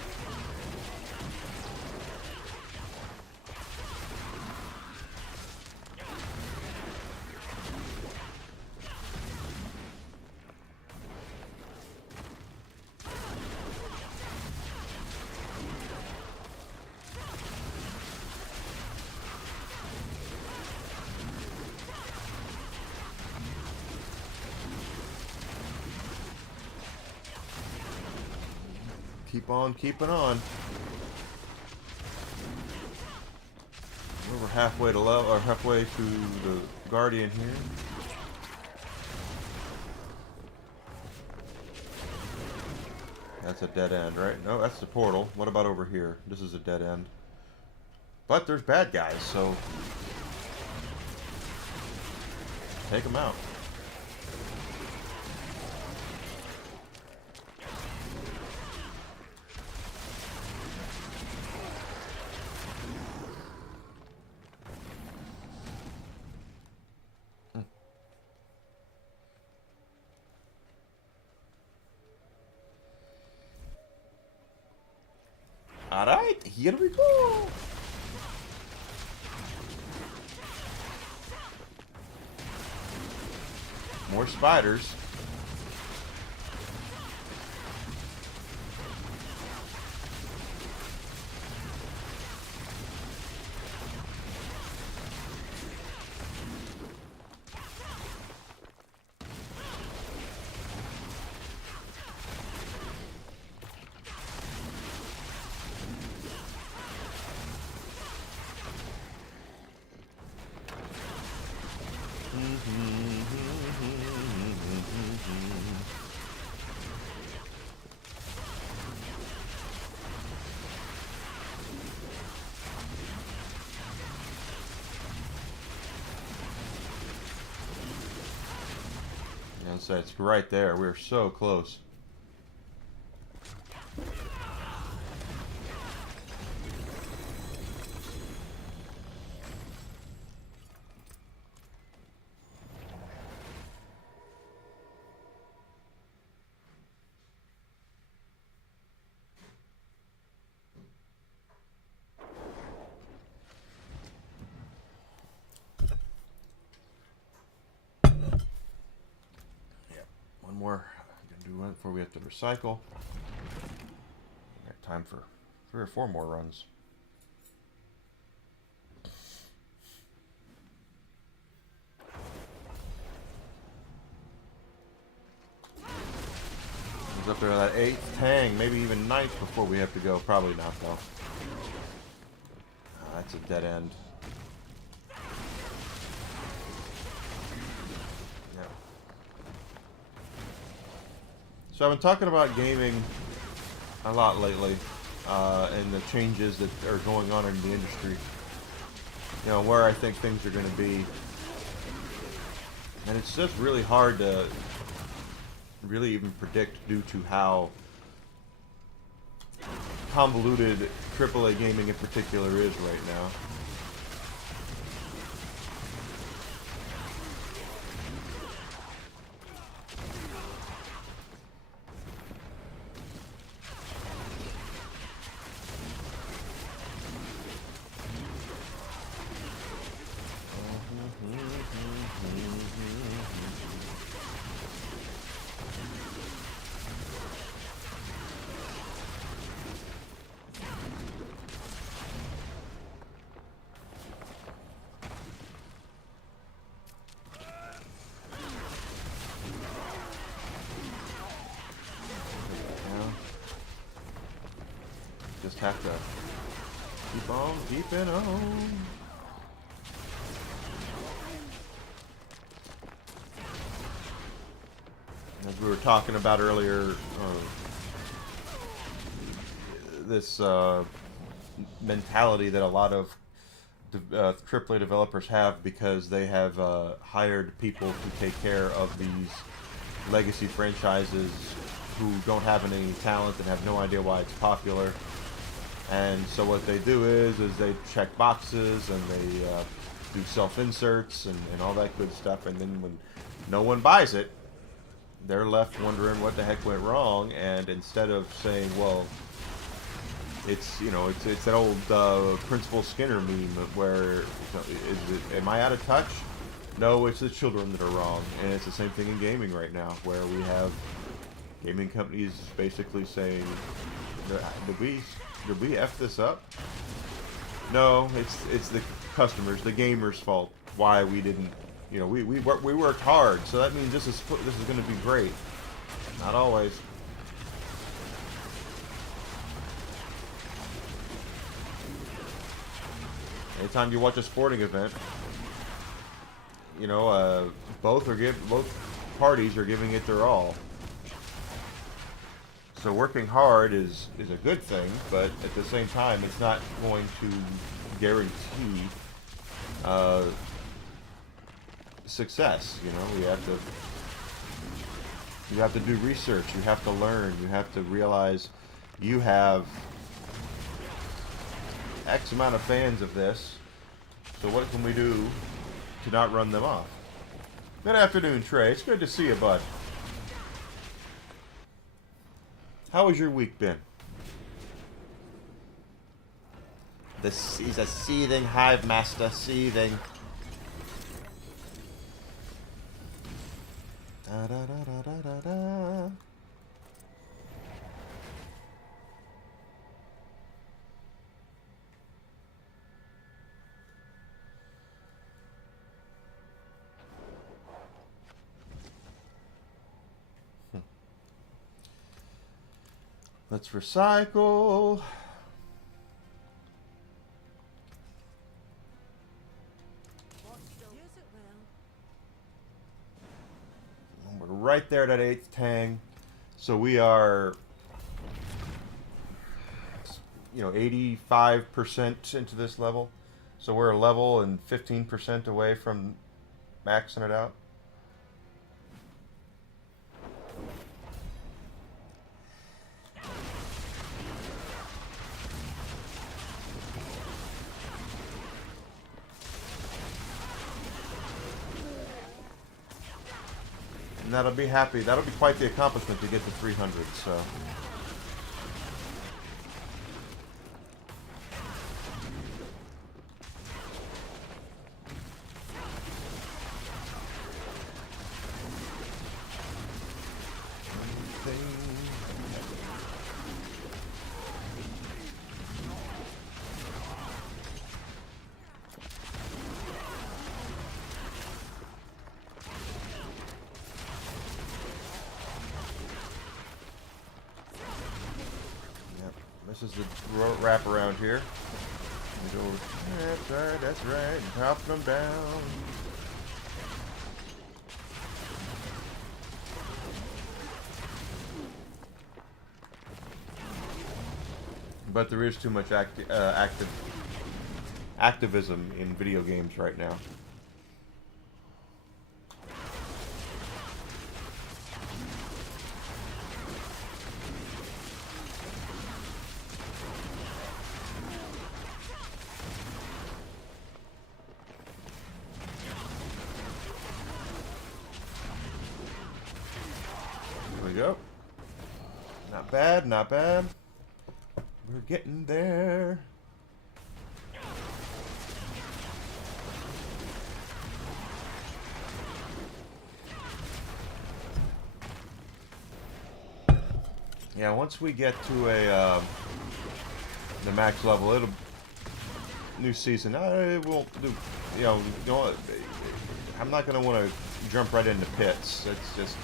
Keep on keeping on. We're halfway to level, or halfway to the Guardian here. That's a dead end, right? No, that's the portal. What about over here? This is a dead end. But there's bad guys, so take them out. Alright, here we go. More spiders. So it's right there. We're so close. More I'm gonna do one before we have to recycle. We got time for 3 or 4 more runs. He's up there at that 8th tang, maybe even 9th before we have to go. Probably not though. That's a dead end. So I've been talking about gaming a lot lately, and the changes that are going on in the industry. You know, where I think things are going to be. And it's just really hard to really even predict due to how convoluted AAA gaming in particular is right now. Just have to keep on keeping on. As we were talking about earlier, this mentality that a lot of AAA developers have because they have hired people to take care of these legacy franchises who don't have any talent and have no idea why it's popular. And so what they do is they check boxes and they do self-inserts and all that good stuff. And then when no one buys it, they're left wondering what the heck went wrong. And instead of saying, well, it's that old Principal Skinner meme where am I out of touch? No, it's the children that are wrong. And it's the same thing in gaming right now, where we have gaming companies basically saying, did we F this up? No, it's the customers, the gamers' fault. Why we didn't, we worked hard, so that means this is going to be great. Not always. Anytime you watch a sporting event, both parties are giving it their all. So working hard is a good thing, but at the same time, it's not going to guarantee success. You know, you have to do research. You have to learn. You have to realize you have X amount of fans of this. So what can we do to not run them off? Good afternoon, Trey. It's good to see you, bud. How has your week been? He's a seething hive master, seething. Da, da, da, da, da, da, da. Let's recycle. Yes, it will. We're right there at that 8th tang. So we are, you know, 85% into this level. So we're a level and 15% away from maxing it out. And that'll be quite the accomplishment to get to 300, so. This is the wrap around here. We go, that's right, and chopping them down. But there is too much activism in video games right now. Go. Not bad, not bad. We're getting there. Yeah, once we get to the max level, it'll new season. It won't do. You know, I'm not gonna want to jump right into pits. It's just.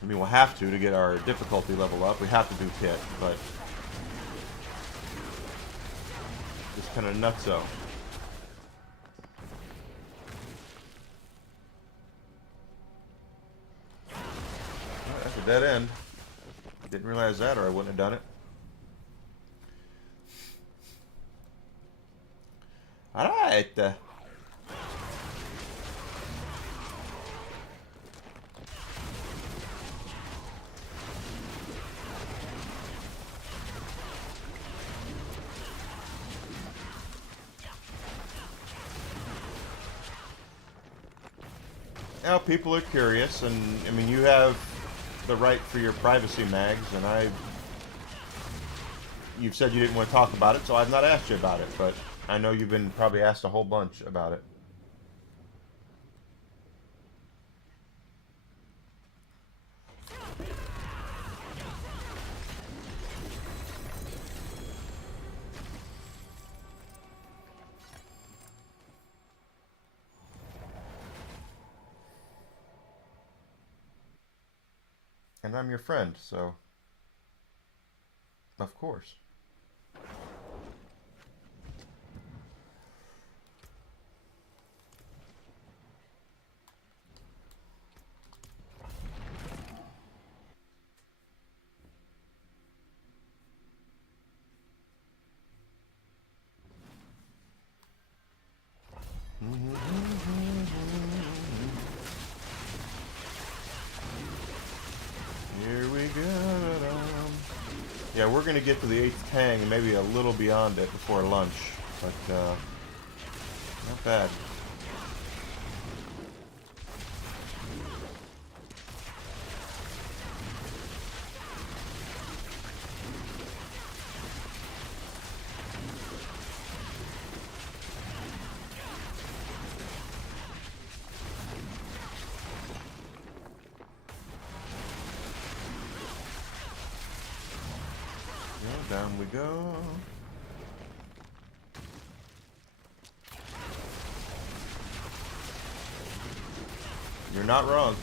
I mean, we'll have to get our difficulty level up. We have to do pit, but just kind of nutso. Oh, that's a dead end. Didn't realize that, or I wouldn't have done it. All right. Now people are curious, and I mean, you have the right for your privacy, Mags, and you've said you didn't want to talk about it, so I've not asked you about it, but I know you've been probably asked a whole bunch about it. And I'm your friend, so of course. Here we go. Yeah, we're gonna get to the 8th tang and maybe a little beyond it before lunch, but not bad. Down we go. You're not wrong.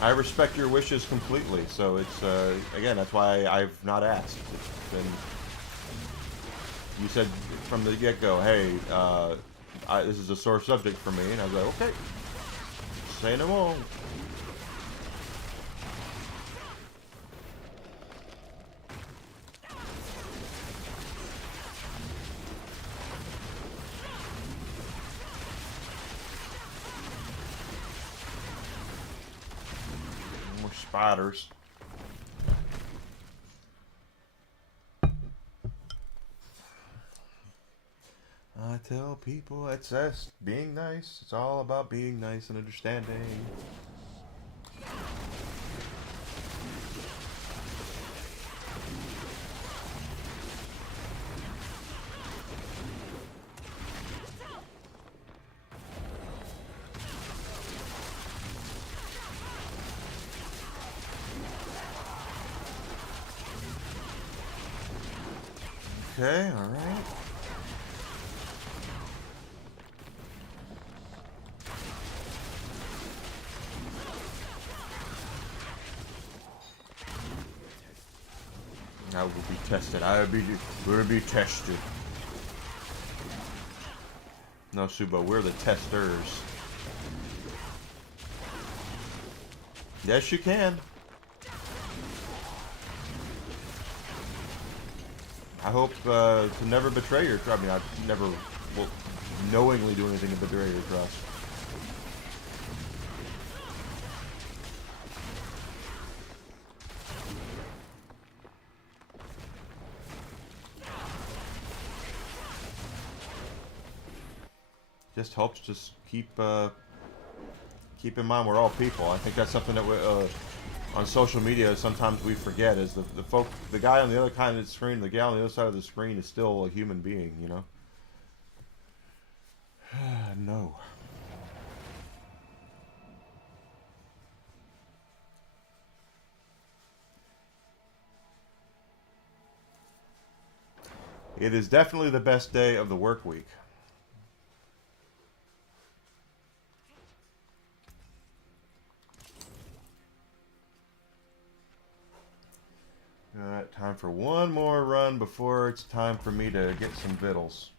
I respect your wishes completely, so it's, again, that's why I've not asked. It's been, you said from the get-go, hey, this is a sore subject for me, and I was like, okay, say no more. Spiders. I tell people it's just being nice. It's all about being nice and understanding. Okay, all right. I will be tested. I will be tested. No, Subo, we're the testers. Yes, you can. I hope to never betray your trust. I mean, I never will knowingly do anything to betray your trust. Just helps just keep in mind we're all people. I think that's something that we, on social media sometimes we forget is the guy on the other side of the screen, the gal on the other side of the screen is still a human being, you know? No. It is definitely the best day of the work week. Alright, time for one more run before it's time for me to get some vittles.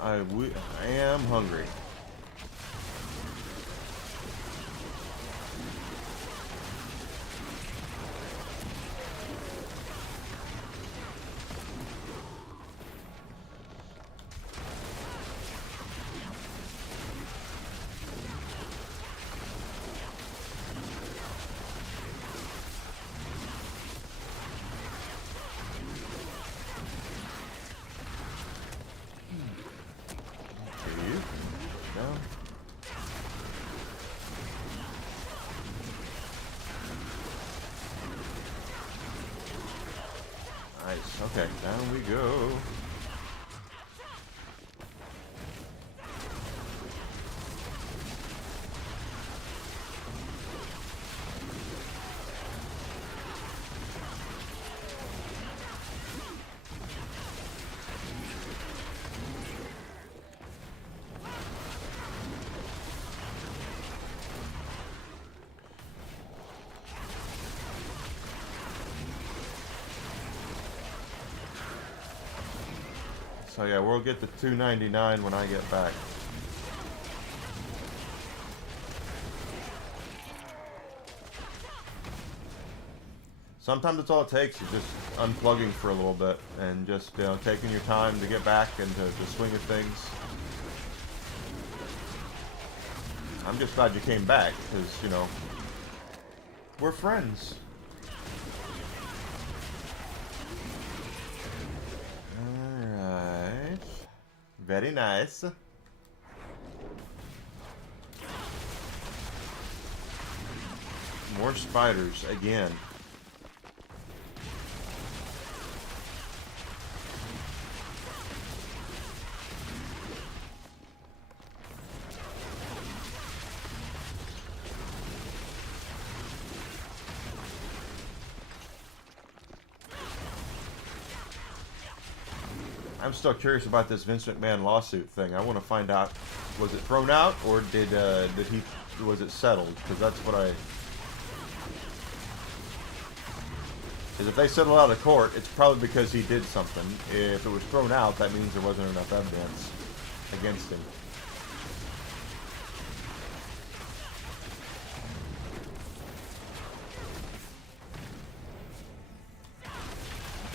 I am hungry. Nice. Okay, down we go. So yeah, we'll get the $2.99 when I get back. Sometimes it's all it takes is just unplugging for a little bit and just, you know, taking your time to get back into the swing of things. I'm just glad you came back because, you know, we're friends. Alright. Very nice. More spiders again. I'm still curious about this Vince McMahon lawsuit thing. I want to find out, was it thrown out or was it settled? Because that's what because if they settle out of court, it's probably because he did something. If it was thrown out, that means there wasn't enough evidence against him.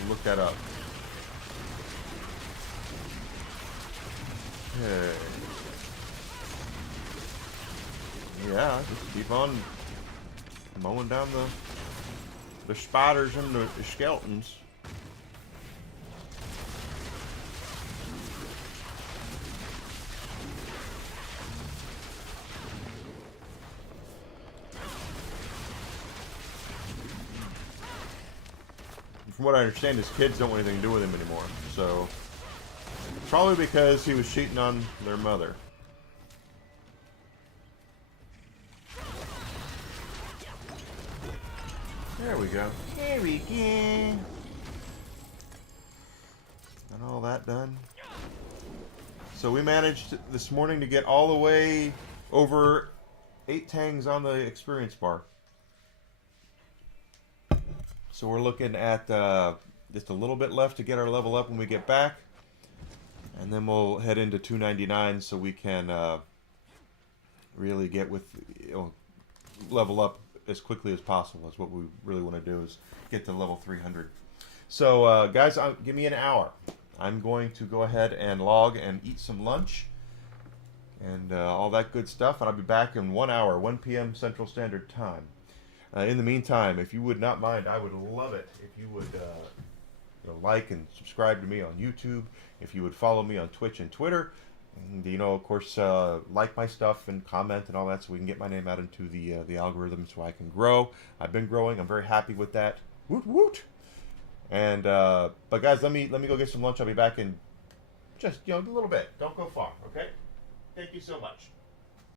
Look that up. Okay. Yeah, just keep on mowing down the spiders and the skeletons. From what I understand, his kids don't want anything to do with him anymore. So, probably because he was cheating on their mother. There we go. There we go. Got all that done. So we managed this morning to get all the way over 8 tangs on the experience bar. So we're looking at just a little bit left to get our level up when we get back. And then we'll head into 299 so we can really get with, you know, level up as quickly as possible. That's what we really want to do, is get to level 300. So guys, give me an hour. I'm going to go ahead and log and eat some lunch and all that good stuff, and I'll be back in 1 hour, 1 p.m. Central Standard Time. In the meantime, if you would not mind, I would love it if you would you know, like and subscribe to me on YouTube, if you would follow me on Twitch and Twitter, and, you know, of course, like my stuff and comment and all that, so we can get my name out into the algorithm, so I can grow. I've been growing. I'm very happy with that. Woot woot. And but guys, let me go get some lunch. I'll be back in just, you know, a little bit. Don't go far, okay? Thank you so much.